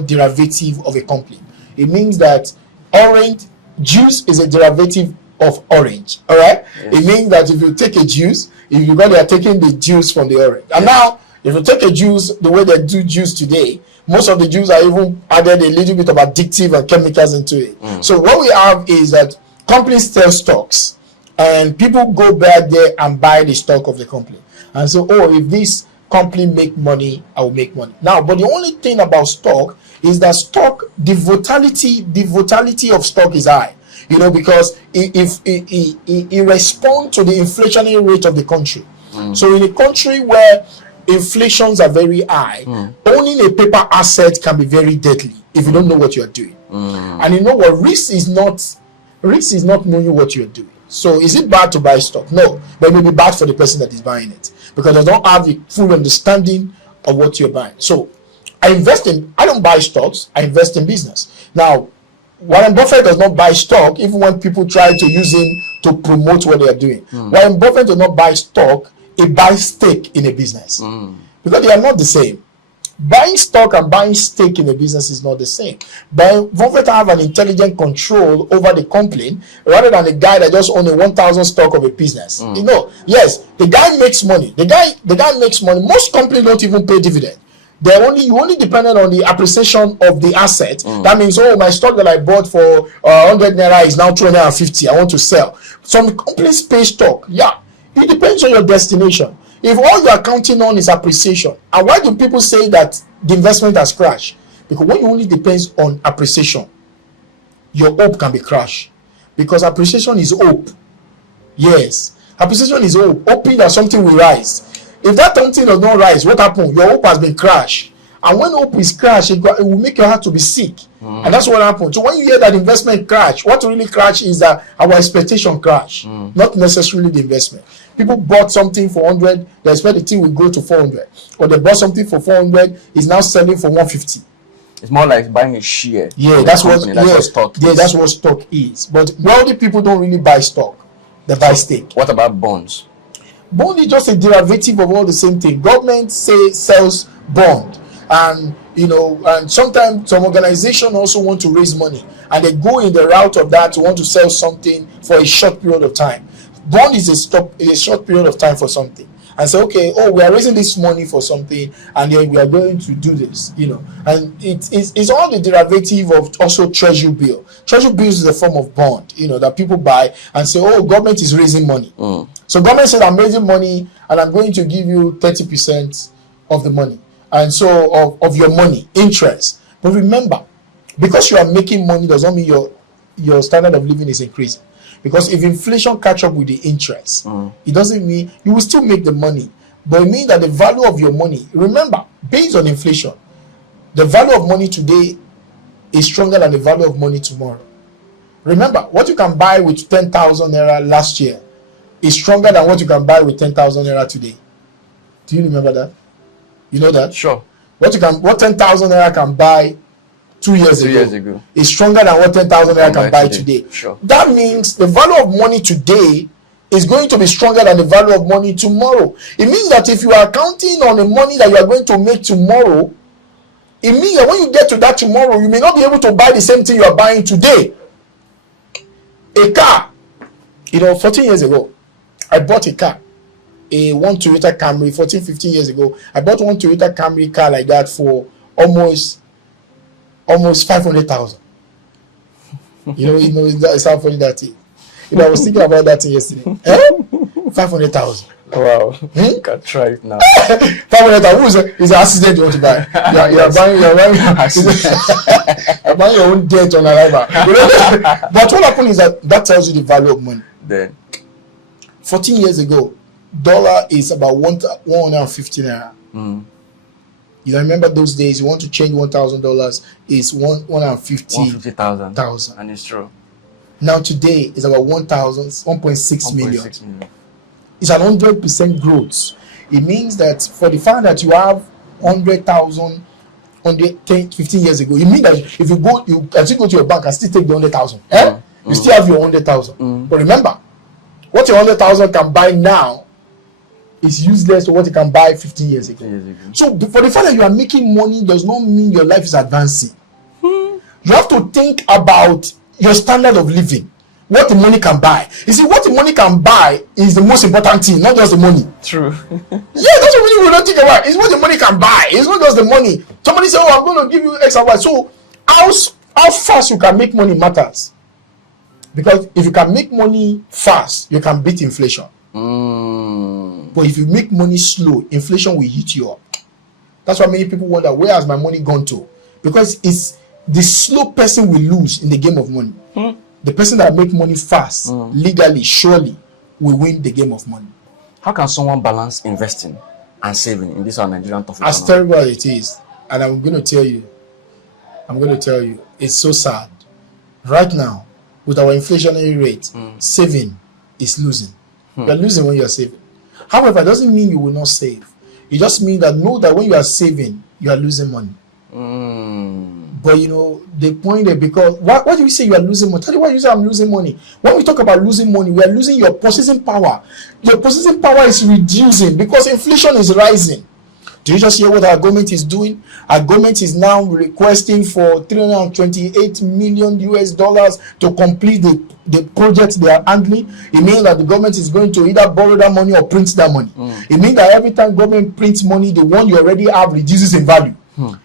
derivative of a company. It means that orange juice is a derivative of orange. All right? Yes. It means that if you take a juice, if you are taking the juice from the orange. And now, if you take a juice the way they do juice today, most of the juice are even added a little bit of addictive and chemicals into it. So what we have is that companies sell stocks, and people go back there and buy the stock of the company. And so, if this company make money, I will make money. Now, but the only thing about stock is that the volatility of stock is high. Because it responds to the inflationary rate of the country. So in a country where inflations are very high, owning a paper asset can be very deadly if you don't know what you're doing. And you know what? Risk is not knowing what you're doing. So is it bad to buy stock? No, but it may be bad for the person that is buying it, because they don't have the full understanding of what you're buying. So I don't buy stocks, I invest in business. Now, Warren Buffett does not buy stock, even when people try to use him to promote what they are doing. Warren Buffett does not buy stock, he buys stake in a business. Because they are not the same. Buying stock and buying stake in a business is not the same. But Buffett have an intelligent control over the company rather than the guy that just owns a 1,000 stock of a business. Yes, the guy makes money. The guy makes money. Most companies don't even pay dividend. You only dependent on the appreciation of the asset. That means, my stock that I bought for 100 naira is now 250. I want to sell. Some companies pay stock. Yeah, it depends on your destination. If all you are counting on is appreciation, and why do people say that the investment has crashed? Because when you only depends on appreciation, your hope can be crushed. Because appreciation is hope. Yes, appreciation is hope, hoping that something will rise. If that something does not rise, what happens? Your hope has been crushed. And when hope is crushed, it will make your heart to be sick. And that's what happens. So when you hear that investment crash, what really crash is that our expectation crash, not necessarily the investment. People bought something for 100, they expect the thing will go to 400. Or they bought something for 400, is now selling for 150. It's more like buying a share. Yeah, that's what stock is. Yeah, that's what stock is. But wealthy people don't really buy stock. They buy stake. What about bonds? Bond is just a derivative of all the same thing. Government sells bond, and and sometimes some organization also want to raise money, and they go in the route of that to want to sell something for a short period of time. Bond is a short period of time for something, and say, we are raising this money for something, and then we are going to do this, and it's all the derivative of also treasury bill. Treasury bills is a form of bond, that people buy and say, government is raising money. So government says, I'm raising money and I'm going to give you 30% of the money. And so of your money, interest. But remember, because you are making money does not mean your standard of living is increasing. Because if inflation catch up with the interest, it doesn't mean you will still make the money. But it means that the value of your money, remember, based on inflation, The value of money today is stronger than the value of money tomorrow. Remember, what you can buy with 10,000 naira last year is stronger than what you can buy with 10,000 naira today. Do you remember that? You know that? Sure. What 10,000 naira can buy 2 years ago is stronger than what 10,000 naira can buy today. Sure. That means the value of money today is going to be stronger than the value of money tomorrow. It means that if you are counting on the money that you are going to make tomorrow, it means that when you get to that tomorrow, you may not be able to buy the same thing you are buying today. A car, 14 years ago, I bought a car, one Toyota Camry, 14, 15 years ago. I bought one Toyota Camry car like that for almost 500,000. It's how funny that is. I was thinking about that thing yesterday. 500,000. Wow. You can try it now. 500,000. Is an accident you want to buy? You're buying your own debt on arrival. But what happened is that tells you the value of money. Then 14 years ago, dollar is about 150 naira. You remember those days? You want to change $1,000 is 150,000. And it's true. Now today is about 1.6 million. It's an 100% growth. It means that for the fact that you have 100,000 15 years ago, it means that if you can still go to your bank and still take the 100,000. You still have your 100,000. But remember, what your 100,000 can buy now is useless to what you can buy 15 years ago. So for the fact that you are making money does not mean your life is advancing. You have to think about your standard of living, what the money can buy. You see, what the money can buy is the most important thing, not just the money. True. Yeah, that's what we don't think about. It's what the money can buy. It's not just the money. Somebody say, "Oh, I'm going to give you X and Y." So how fast you can make money matters. Because if you can make money fast, you can beat inflation. But if you make money slow, inflation will hit you up. That's why many people wonder, where has my money gone to? Because it's the slow person will lose in the game of money. The person that make money fast, legally, surely, will win the game of money. How can someone balance investing and saving in this our Nigerian topic? As terrible as it is, and I'm going to tell you, it's so sad. Right now, with our inflationary rate, saving is losing. You're losing when you're saving. However, it doesn't mean you will not save. It just means that know that when you are saving, you are losing money. But the point is, because why do you say you are losing money? Tell you why you say I'm losing money. When we talk about losing money, we are losing your purchasing power. Your purchasing power is reducing because inflation is rising. Do you just hear what our government is doing? Our government is now requesting for $328 million to complete the project they are handling. It means that the government is going to either borrow that money or print that money. It means that every time government prints money, the one you already have reduces in value.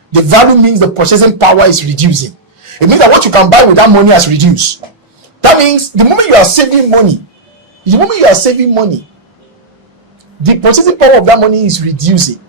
The value means the purchasing power is reducing. It means that what you can buy with that money has reduced. That means the moment you are saving money, the purchasing power of that money is reducing.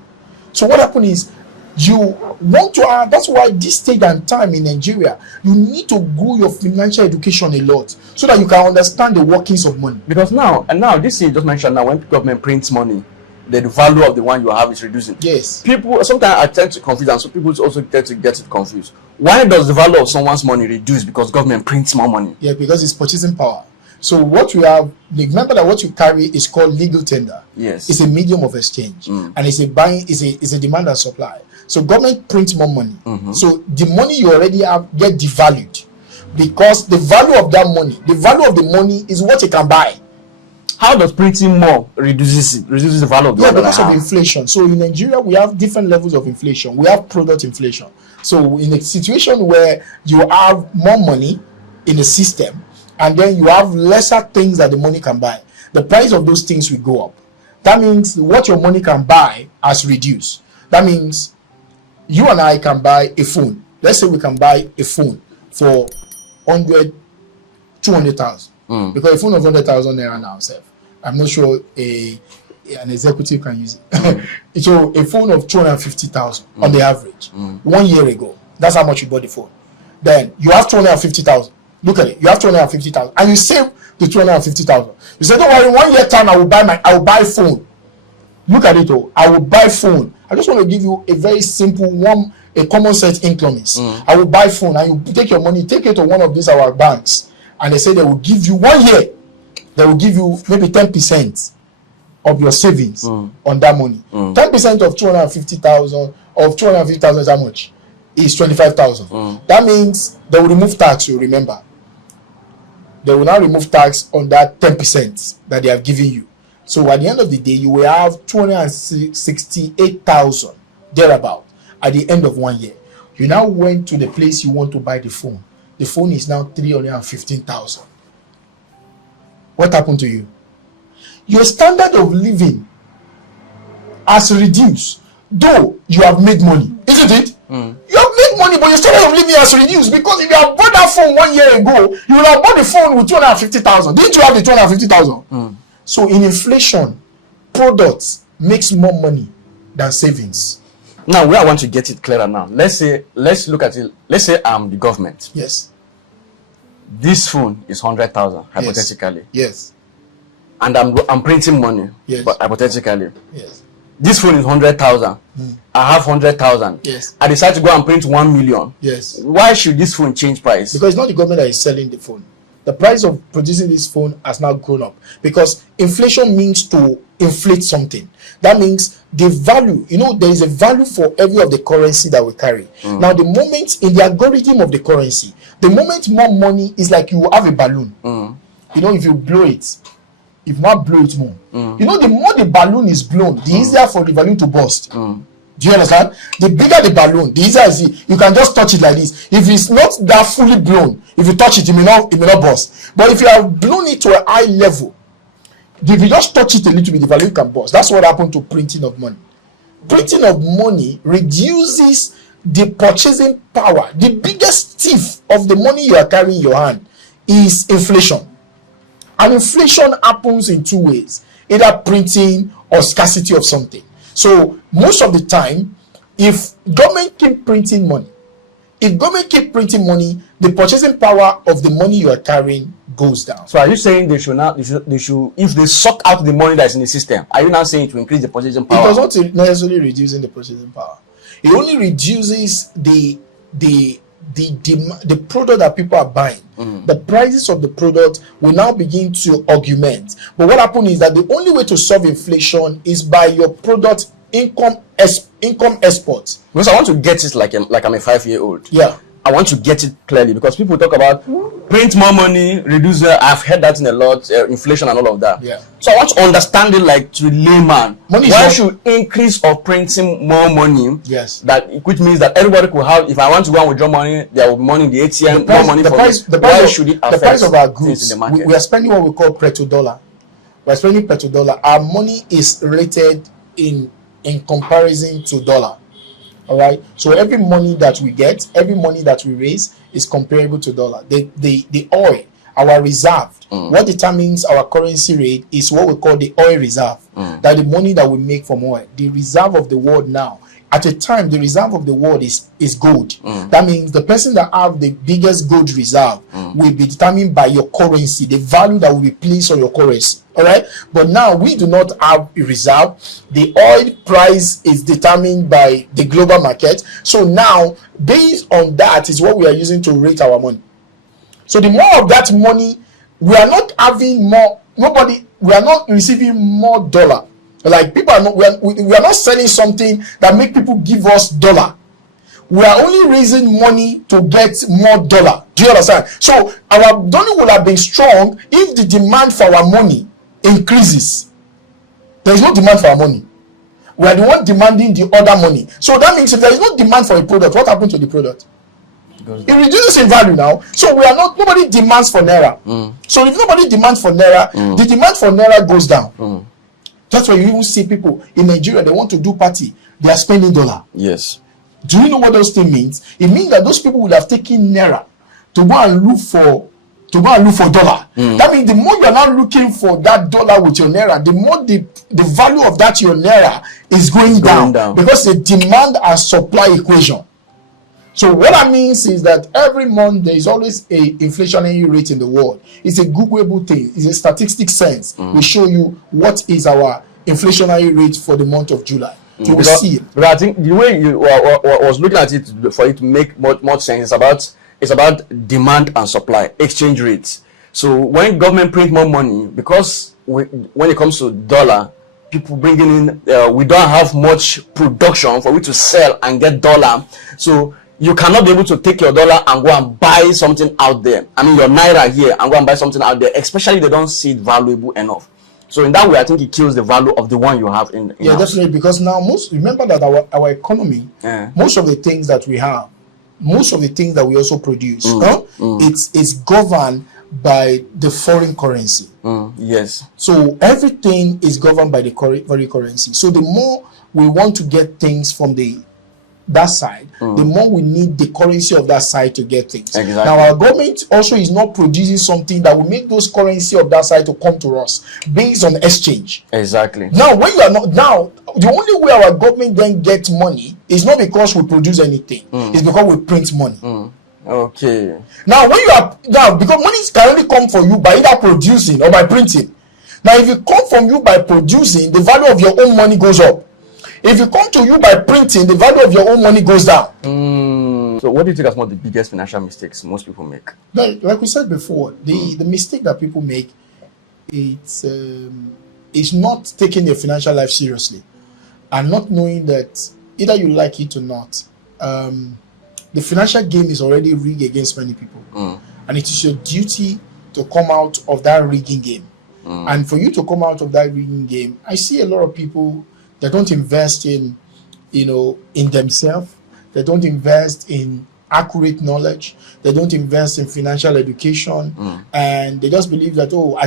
So what happens is, you want to have, that's why this stage and time in Nigeria, you need to grow your financial education a lot so that you can understand the workings of money. Because now this thing you just mentioned, now when government prints money, the value of the one you have is reducing. Yes. People sometimes I tend to confuse, and so people also tend to get it confused. Why does the value of someone's money reduce? Because government prints more money. Yeah, because it's purchasing power. So what we have, remember that what you carry is called legal tender. Yes. It's a medium of exchange, and it's a buying, it's a demand and supply. So government prints more money. So the money you already have get devalued because the value of that money, the value of the money is what you can buy. How does printing more reduces the value of the money? Because of inflation. So in Nigeria, we have different levels of inflation. We have product inflation. So in a situation where you have more money in the system, and then you have lesser things that the money can buy, the price of those things will go up. That means what your money can buy has reduced. That means you and I can buy a phone. Let's say we can buy a phone for 200,000. Because a phone of 100,000 naira now, I'm not sure an executive can use it. So a phone of 250,000 on the average. 1 year ago, that's how much you bought the phone. Then you have 250,000. Look at it. You have 250,000, and you save the 250,000. You say, "Don't worry. 1 year time, I will buy phone." Look at it. I will buy phone. I just want to give you a very simple one, a common sense income is. I will buy phone and you take your money, take it to one of these our banks, and they say they will give you 1 year. They will give you maybe 10% of your savings on that money. 10% of 250,000 is how much? Is 25,000. That means they will remove tax. You remember, they will now remove tax on that 10% that they have given you. So at the end of the day, you will have 268,000 thereabout at the end of 1 year. You now went to the place you want to buy the phone. The phone is now 315,000. What happened to you? Your standard of living has reduced, though you have made money, isn't it? You have made money, but your standard of living has reduced, because if you have bought that phone 1 year ago, you will have bought the phone with 250,000. Didn't you have the 250,000? So in inflation, products makes more money than savings. Now, where I want to get it clearer now. Let's look at it. Let's say I'm the government. Yes. This phone is 100,000 hypothetically. Yes. And I'm printing money. Yes. But hypothetically. Yes. This phone is 100,000. I have 100,000. Yes. I decide to go and print 1 million. Yes. Why should this phone change price? Because it's not the government that is selling the phone. The price of producing this phone has now grown up, because inflation means to inflate something. That means the value, there is a value for every of the currency that we carry. Now, the moment in the algorithm of the currency, the moment more money is like you have a balloon. If you blow it, if not blow it more, the more the balloon is blown, the easier for the balloon to burst. Do you understand? The bigger the balloon, the easier is it. You can just touch it like this. If it's not that fully blown, if you touch it, it may not burst. But if you have blown it to a high level, if you just touch it a little bit, the balloon can burst. That's what happened to printing of money. Printing of money reduces the purchasing power. The biggest thief of the money you are carrying in your hand is inflation. And inflation happens in two ways: either printing or scarcity of something. So most of the time, if government keep printing money, the purchasing power of the money you are carrying goes down. So are you saying they should if they suck out the money that's in the system, are you now saying it will increase the purchasing power? It does not necessarily reducing the purchasing power. It only reduces the product that people are buying. The prices of the product will now begin to augment. But what happens is that the only way to solve inflation is by your product income exports. Because I want to get it like I'm a 5-year-old. Yeah. I want to get it clearly, because people talk about print more money, reduce. I've heard that in a lot, inflation and all of that. Yeah. So I want to understand it like to layman. Why should increase of printing more money? Yes. Which means that everybody could have. If I want to go and withdraw money, there will be money in the ATM. More money for me. Why should it affect the price of our goods? In the market? We are spending what we call petrodollar. We are spending petrodollar. Our money is rated in comparison to dollar. All right. So every money that we get, every money that we raise is comparable to dollar. The oil, our reserve, what determines our currency rate is what we call the oil reserve. That the money that we make from oil. The reserve of the world now. At a time, the reserve of the world is gold. That means the person that have the biggest gold reserve will be determined by your currency, the value that will be placed on your currency. All right. But now we do not have a reserve. The oil price is determined by the global market. So now, based on that, is what we are using to rate our money. So the more of that money, we are not having more. We are not receiving more dollar. Like people are not. We are not selling something that make people give us dollar. We are only raising money to get more dollar. Do you understand? So our dollar would have been strong if the demand for our money increases. There is no demand for our money. We are the one demanding the other money. So that means if there is no demand for a product, what happened to the product? It reduces in value now. So nobody demands for naira. So if nobody demands for naira, the demand for naira goes down. That's why you even see people in Nigeria, they want to do party, they are spending dollar. Yes. Do you know what those things means? It means that those people would have taken naira to go and look for dollar. That means the more you are now looking for that dollar with your naira, the more the value of that your naira is going down because the demand and supply equation. So what that means is that every month there is always a inflationary rate in the world. It's a Googleable thing. It's a statistic sense. We show you what is our inflationary rate for the month of July. You will see it. But I think the way you was looking at it, for it to make more sense, it's about demand and supply, exchange rates. So when government print more money, because when it comes to dollar, people bringing in, we don't have much production for we to sell and get dollar. So you cannot be able to take your dollar and go and buy something out there. I mean, your naira here and go and buy something out there, especially if they don't see it valuable enough. So in that way, I think it kills the value of the one you have in house. Definitely, because now remember that our economy, most of the things that we have, most of the things that we also produce, it's governed by the foreign currency. Yes. So everything is governed by the foreign currency. So the more we want to get things from that side, the more we need the currency of that side to get things. Exactly. Now our government also is not producing something that will make those currency of that side to come to us based on exchange. Exactly. Now when you are not, now the only way our government then gets money is not because we produce anything, it's because we print money. Okay. Now because money can only come for you by either producing or by printing. Now if it come from you by producing, the value of your own money goes up. If it come to you by printing, the value of your own money goes down. So what do you think is one of the biggest financial mistakes most people make? Like we said before, the mistake that people make, it's not taking their financial life seriously and not knowing that either you like it or not, the financial game is already rigged against many people. And it is your duty to come out of that rigging game. And for you to come out of that rigging game, I see a lot of people that don't invest in themselves. They don't invest in accurate knowledge. They don't invest in financial education, and they just believe that I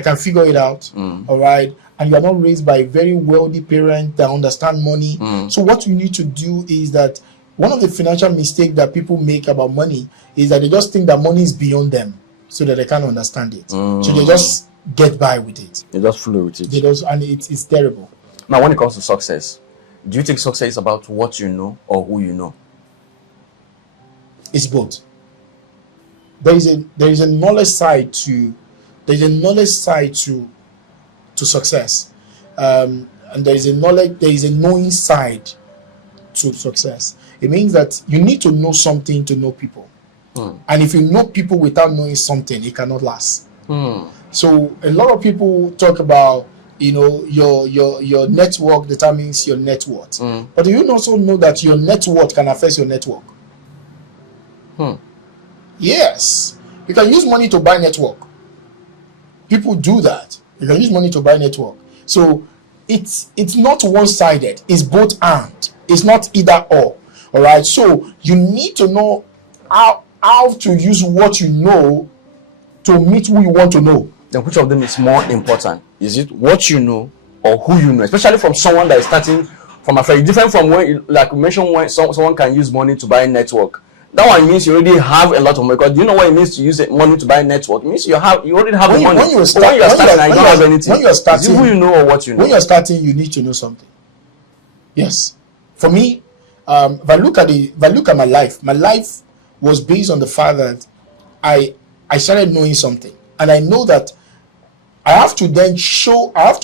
can figure it out. All right, and you are not raised by a very wealthy parent that understand money. So what you need to do is that one of the financial mistakes that people make about money is that they just think that money is beyond them, so that they can't understand it. So they just get by with it. They just flow with it. And it's terrible. Now, when it comes to success, do you think success is about what you know or who you know? It's both. There is a knowledge side to success, and there is a knowing side to success. It means that you need to know something to know people, and if you know people without knowing something, it cannot last. So a lot of people talk about your network determines your net worth. But do you also know that your net worth can affect your network? Yes. You can use money to buy network. People do that. You can use money to buy network. So it's not one-sided. It's both and. It's not either or. All right. So you need to know how to use what you know to meet who you want to know. Then which of them is more important? Is it what you know or who you know? Especially from someone that is starting from a very different from when, like we mentioned, when someone can use money to buy a network. That one means you already have a lot of money. Because do you know what it means to use money to buy a network? It means you already have the money. When you are starting, you don't have anything. When you are starting, is it who you know or what you know? When you are starting, you need to know something. Yes. For me, if I look at my life was based on the fact that I started knowing something, and I know that I have to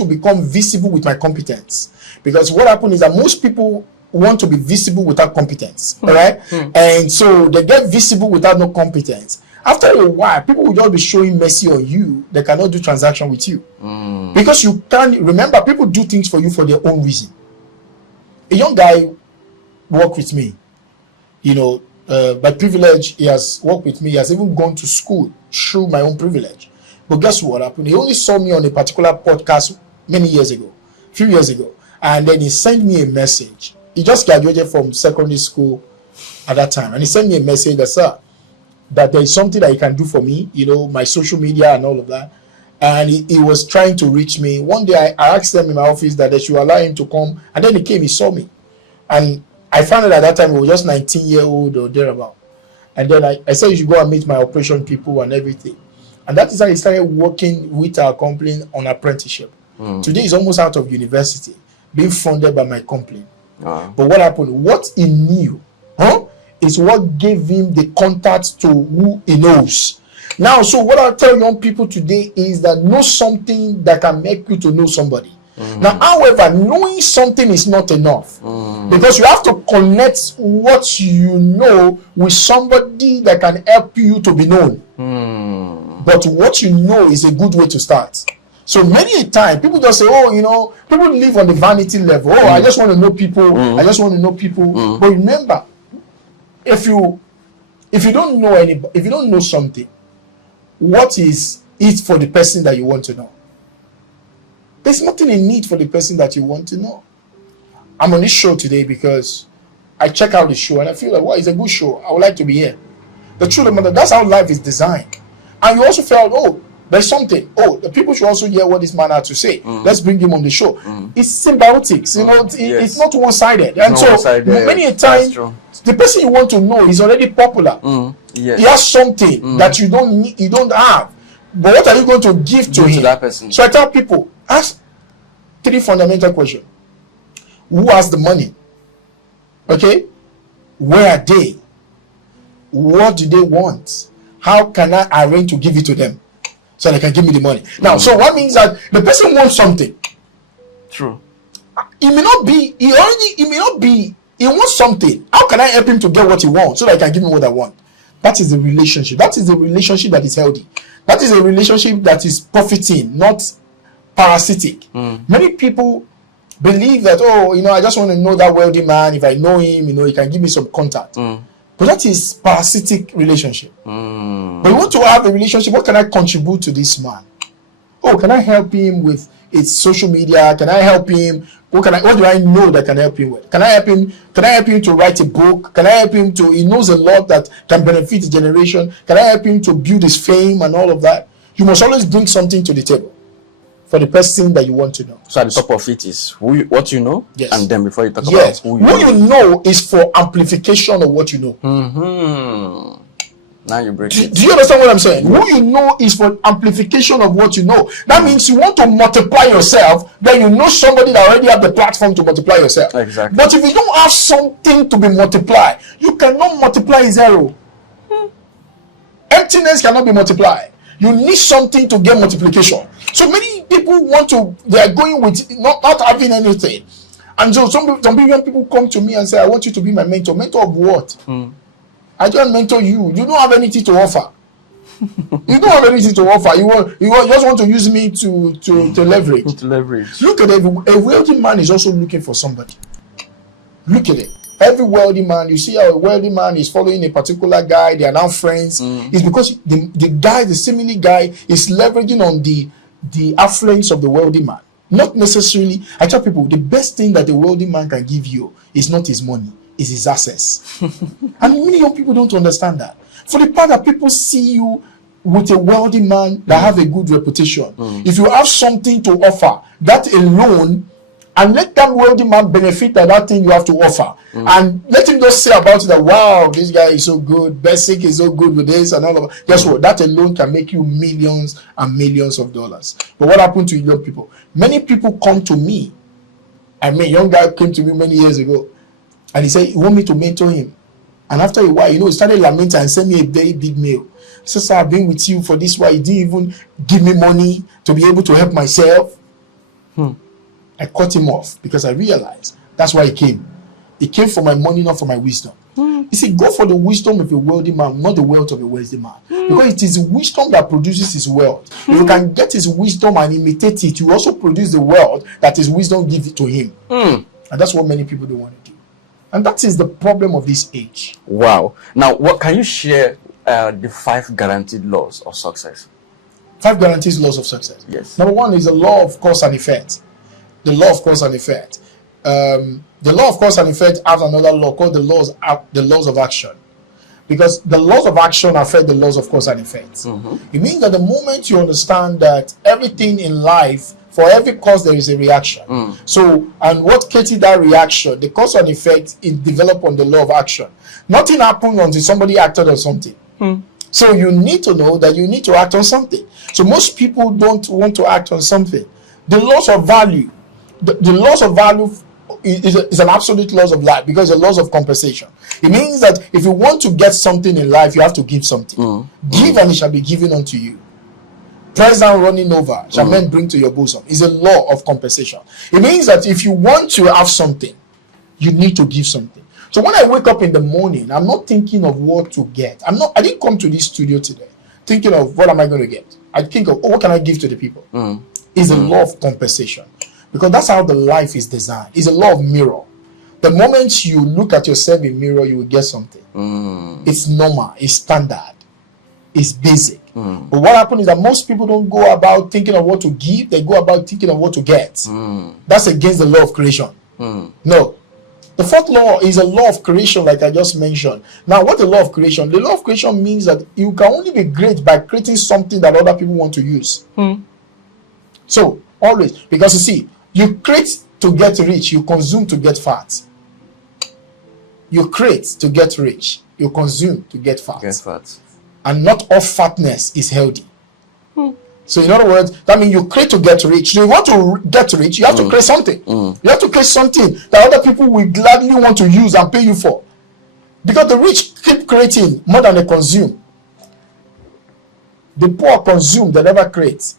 become visible with my competence. Because what happened is that most people want to be visible without competence. All right? And so they get visible without no competence. After a while, people will just be showing mercy on you. They cannot do transaction with you. Because you can't remember, people do things for you for their own reason. A young guy worked with me. By privilege, he has worked with me. He has even gone to school through my own privilege. But guess what happened? He only saw me on a particular podcast a few years ago. And then he sent me a message. He just graduated from secondary school at that time. And he sent me a message that, sir, that there is something that he can do for me, my social media and all of that. And he was trying to reach me. One day I asked them in my office that they should allow him to come. And then he came, he saw me. And I found out at that time he was just 19-year-old or thereabout. And then I said, you should go and meet my operation people and everything. And that is how he started working with our company on apprenticeship. Today he's almost out of university, being funded by my company. But what happened? What he knew is what gave him the contact to who he knows. Now, so what I tell young people today is that know something that can make you to know somebody. Now, however, knowing something is not enough, because you have to connect what you know with somebody that can help you to be known. But what you know is a good way to start. So many a time people just say, oh, you know, people live on the vanity level. Oh, I just want to know people. I just want to know people. But remember, if you don't know anybody, if you don't know something, what is it for the person that you want to know? There's nothing in need for the person that you want to know. I'm on this show today because I check out the show and I feel like, wow, it's a good show. I would like to be here. The truth of the matter, that's how life is designed. And you also felt, oh, there's something. Oh, the people should also hear what this man had to say. Let's bring him on the show. It's symbiotic. You know, it's not one-sided. And so many a time, the person you want to know is already popular. He has something that you don't need, you don't have. But what are you going to give to him? To that person. So I tell people, ask 3 fundamental questions. Who has the money? Okay? Where are they? What do they want? How can I arrange to give it to them so they can give me the money? Now, so what means that the person wants something. True. It may not be, he wants something. How can I help him to get what he wants so that he can give me what I want? That is the relationship. That is the relationship that is healthy. That is a relationship that is profiting, not parasitic. Many people believe that, oh, you know, I just want to know that wealthy man. If I know him, you know, he can give me some contact. But that is parasitic relationship. But you want to have a relationship. What can I contribute to this man? Oh, can I help him with his social media? Can I help him? What do I know that can help him with? Can I help him? Can I help him to write a book? Can I help him to? He knows a lot that can benefit the generation. Can I help him to build his fame and all of that? You must always bring something to the table for the person that you want to know. So at the top of it is what you know, yes. And then before you talk about who you know is for amplification of what you know. Now you break it. Do you understand what I'm saying? Who you know is for amplification of what you know. That means you want to multiply yourself, then you know somebody that already have the platform to multiply yourself. Exactly. But if you don't have something to be multiplied, you cannot multiply zero. Emptiness cannot be multiplied. You need something to get multiplication. So many people they are going with not having anything. And so some people come to me and say, I want you to be my mentor. Mentor of what? I don't mentor you. You don't have anything to offer. You don't have anything to offer. You just want to use me to leverage. To leverage. Look at a wealthy man is also looking for somebody. Look at it. Every wealthy man, you see how a wealthy man is following a particular guy, they are now friends. It's because the seemingly guy is leveraging on the affluence of the wealthy man. Not necessarily, I tell people, the best thing that a wealthy man can give you is not his money, is his access. And many young people don't understand that. For the part that people see you with a wealthy man that have a good reputation, if you have something to offer, that alone, and let that wealthy man benefit that thing you have to offer. And let him just say about it that, wow, this guy is so good, Benzik is so good with this and all of that. Guess what? That alone can make you millions and millions of dollars. But what happened to young people? Many people come to me. I mean, a young guy came to me many years ago and he said, he want me to mentor him. And after a while, he started lamenting and sent me a very big mail. He said, sir, I've been with you for this while. You didn't even give me money to be able to help myself. I cut him off because I realized that's why he came. He came for my money, not for my wisdom. He said, go for the wisdom of a wealthy man, not the wealth of a wealthy man. Because it is wisdom that produces his wealth. If you can get his wisdom and imitate it, you also produce the wealth that his wisdom gives to him. And that's what many people don't want to do. And that is the problem of this age. Wow. Now, what can you share the 5 guaranteed laws of success? 5 guaranteed laws of success. Yes. Number 1 is the law of cause and effect. The law of cause and effect. The law of cause and effect has another law called the laws of action. Because the laws of action affect the laws of cause and effect. It means that the moment you understand that everything in life, for every cause there is a reaction. So, and what created that reaction, the cause and effect, is developed on the law of action. Nothing happened until somebody acted on something. So you need to know that you need to act on something. So most people don't want to act on something. The laws of value. The laws of value is an absolute laws of life because the laws of compensation. It means that if you want to get something in life, you have to give something. Give and it shall be given unto you. press down, running over, shall men bring to your bosom. It's a law of compensation. It means that if you want to have something, you need to give something. So when I wake up in the morning, I'm not thinking of what to get. I didn't come to this studio today thinking of what am I going to get. I think of, what can I give to the people? It's a law of compensation. Because that's how the life is designed. It's a law of mirror. The moment you look at yourself in mirror, you will get something. It's normal. It's standard. It's basic. But what happens is that most people don't go about thinking of what to give. They go about thinking of what to get. That's against the law of creation. No. The fourth law is a law of creation, like I just mentioned. Now, what the law of creation? The law of creation means that you can only be great by creating something that other people want to use. So, always. Because you see, you create to get rich, you consume to get fat. You create to get rich, you consume to get fat. And not all fatness is healthy. So in other words, that means you create to get rich. So you want to get rich, you have to create something. You have to create something that other people will gladly want to use and pay you for. Because the rich keep creating more than they consume. The poor consume, they never create.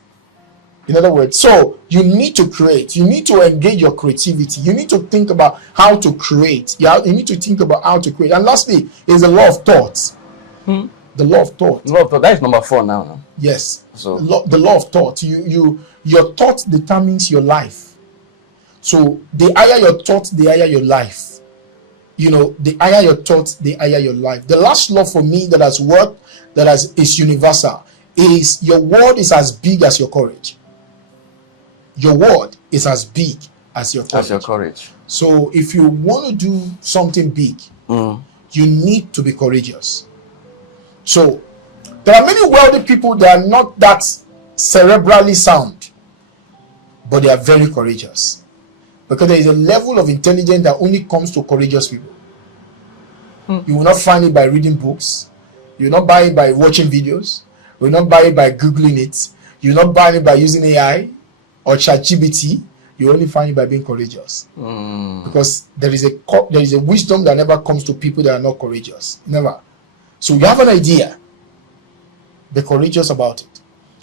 In other words, so you need to create. You need to engage your creativity. You need to think about how to create. You need to think about how to create. And lastly, is the law of thought. The law of thought. That is number 4 now. No? Yes. So the law of thought. Your thought determines your life. So the higher your thought, the higher your life. The higher your thought, the higher your life. The last law for me that has worked, is universal, is your word is as big as your courage. Your word is as big as your courage. So if you want to do something big, you need to be courageous. So there are many wealthy people that are not that cerebrally sound, but they are very courageous. Because there is a level of intelligence that only comes to courageous people. You will not find it by reading books. You will not buy it by watching videos. You will not buy it by Googling it. You will not buy it by using AI or ChatGPT. You only find it by being courageous. Because there is a wisdom that never comes to people that are not courageous. Never. So you have an idea. Be courageous about it.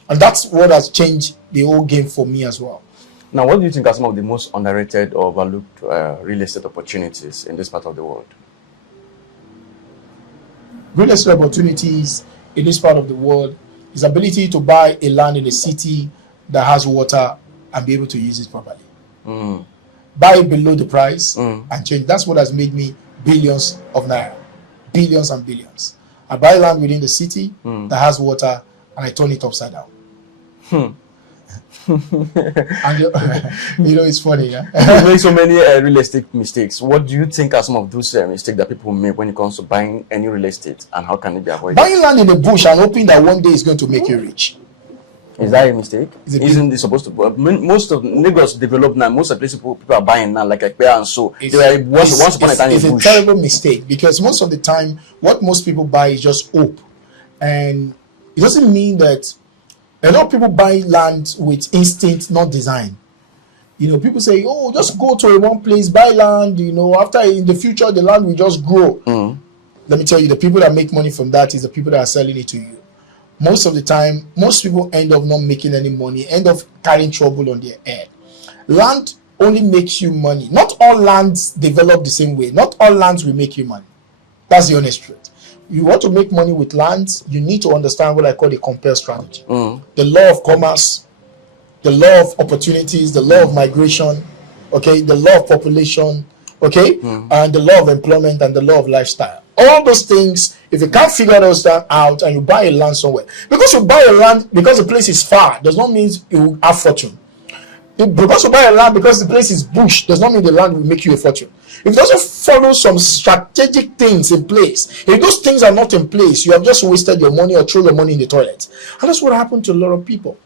And that's what has changed the whole game for me as well. Now, what do you think are some of the most underrated or overlooked real estate opportunities in this part of the world? Real estate opportunities in this part of the world is ability to buy a land in a city that has water and be able to use it properly. Buy it below the price and change. That's what has made me billions of naira. Billions and billions. I buy land within the city that has water and I turn it upside down. And it's funny, yeah? You make so many real estate mistakes. What do you think are some of those mistakes that people make when it comes to buying any real estate, and how can it be avoided? Buying land in the bush and hoping that one day it's going to make you rich. Is that a mistake? Isn't it supposed to? Most of Lagos developed now. Most of the places people are buying now, like Ekpe and so. Once upon a time, it's a terrible mistake, because most of the time, what most people buy is just hope, and it doesn't mean that. A lot of people buy land with instinct, not design. People say, "Oh, just go to one place, buy land. After in the future, the land will just grow." Let me tell you, the people that make money from that is the people that are selling it to you. Most of the time, most people end up not making any money, end up carrying trouble on their head. Land only makes you money. Not all lands develop the same way. Not all lands will make you money. That's the honest truth. You want to make money with lands, you need to understand what I call the compare strategy. The law of commerce, the law of opportunities, the law of migration, the law of population, and the law of employment and the law of lifestyle. All those things, if you can't figure those out and you buy a land somewhere, because you buy a land because the place is far, does not mean you have fortune. Because you buy a land because the place is bush, does not mean the land will make you a fortune. If it doesn't follow some strategic things in place, if those things are not in place, you have just wasted your money or thrown your money in the toilet. And that's what happened to a lot of people.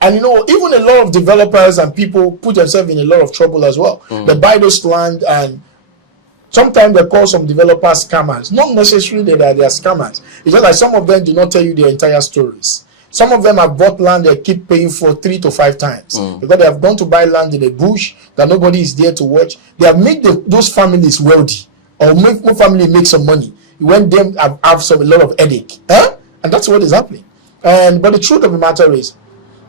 And even a lot of developers and people put themselves in a lot of trouble as well. They buy those land, and sometimes they call some developers scammers. Not necessarily that they are scammers. It's just like some of them do not tell you their entire stories. Some of them have bought land they keep paying for 3 to 5 times because they have gone to buy land in a bush that nobody is there to watch. They have made those families wealthy, or more family make some money when them have a lot of headache. And that's what is happening. But the truth of the matter is,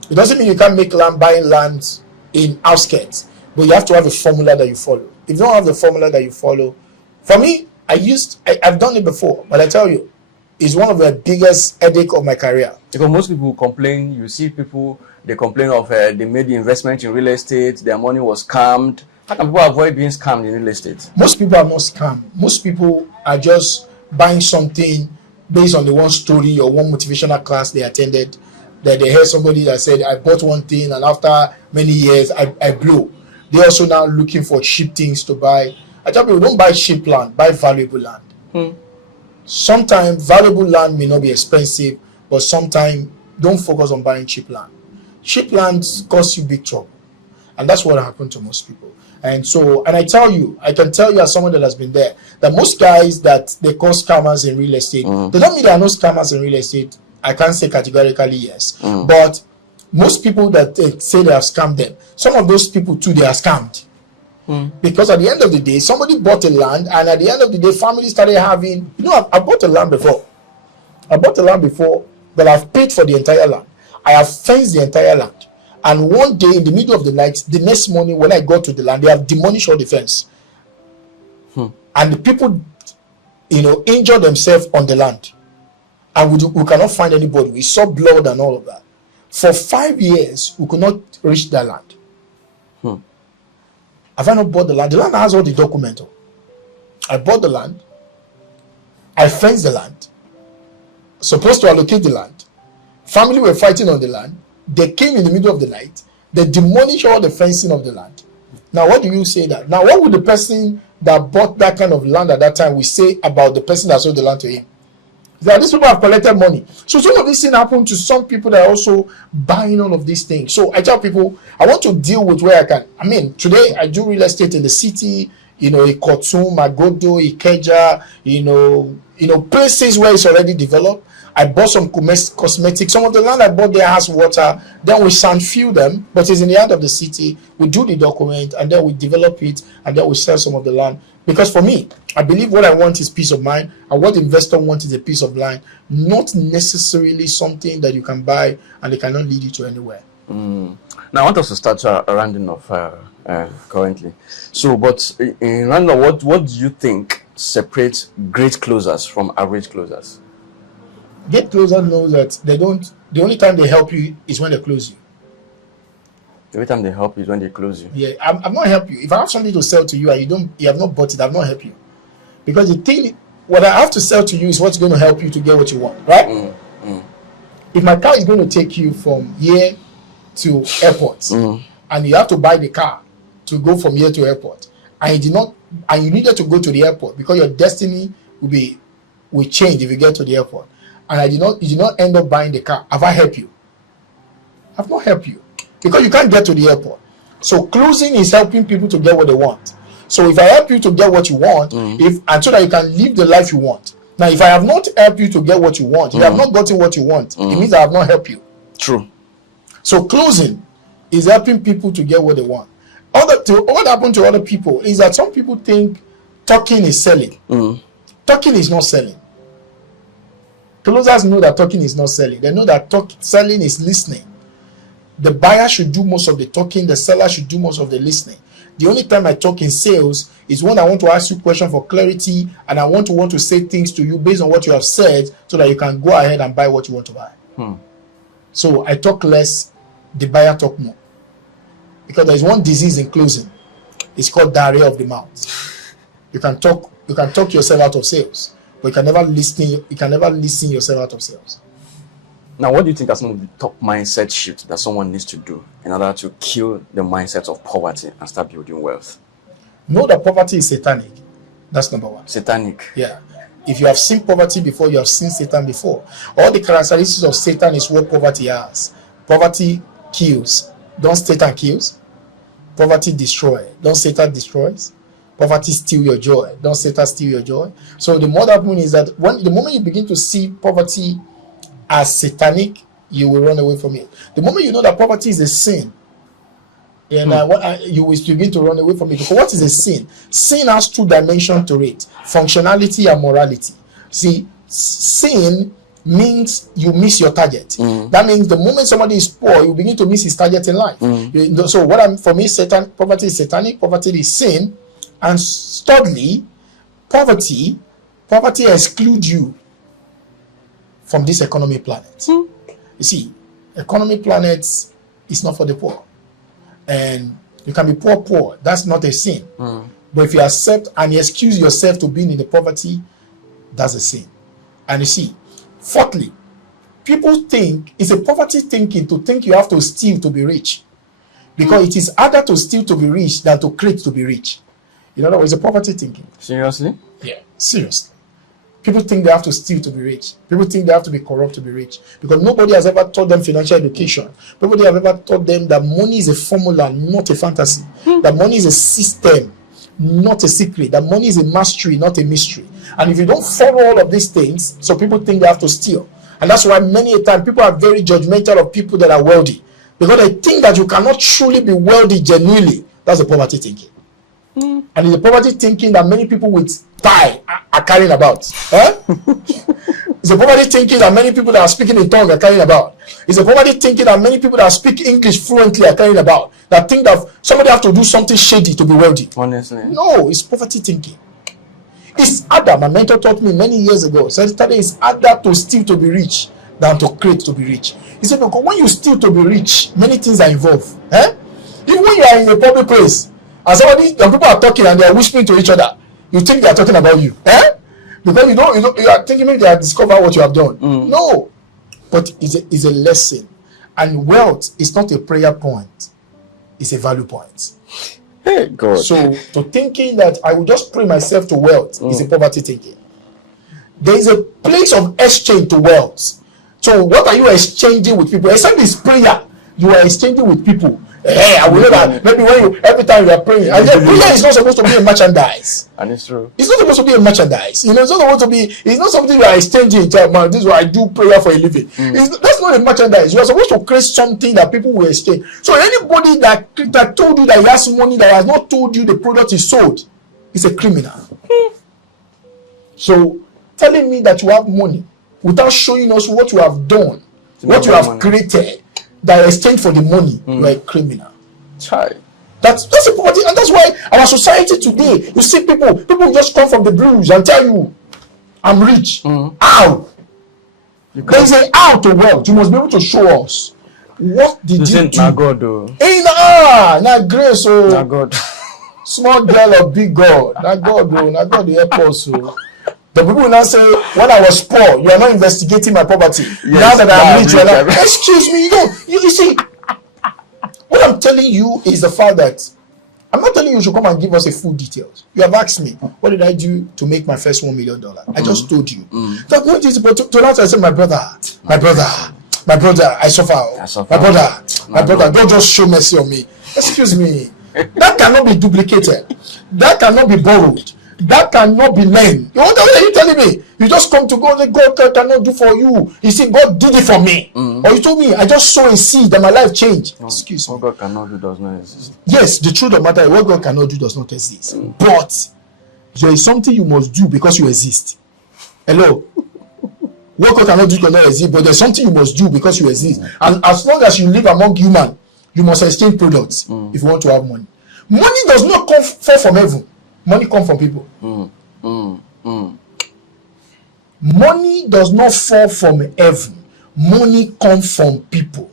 It doesn't mean you can't make land buying land in outskirts, but you have to have a formula that you follow. If you don't have the formula that you follow, for me, I've done it before, but I tell you, it's one of the biggest headache of my career. Because most people complain, you see people, they complain of they made the investment in real estate, their money was scammed. How can people avoid being scammed in real estate? Most people are not scammed. Most people are just buying something based on the one story or one motivational class they attended, that they heard somebody that said, I bought one thing and after many years I blew. They're also now looking for cheap things to buy. I tell people, don't buy cheap land, buy valuable land. Sometimes valuable land may not be expensive, but sometimes don't focus on buying cheap land. Cheap land costs you big trouble. And that's what happened to most people. And I can tell you as someone that has been there, that most guys that they call scammers in real estate, they don't mean there are no scammers in real estate. I can't say categorically yes. But most people that say they have scammed them, some of those people too, they are scammed. Because at the end of the day, somebody bought a land, and at the end of the day, family started having, I bought a land before. But I've paid for the entire land. I have fenced the entire land. And one day in the middle of the night, the next morning when I got to the land, they have demolished all the fence. And the people, injured themselves on the land. And we cannot find anybody. We saw blood and all of that. For 5 years, we could not reach that land. Have I not bought the land? The land has all the documents. I bought the land. I fenced the land. Supposed to allocate the land. Family were fighting on the land. They came in the middle of the night. They demolished all the fencing of the land. Now, what do you say that? Now, what would the person that bought that kind of land at that time will say about the person that sold the land to him? That these people have collected money. So some of these things happen to some people that are also buying all of these things. So I tell people, I want to deal with where I can. I mean, today I do real estate in the city, Ikotum, Magodo, Ikeja, places where it's already developed. I bought some cosmetics. Some of the land I bought there has water. Then we sand fill them, but it's in the heart of the city. We do the document, and then we develop it, and then we sell some of the land. Because for me, I believe what I want is peace of mind, and what the investor wants is a peace of mind, not necessarily something that you can buy and they cannot lead you to anywhere. Now, I want us to start rounding off currently. So, but in rounding off, what do you think separates great closers from average closers? Great closer knows that the only time they help you is when they close you. Every time they help you is when they close you. Yeah, I'm not help you. If I have something to sell to you and you have not bought it, I've not helped you. Because the thing, what I have to sell to you is what's going to help you to get what you want, right? If my car is going to take you from here to airport, and you have to buy the car to go from here to airport, and you needed to go to the airport because your destiny will change if you get to the airport, and you did not end up buying the car, have I helped you? I've not helped you. Because you can't get to the airport. So closing is helping people to get what they want. So if I help you to get what you want, and so that you can live the life you want. Now, if I have not helped you to get what you want, if you have not gotten what you want, it means I have not helped you. True. So closing is helping people to get what they want. What happened to other people is that some people think talking is selling. Talking is not selling. Closers know that talking is not selling. They know that selling is listening. The buyer should do most of the talking. The seller should do most of the listening. The only time I talk in sales is when I want to ask you questions for clarity, and I want to say things to you based on what you have said so that you can go ahead and buy what you want to buy. So I talk less, the buyer talk more. Because there is one disease in closing. It's called diarrhea of the mouth. You can talk yourself out of sales, but you can never listen yourself out of sales. Now, what do you think are some of the top mindset shifts that someone needs to do in order to kill the mindset of poverty and start building wealth? Know that poverty is satanic. That's number one. Satanic. Yeah. If you have seen poverty before, you have seen Satan before. All the characteristics of Satan is what poverty has. Poverty kills. Don't Satan kills. Poverty destroys. Don't Satan destroys. Poverty steal your joy. Don't Satan steal your joy. So the more that means is that the moment you begin to see poverty as satanic, you will run away from it. The moment you know that poverty is a sin, and you will begin to run away from it. Because what is a sin? Sin has two dimensions to it: functionality and morality. See, sin means you miss your target. That means the moment somebody is poor, you begin to miss his target in life. So for me, poverty is satanic, poverty is sin, and thirdly, poverty excludes you from this economy planet. You see, economy planet is not for the poor, and you can be poor. That's not a sin. But if you accept and you excuse yourself to being in the poverty, that's a sin. And you see, fourthly, people think it's a poverty thinking to think you have to steal to be rich, because it is harder to steal to be rich than to create to be rich. In other words, it's a poverty thinking. Seriously? Yeah, seriously. People think they have to steal to be rich. People think they have to be corrupt to be rich, because nobody has ever taught them financial education. Nobody has ever taught them that money is a formula, not a fantasy. That money is a system, not a secret. That money is a mastery, not a mystery. And if you don't follow all of these things, so people think they have to steal. And that's why many a time people are very judgmental of people that are wealthy, because they think that you cannot truly be wealthy genuinely. That's a poverty thinking. And it's a poverty thinking that many people with tie are carrying about. It's a poverty thinking that many people that are speaking in tongues are carrying about. It's a poverty thinking that many people that speak English fluently are carrying about. That think that somebody have to do something shady to be wealthy. Honestly. No, it's poverty thinking. It's harder. My mentor taught me many years ago. Said Tade, it's harder to steal to be rich than to create to be rich. He said, because when you steal to be rich, many things are involved. Even when you are in a public place, and people are talking and they are whispering to each other, you think they are talking about you. Because you are thinking maybe they have discovered what you have done. No. But it's a lesson. And wealth is not a prayer point. It's a value point. Hey, God. So to thinking that I will just pray myself to wealth is a poverty thinking. There is a place of exchange to wealth. So what are you exchanging with people? Except this prayer, you are exchanging with people. Hey, I will know that maybe every time you are praying, and prayer is not supposed to be a merchandise. And it's true. It's not supposed to be a merchandise. It's not supposed to be. It's not something you are exchanging. Man, this is what I do prayer for a living. That's not a merchandise. You are supposed to create something that people will exchange. So anybody that told you that he has money that has not told you the product is sold is a criminal. So telling me that you have money without showing us what you have done, what you have created, that exchange for the money, you are a criminal. Child. That's a poverty, and that's why our society today, you see people just come from the blues and tell you, I'm rich. How? There is an how to wealth. You must be able to show us. What did you do? Not God, though. Hey, not grace, oh. Not God. Small girl or big God. Not God, though. Not God, the airport, oh. The people will now say, when I was poor, you are not investigating my poverty. Yes, now that I am rich, you are not. Excuse me, you see, what I'm telling you is the fact that I'm not telling you should come and give us a full details. You have asked me, what did I do to make my first $1 million? I just told you. That what is, but to answer, I said, my brother, I suffer. My brother, God just show mercy on me. Excuse me. That cannot be duplicated. That cannot be borrowed. That cannot be learned. What are you telling me? You just come to God and God cannot do for you. You see, God did it for me. Or you told me, I just sow a seed that my life changed. Excuse me. What God cannot do does not exist. Yes, the truth of the matter is what God cannot do does not exist. But there is something you must do because you exist. Hello? What God cannot do does not exist, but there's something you must do because you exist. And as long as you live among humans, you must exchange products if you want to have money. Money does not fall from heaven. Money comes from people. Money does not fall from heaven. Money comes from people.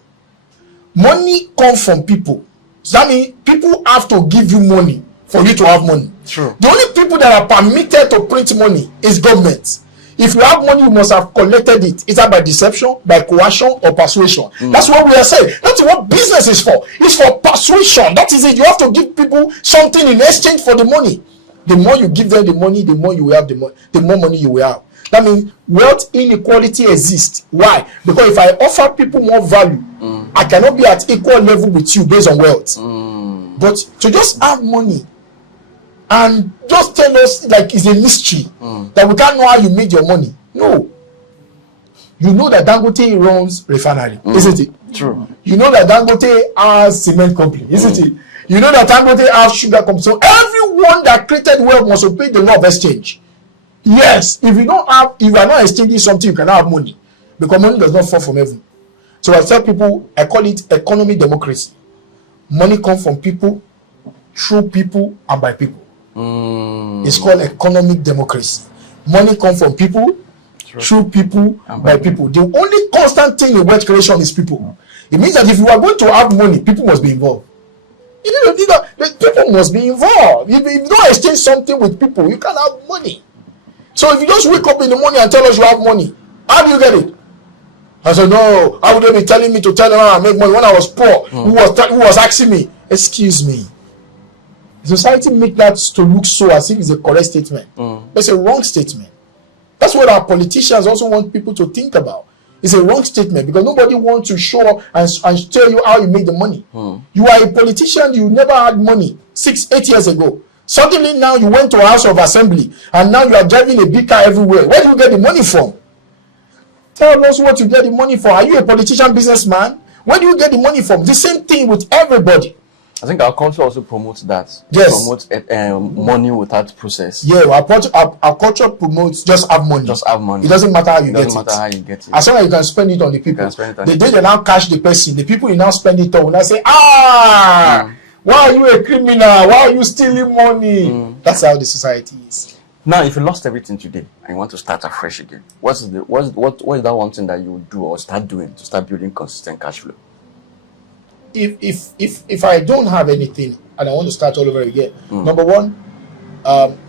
Money comes from people. So that means people have to give you money for you to have money. True. The only people that are permitted to print money is government. If you have money, you must have collected it, either by deception, by coercion, or persuasion. That's what we are saying. That's what business is for. It's for persuasion. That is it. You have to give people something in exchange for the money. The more you give them the money, the more you will have the more money you will have. That means wealth inequality exists. Why? Because if I offer people more value, I cannot be at equal level with you based on wealth. But to just have money and just tell us like it's a mystery that we can't know how you made your money. No. You know that Dangote runs refinery, isn't it? True. You know that Dangote has cement company, isn't it? You know that Dangote has sugar company. So everyone that created wealth must obey the law of exchange. Yes, if you are not exchanging something, you cannot have money. because money does not fall from heaven. So I tell people, I call it economic democracy. Money comes from people, through people, and by people. It's called economic democracy. Money comes from people, through people, and by people. The only constant thing in wealth creation is people. It means that if you are going to have money, people must be involved. People must be involved. If you don't exchange something with people, you can't have money. So if you just wake up in the morning and tell us you have money, how do you get it? I said, no, how would they be telling me to tell them how I make money when I was poor? Who was asking me? Excuse me. Society make that to look so as if it's a correct statement. But it's a wrong statement. That's what our politicians also want people to think about. It's a wrong statement because nobody wants to show up and tell you how you make the money. You are a politician, you never had money 6-8 years ago. Suddenly now you went to a House of Assembly and now you are driving a big car everywhere. Where do you get the money from? Tell us what you get the money for. Are you a politician, businessman? Where do you get the money from? The same thing with everybody. I think our culture also promotes that. Yes. Promotes money without process. Yeah, our culture promotes just have money. Just have money. It doesn't matter how you get it. Doesn't matter how you get it. As long as you can spend it on the people. The day they now cash the person, the people you now spend it on will now say, why are you a criminal? Why are you stealing money? That's how the society is. Now, if you lost everything today and you want to start afresh again, what is that one thing that you would do or start doing to start building consistent cash flow? If I don't have anything and I want to start all over again, number one,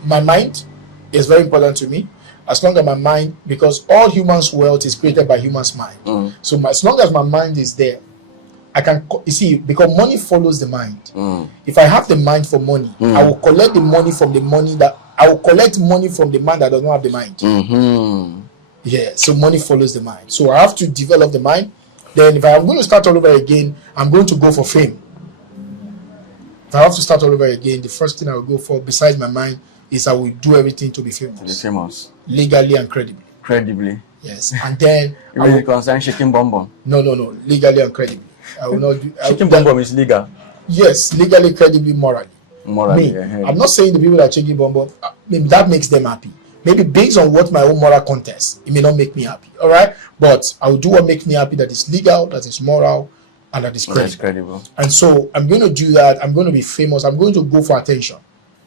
my mind is very important to me. As long as my mind, because all humans' wealth is created by humans' mind. So as long as my mind is there, I can, you see, because money follows the mind. If I have the mind for money, I will collect the money from the money that I will collect money from the man that does not have the mind. Yeah, so money follows the mind. So I have to develop the mind. Then if I'm going to start all over again, I'm going to go for fame. If I have to start all over again, the first thing I will go for, besides my mind, is I will do everything to be famous. To be famous. Legally and credibly. Credibly. Yes. And then you really concern shaking bomb bomb? No. Legally and credibly. I will not do shaking bomb bomb is legal. Yes, legally, credibly, morally. Morally. I'm not saying the people that are shaking bomb bomb, maybe that makes them happy. Maybe based on what my own moral contest, it may not make me happy. All right, but I will do what makes me happy. That is legal, that is moral, and that is credible. And so I'm going to do that. I'm going to be famous. I'm going to go for attention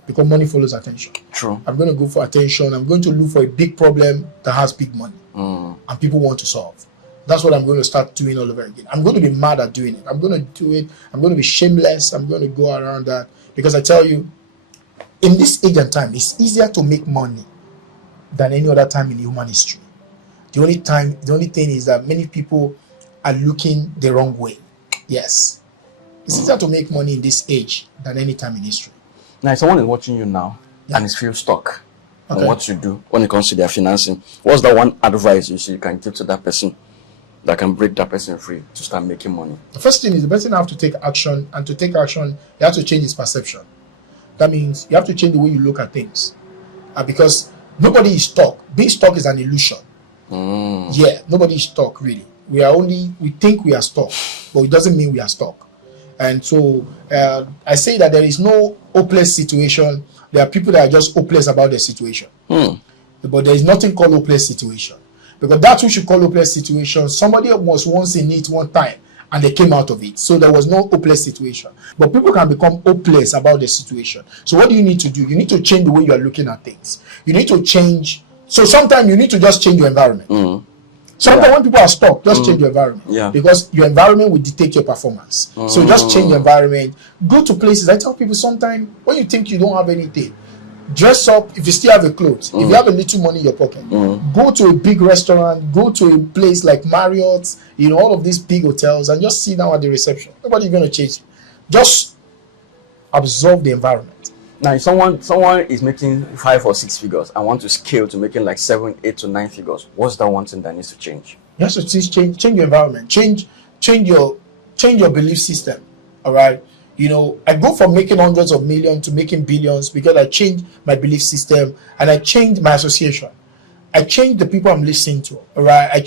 because money follows attention. True. I'm going to go for attention. I'm going to look for a big problem that has big money and people want to solve. That's what I'm going to start doing all over again. I'm going to be mad at doing it. I'm going to do it. I'm going to be shameless. I'm going to go around that because I tell you, in this age and time, it's easier to make money than any other time in human history. The only thing is that many people are looking the wrong way. Yes. It's easier to make money in this age than any time in history. Now, if someone is watching you now and is feel stuck on what you do when it comes to their financing, what's that one advice you can give to that person that can break that person free to start making money? The first thing is the person have to take action, and to take action, you have to change his perception. That means you have to change the way you look at things. Because nobody is stuck. Being stuck is an illusion. Yeah, nobody is stuck, really. We think we are stuck, but it doesn't mean we are stuck. And so I say that there is no hopeless situation. There are people that are just hopeless about their situation. But there is nothing called hopeless situation. Because that's what you call hopeless situation. Somebody was once in it one time and they came out of it. So there was no hopeless situation. But people can become hopeless about the situation. So what do you need to do? You need to change the way you are looking at things. You need to change. So sometimes you need to just change your environment. Sometimes when people are stuck, just change your environment. Because your environment will dictate your performance. So just change your environment. Go to places. I tell people sometimes when you think you don't have anything, dress up if you still have a clothes. If you have a little money in your pocket, go to a big restaurant, go to a place like Marriott, all of these big hotels, and just sit down at the reception. Nobody's going to chase you. Just absorb the environment. Now, if someone is making 5 or 6 figures and want to scale to making like 7, 8 to 9 figures, what's that one thing that needs to change? You have to change your environment, change your belief system. All right. I go from making hundreds of millions to making billions because I changed my belief system and I changed my association. I changed the people I'm listening to. All right. I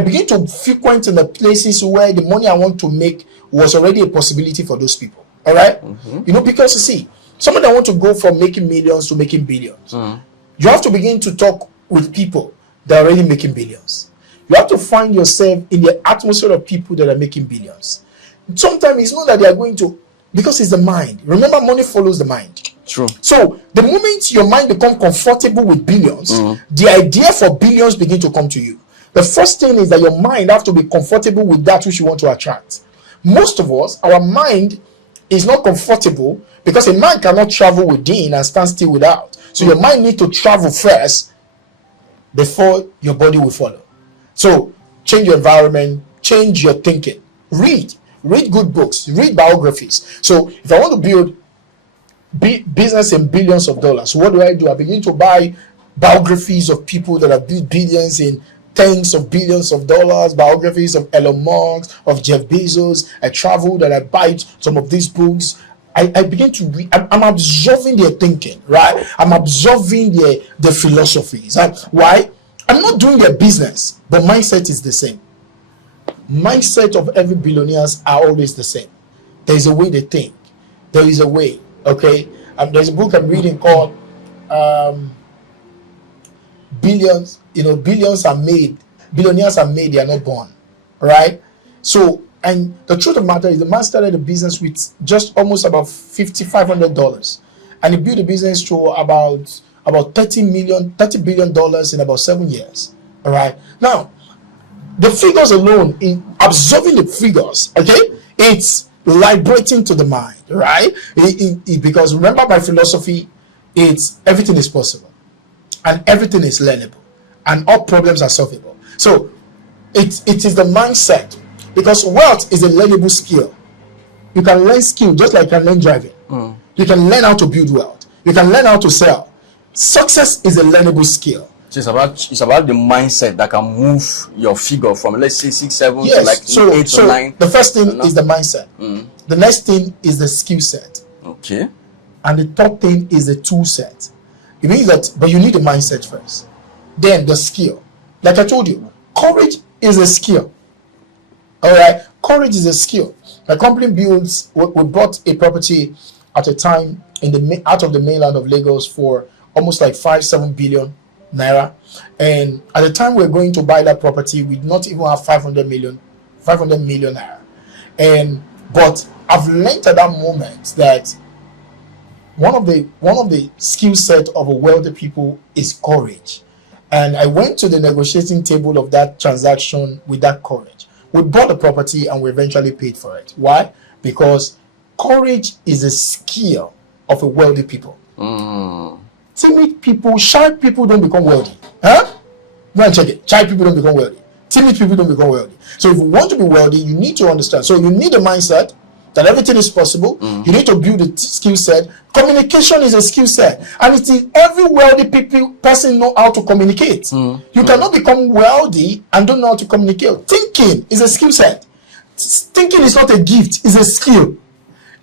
begin to frequent in the places where the money I want to make was already a possibility for those people. All right. Because you see, someone that want to go from making millions to making billions, you have to begin to talk with people that are already making billions. You have to find yourself in the atmosphere of people that are making billions. Sometimes it's not that they are going to, because it's the mind. Remember, money follows the mind. True. So the moment your mind becomes comfortable with billions, the idea for billions begin to come to you. The first thing is that your mind have to be comfortable with that which you want to attract. Most of us, our mind is not comfortable because a man cannot travel within and stand still without. So your mind needs to travel first before your body will follow. So change your environment, change your thinking. Read good books, read biographies. So if I want to build business in billions of dollars, what do? I begin to buy biographies of people that have built billions in tens of billions of dollars, biographies of Elon Musk, of Jeff Bezos. I traveled and I buy some of these books. I begin to read. I'm absorbing their thinking, right? I'm absorbing their philosophies. Why? I'm not doing their business, but mindset is the same. Mindset of every billionaires are always the same. There is a way they think. There is a way. Okay. There's a book I'm reading called Billions. Billions are made. Billionaires are made. They are not born. Right. So, and the truth of the matter is, the man started a business with just almost about $5,500, and he built a business to about $30 billion in about 7 years. All right. Now, the figures alone, in absorbing the figures, okay, it's liberating to the mind, right? Because remember, my philosophy, it's everything is possible, and everything is learnable, and all problems are solvable. So it is the mindset. Because wealth is a learnable skill. You can learn skill just like you can learn driving. You can learn how to build wealth. You can learn how to sell. Success is a learnable skill. So it's about the mindset that can move your figure from, let's say, 6, 7 to like 8 to 9. The first thing is the mindset. The next thing is the skill set. Okay. And the third thing is the tool set. It means that, but you need the mindset first. Then the skill. Like I told you, courage is a skill. All right, courage is a skill. My company builds. We bought a property at a time out of the mainland of Lagos for almost like 5-7 billion naira, and at the time we're going to buy that property, we did not even have 500 million naira. But I've learned at that moment that one of the skill set of a wealthy people is courage, and I went to the negotiating table of that transaction with that courage. We bought the property and we eventually paid for it. Why? Because courage is a skill of a wealthy people. Timid people, shy people don't become wealthy. Huh? Go and check it. Shy people don't become wealthy. Timid people don't become wealthy. So if you want to be wealthy, you need to understand. So you need a mindset that everything is possible. You need to build a skill set. Communication is a skill set, and it is every wealthy person know how to communicate. You cannot become wealthy and don't know how to communicate. Thinking is a skill set. Thinking is not a gift; it's a skill.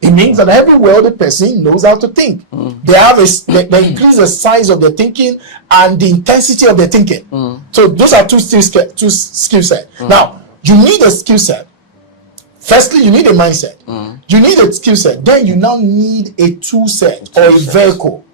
It means that every wealthy person knows how to think. They increase the size of their thinking and the intensity of their thinking. So those are two skill sets. Now you need a skill set. Firstly, you need a mindset. You need a skill set. Then you now need a tool set or a vehicle.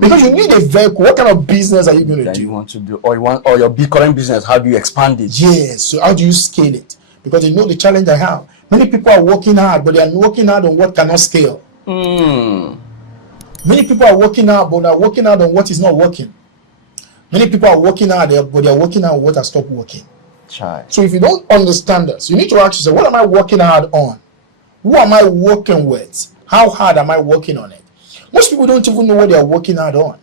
Because you need a vehicle. What kind of business are you going to do? You want to do, or your current business? How do you expand it? Yes. So how do you scale it? Because you know the challenge I have. Many people are working hard, but they are working hard on what cannot scale. Many people are working hard, but they are working hard on what is not working. Many people are working hard, but they are working hard on what has stopped working. So if you don't understand this, you need to ask yourself, what am I working hard on? Who am I working with? How hard am I working on it? Most people don't even know what they are working hard on.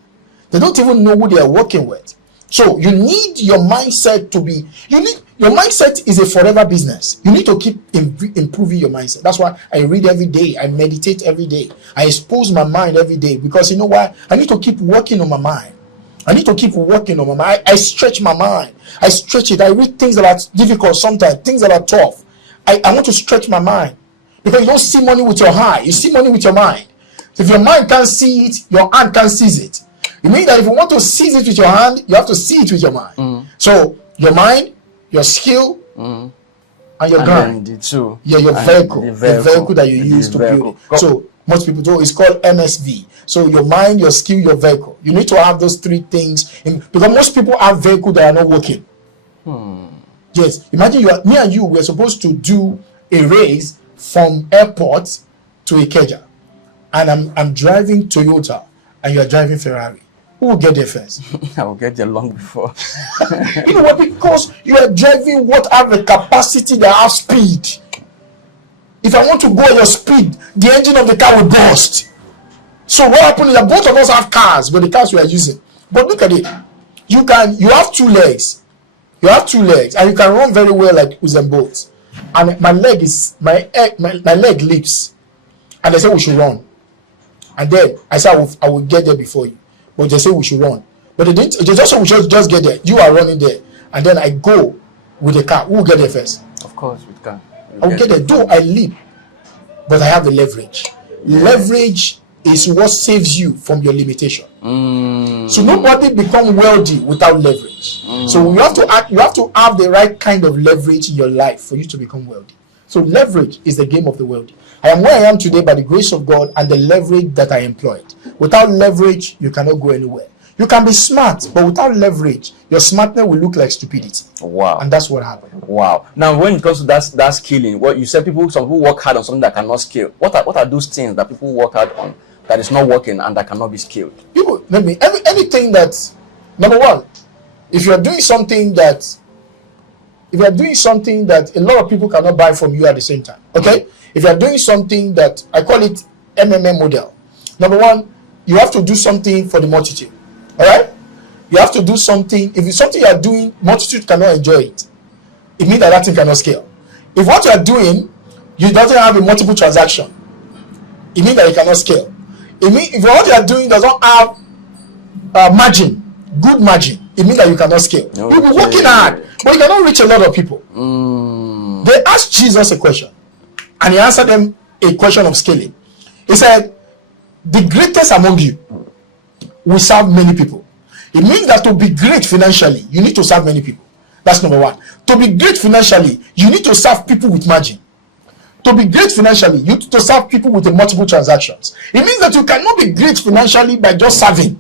They don't even know who they are working with. So you need your mindset to be, your mindset is a forever business. You need to keep improving your mindset. That's why I read every day. I meditate every day. I expose my mind every day, because you know why? I need to keep working on my mind. I need to keep working on my mind. I stretch my mind. I stretch it. I read things that are difficult sometimes, things that are tough. I want to stretch my mind. Because you don't see money with your eye. You see money with your mind. So if your mind can't see it, your hand can't seize it. It means that if you want to seize it with your hand, you have to see it with your mind. So your mind, your skill, and your grind. Your vehicle. The vehicle that you use to build it. So Most people do. It's called MSV. So your mind, your skill, your vehicle. You need to have those three things because most people have vehicles that are not working. Yes. Imagine me and you were supposed to do a race from airport to Ikeja. And I'm driving Toyota and you are driving Ferrari. Who will get there first? I will get there long before. You know what? Because you are driving what have the capacity that have speed. If I want to go at your speed, the engine of the car will burst. So what happened is that both of us have cars, but the cars we are using. But look at it. You have two legs. You have two legs, and you can run very well like Usain Bolt. And my leg leaps. And they say we should run. And then I said I will get there before you. But they say we should run. But they didn't. They just said we should just get there. You are running there. And then I go with the car. Who will get there first? Of course, we can. I will get there. Though I leap, but I have the leverage. Leverage is what saves you from your limitation. So nobody become wealthy without leverage. So you have to have the right kind of leverage in your life for you to become wealthy. So leverage is the game of the wealthy. I am where I am today by the grace of God and the leverage that I employed. Without leverage, you cannot go anywhere. You can be smart, but without leverage, your smartness will look like stupidity. Wow. And that's what happened. Wow. Now, when it comes to that scaling, what you said, some people work hard on something that cannot scale. What are those things that people work hard on that is not working and that cannot be scaled? People, anything that, number one, if you are doing something that a lot of people cannot buy from you at the same time, okay? If you are doing something that, I call it MMA model. Number one, you have to do something for the multitude. All right, you have to do something. If it's something you are doing, multitude cannot enjoy it. It means that thing cannot scale. If what you are doing, you doesn't have a multiple transaction, it means that it cannot scale. It means if what you are doing does not have margin, good margin, it means that you cannot scale. Okay. You'll be working hard, but you cannot reach a lot of people. They asked Jesus a question, and he answered them a question of scaling. He said, "The greatest among you will serve many people." It means that to be great financially, you need to serve many people. That's number one. To be great financially, you need to serve people with margin. To be great financially, you need to serve people with the multiple transactions. It means that you cannot be great financially by just serving.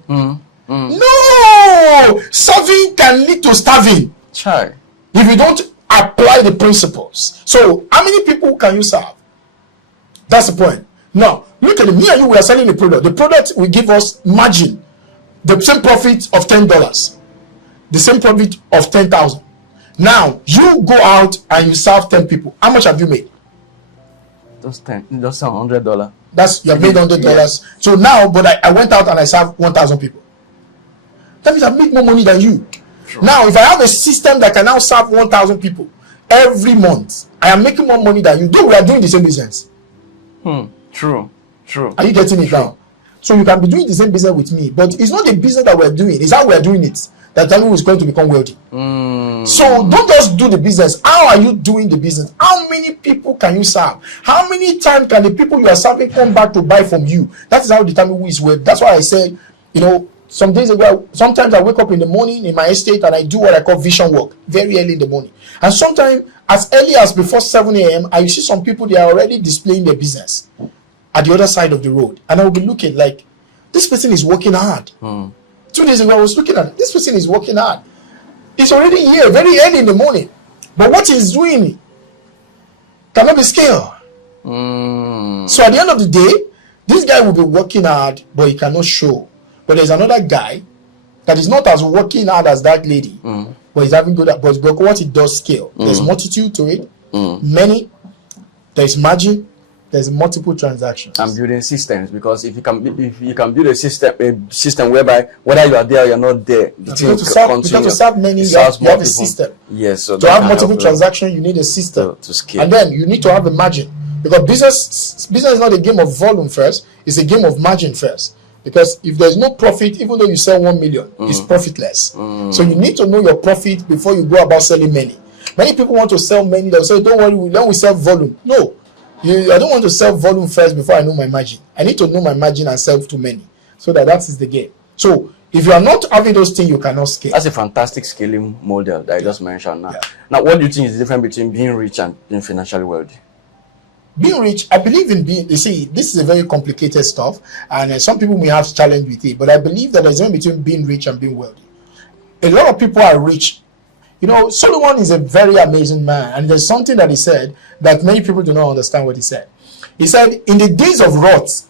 No! Serving can lead to starving. Chai. If you don't apply the principles. So, how many people can you serve? That's the point. Now, look at it. Me and you, we are selling a product. The product will give us margin. The same profit of $10. The same profit of 10,000. Now, you go out and you serve 10 people. How much have you made? Just $100. That's, you have made $100. Yes. So now, but I went out and I served 1,000 people. That means I make more money than you. True. Now, if I have a system that can now serve 1,000 people every month, I am making more money than you. Though we are doing the same business. True. Are you getting it now? So you can be doing the same business with me, but it's not the business that we're doing. It's how we're doing it that tell you who is going to become wealthy. So don't just do the business. How are you doing the business? How many people can you serve? How many times can the people you are serving come back to buy from you? That is how you determine who is wealthy. That's why I said, some days ago, sometimes I wake up in the morning in my estate and I do what I call vision work very early in the morning. And sometimes as early as before 7 a.m., I see some people, they are already displaying their business at the other side of the road. And I will be looking like, this person is working hard. 2 days ago, I was looking at it. This person is working hard. It's already here, very early in the morning. But what he's doing cannot be scaled. So at the end of the day, this guy will be working hard, but he cannot show. But there's another guy that is not as working hard as that lady, but he's having good at, but what it does scale. There's multitude to it, many, there's margin, there's multiple transactions. I'm building systems because if you can build a system whereby whether you are there or you're not there, the team because to serve many, you have a system. Yes, so to have multiple transactions, you need a system to scale. And then you need to have a margin, because business is not a game of volume first, it's a game of margin first. Because if there's no profit, even though you sell 1 million, it's profitless. So you need to know your profit before you go about selling many. Many people want to sell many, they'll say, don't worry, then we sell volume. No. I don't want to sell volume first before I know my margin. I need to know my margin and sell to many. So that is the game. So if you are not having those things, you cannot scale. That's a fantastic scaling model that I just mentioned now. Yeah. Now, what do you think is the difference between being rich and being financially wealthy? Being rich, I believe in being, you see, this is a very complicated stuff, and some people may have challenge with it, but I believe that there's a difference between being rich and being wealthy. A lot of people are rich. You know, Solomon is a very amazing man, and there's something that he said that many people do not understand what he said. He said, in the days of wrath,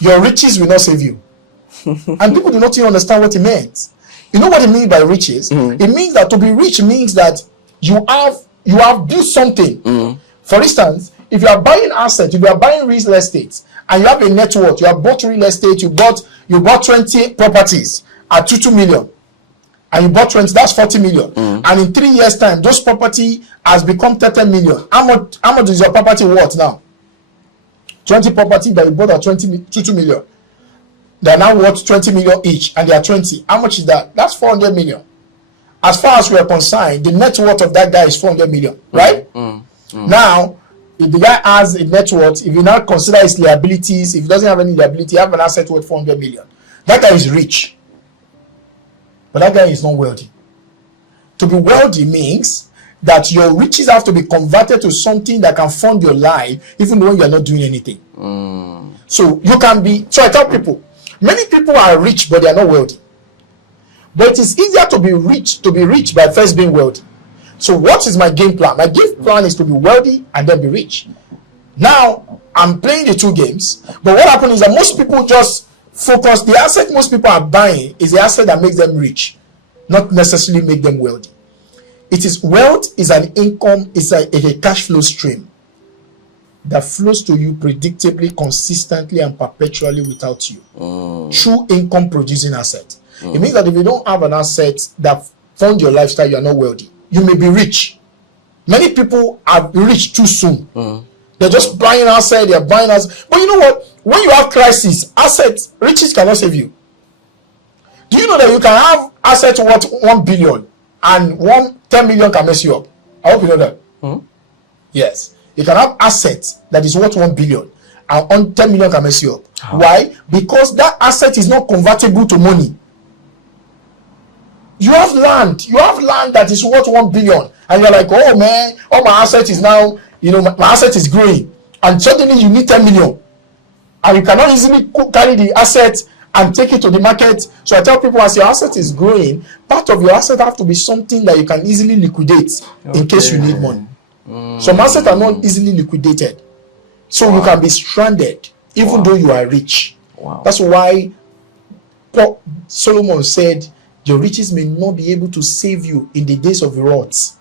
your riches will not save you. And people do not even understand what he meant. You know what it means by riches? It means that to be rich means that you have built something. For instance, if you are buying assets, if you are buying real estate, and you have a net worth, you have bought real estate, you bought 20 properties at 2 million, and you bought 20, that's 40 million. And in 3 years' time, those property has become 30 million. How much is your property worth now? 20 property that you bought at 22 million. They are now worth 20 million each, and they are 20. How much is that? That's 400 million. As far as we are concerned, the net worth of that guy is 400 million, right? Now, if the guy has a net worth, if you now consider his liabilities, if he doesn't have any liability, have an asset worth 400 million. That guy is rich. But that guy is not wealthy. To be wealthy means that your riches have to be converted to something that can fund your life, even when you are not doing anything. So you can be, so I tell people, many people are rich, but they are not wealthy. But it is easier to be rich by first being wealthy. So what is my game plan? My game plan is to be wealthy and then be rich. Now, I'm playing the two games, but what happens is that most people just focus, the asset most people are buying is the asset that makes them rich, not necessarily make them wealthy. It is wealth is an income, it's a cash flow stream that flows to you predictably, consistently, and perpetually without you. True income producing asset. It means that if you don't have an asset that fund your lifestyle, you are not wealthy. You may be rich. Many people are rich too soon. They're just buying assets, they're buying assets. But you know what? When you have crisis, assets, riches cannot save you. Do you know that you can have assets worth 1 billion and 10 million can mess you up? I hope you know that. Yes. You can have assets that is worth 1 billion and 10 million can mess you up. Why? Because that asset is not convertible to money. You have land that is worth 1 billion, and you're like, oh man, all my asset is now, my asset is growing, and suddenly you need 10 million, and you cannot easily carry the asset and take it to the market. So I tell people, as your asset is growing, part of your asset have to be something that you can easily liquidate in case you need money. Some assets are not easily liquidated, so you can be stranded even though you are rich. That's why Solomon said, your riches may not be able to save you in the days of wrath,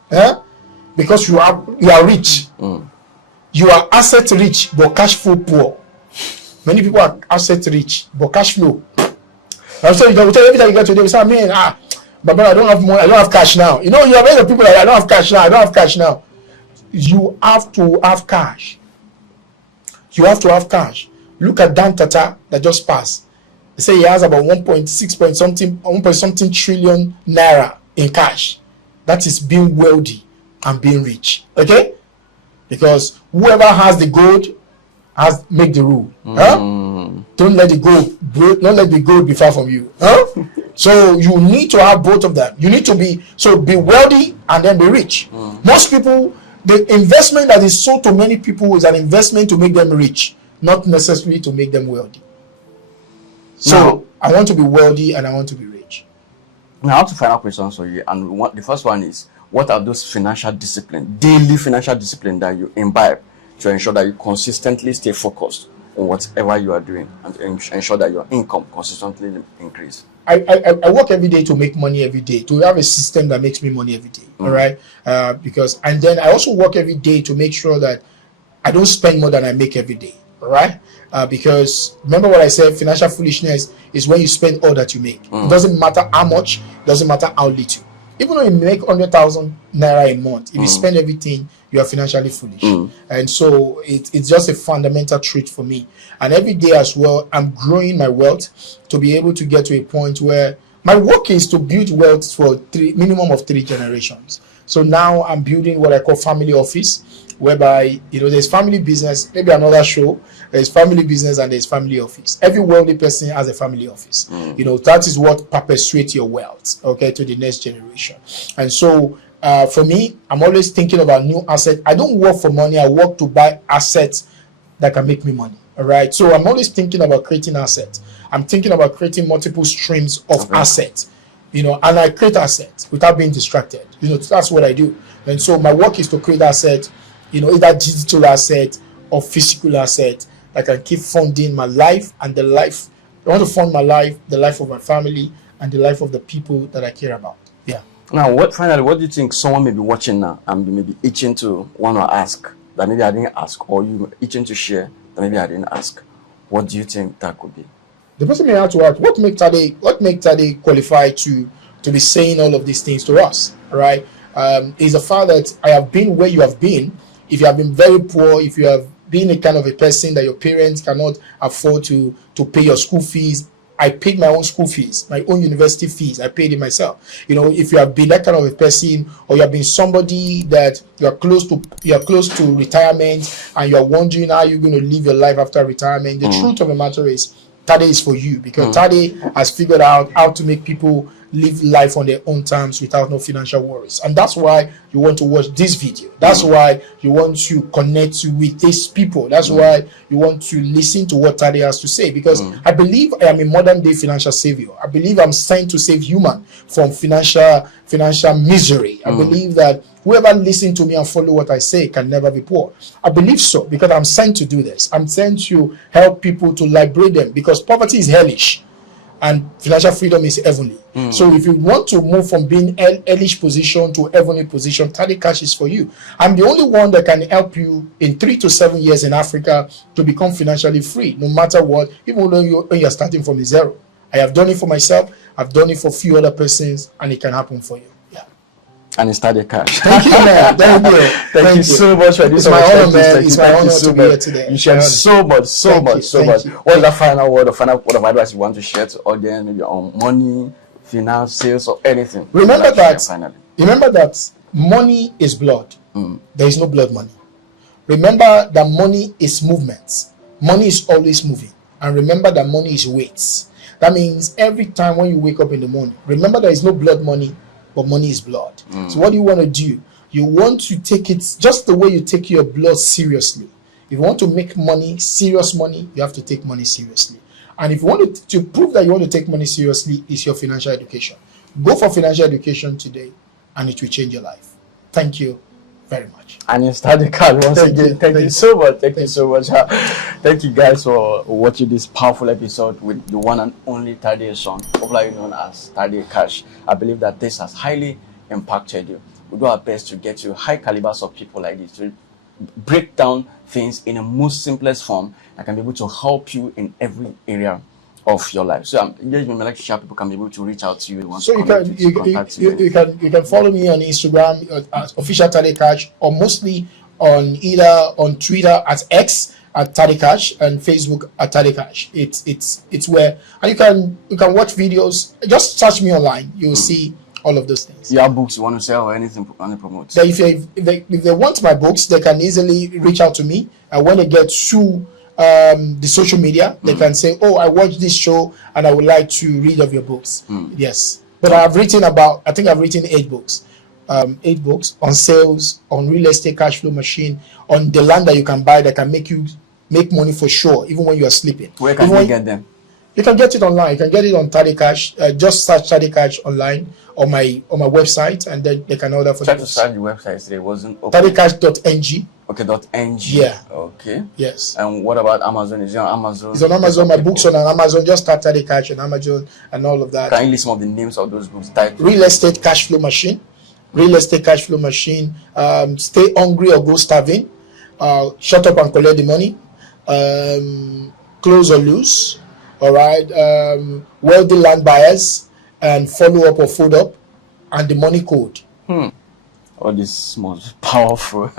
because you are rich. You are asset rich but cash flow poor. Many people are asset rich but cash flow. I'm sorry, every time you get to them, say, man, but I don't have money, I don't have cash now. You have many people like, I don't have cash now, I don't have cash now. You have to have cash. You have to have cash. Look at Dan Tata that just passed. They say he has about 1 something trillion naira in cash. That is being wealthy and being rich. Okay? Because whoever has the gold has make the rule. Don't let the gold be far from you. So you need to have both of them. You need to be wealthy and then be rich. Most people, the investment that is sold to many people is an investment to make them rich, not necessarily to make them wealthy. So I want to be wealthy and I want to be rich. Now I have two final questions for you, and the first one is, what are those daily financial discipline that you imbibe to ensure that you consistently stay focused on whatever you are doing and ensure that your income consistently increase? I work every day to make money every day, to have a system that makes me money every day. All right, and then I also work every day to make sure that I don't spend more than I make every day. All right. Because remember what I said, financial foolishness is when you spend all that you make. It doesn't matter how much, it doesn't matter how little. Even though you make 100,000 naira a month, if you spend everything, you are financially foolish. And so it's just a fundamental truth for me. And every day as well, I'm growing my wealth to be able to get to a point where my work is to build wealth for minimum of 3 generations. So now I'm building what I call family office, whereby there's family business, maybe another show. There's family business and there's family office. Every wealthy person has a family office. That is what perpetuates your wealth, okay, to the next generation. And so For me, I'm always thinking about new assets. I don't work for money. I work to buy assets that can make me money. All right. So I'm always thinking about creating assets. I'm thinking about creating multiple streams of assets, and I create assets without being distracted. That's what I do. And so my work is to create assets, either digital asset or physical asset that can keep funding my life and the life. I want to fund my life, the life of my family, and the life of the people that I care about. Yeah. Now, what do you think someone may be watching now and may be itching to want to ask that maybe I didn't ask, or you itching to share that maybe I didn't ask? What do you think that could be? The person may have to ask, what make Tade qualified to be saying all of these things to us, right? Is the fact that I have been where you have been. If you have been very poor, if you have been a kind of a person that your parents cannot afford to pay your school fees, I paid my own school fees, my own university fees. I paid it myself. If you have been that kind of a person, or you have been somebody that you are close to retirement, and you are wondering how you're going to live your life after retirement, the truth of the matter is, Tade is for you, because Tade has figured out how to make people live life on their own terms without no financial worries. And that's why you want to watch this video. That's why you want to connect with these people. That's why you want to listen to what Tade has to say, because I believe I am a modern day financial savior. I believe I'm sent to save human from financial misery. I believe that whoever listens to me and follow what I say can never be poor. I believe so, because I'm sent to do this. I'm sent to help people, to liberate them, because poverty is hellish and financial freedom is heavenly. So if you want to move from being hellish position to heavenly position, Tade Cash is for you. I'm the only one that can help you in 3 to 7 years in Africa to become financially free, no matter what, even when you're starting from zero. I have done it for myself, I've done it for a few other persons, and it can happen for you. Yeah. And it's Tade Cash. Thank you, man. Thank you. Thank you so much for this. It's my honor, man. It's my honor to be here today. You shared so much. What's the final word of advice you want to share to audience, maybe on money, finance, sales, or anything? Remember that money is blood. There is no blood money. Remember that money is movement. Money is always moving. And remember that money is weights. That means every time when you wake up in the morning, remember there is no blood money, but money is blood. So what do you want to do? You want to take it just the way you take your blood seriously. If you want to make money, serious money, you have to take money seriously. And if you want to prove that you want to take money seriously, is your financial education. Go for financial education today, and it will change your life. Thank you very much. And it's Tade Cash once again. Thank you so much. Thank you so much. Thank you guys for watching this powerful episode with the one and only Tade Esan, popularly known as Tade Cash. I believe that this has highly impacted you. We do our best to get you high calibers of people like this, to break down things in a most simplest form that can be able to help you in every area of your life. So like to share, people can be able to reach out to you. So you can follow me on Instagram at official Tade Cash, or mostly either on Twitter at X at Tade Cash and Facebook at Tade Cash. It's where, and you can watch videos. Just search me online. You'll see all of those things. You have books you want to sell or anything you want to promote? So if they want my books, they can easily reach out to me. And when they get to the social media, they can say, "Oh, I watched this show and I would like to read of your books." Yes, but I think I've written 8 books. 8 books on sales, on real estate cash flow machine, on the land that you can buy that can make you make money for sure, even when you are sleeping. Where can you get them? You can get it online. You can get it on Tade Cash. Just search Tade Cash online on my website, and then they can order for Try to search the website today. It wasn't open. Tadecash.ng. Okay, .ng. Yeah. Okay. Yes. And what about Amazon? Is it on Amazon? It's on Amazon. My books on Amazon. Just start Tade Cash on Amazon and all of that. Can you list some of the names of those books? Real Estate Cash Flow Machine. Real Estate Cash Flow Machine. Stay Hungry or Go Starving. Shut Up and Collect the Money. Close or Lose. All right. Wealthy Land Buyers and Follow Up or Fold Up, and The Money Code. All these most powerful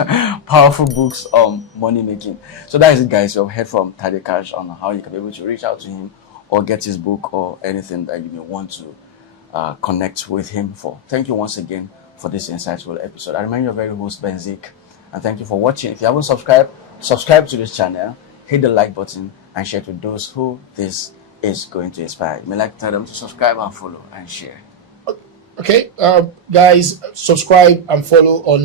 books on money making. So that is it, guys. You've heard from Tade Cash on how you can be able to reach out to him or get his book or anything that you may want to connect with him for. Thank you once again for this insightful episode. I remind you, your very host Benzik, and thank you for watching. If you haven't subscribe to this channel, hit the like button and share to those who this is going to inspire. You may like to tell them to subscribe and follow and share. Okay, guys, subscribe and follow on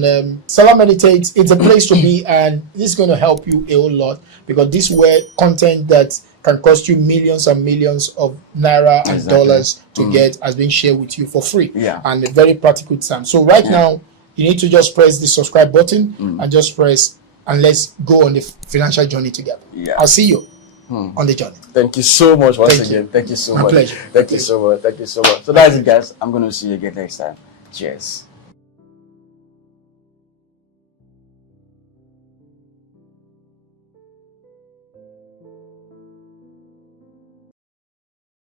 Selahmeditate. It's a place to be, and this is going to help you a whole lot, because this is where content that can cost you millions and millions of naira and dollars to get has been shared with you for free. And a very practical time. So right now, you need to just press the subscribe button and just press, and let's go on the financial journey together. I'll see you on the journey. Thank you so much once again. Thank you so much. Pleasure. Thank you so much. Thank you so much. So that's it, guys. I'm going to see you again next time. Cheers.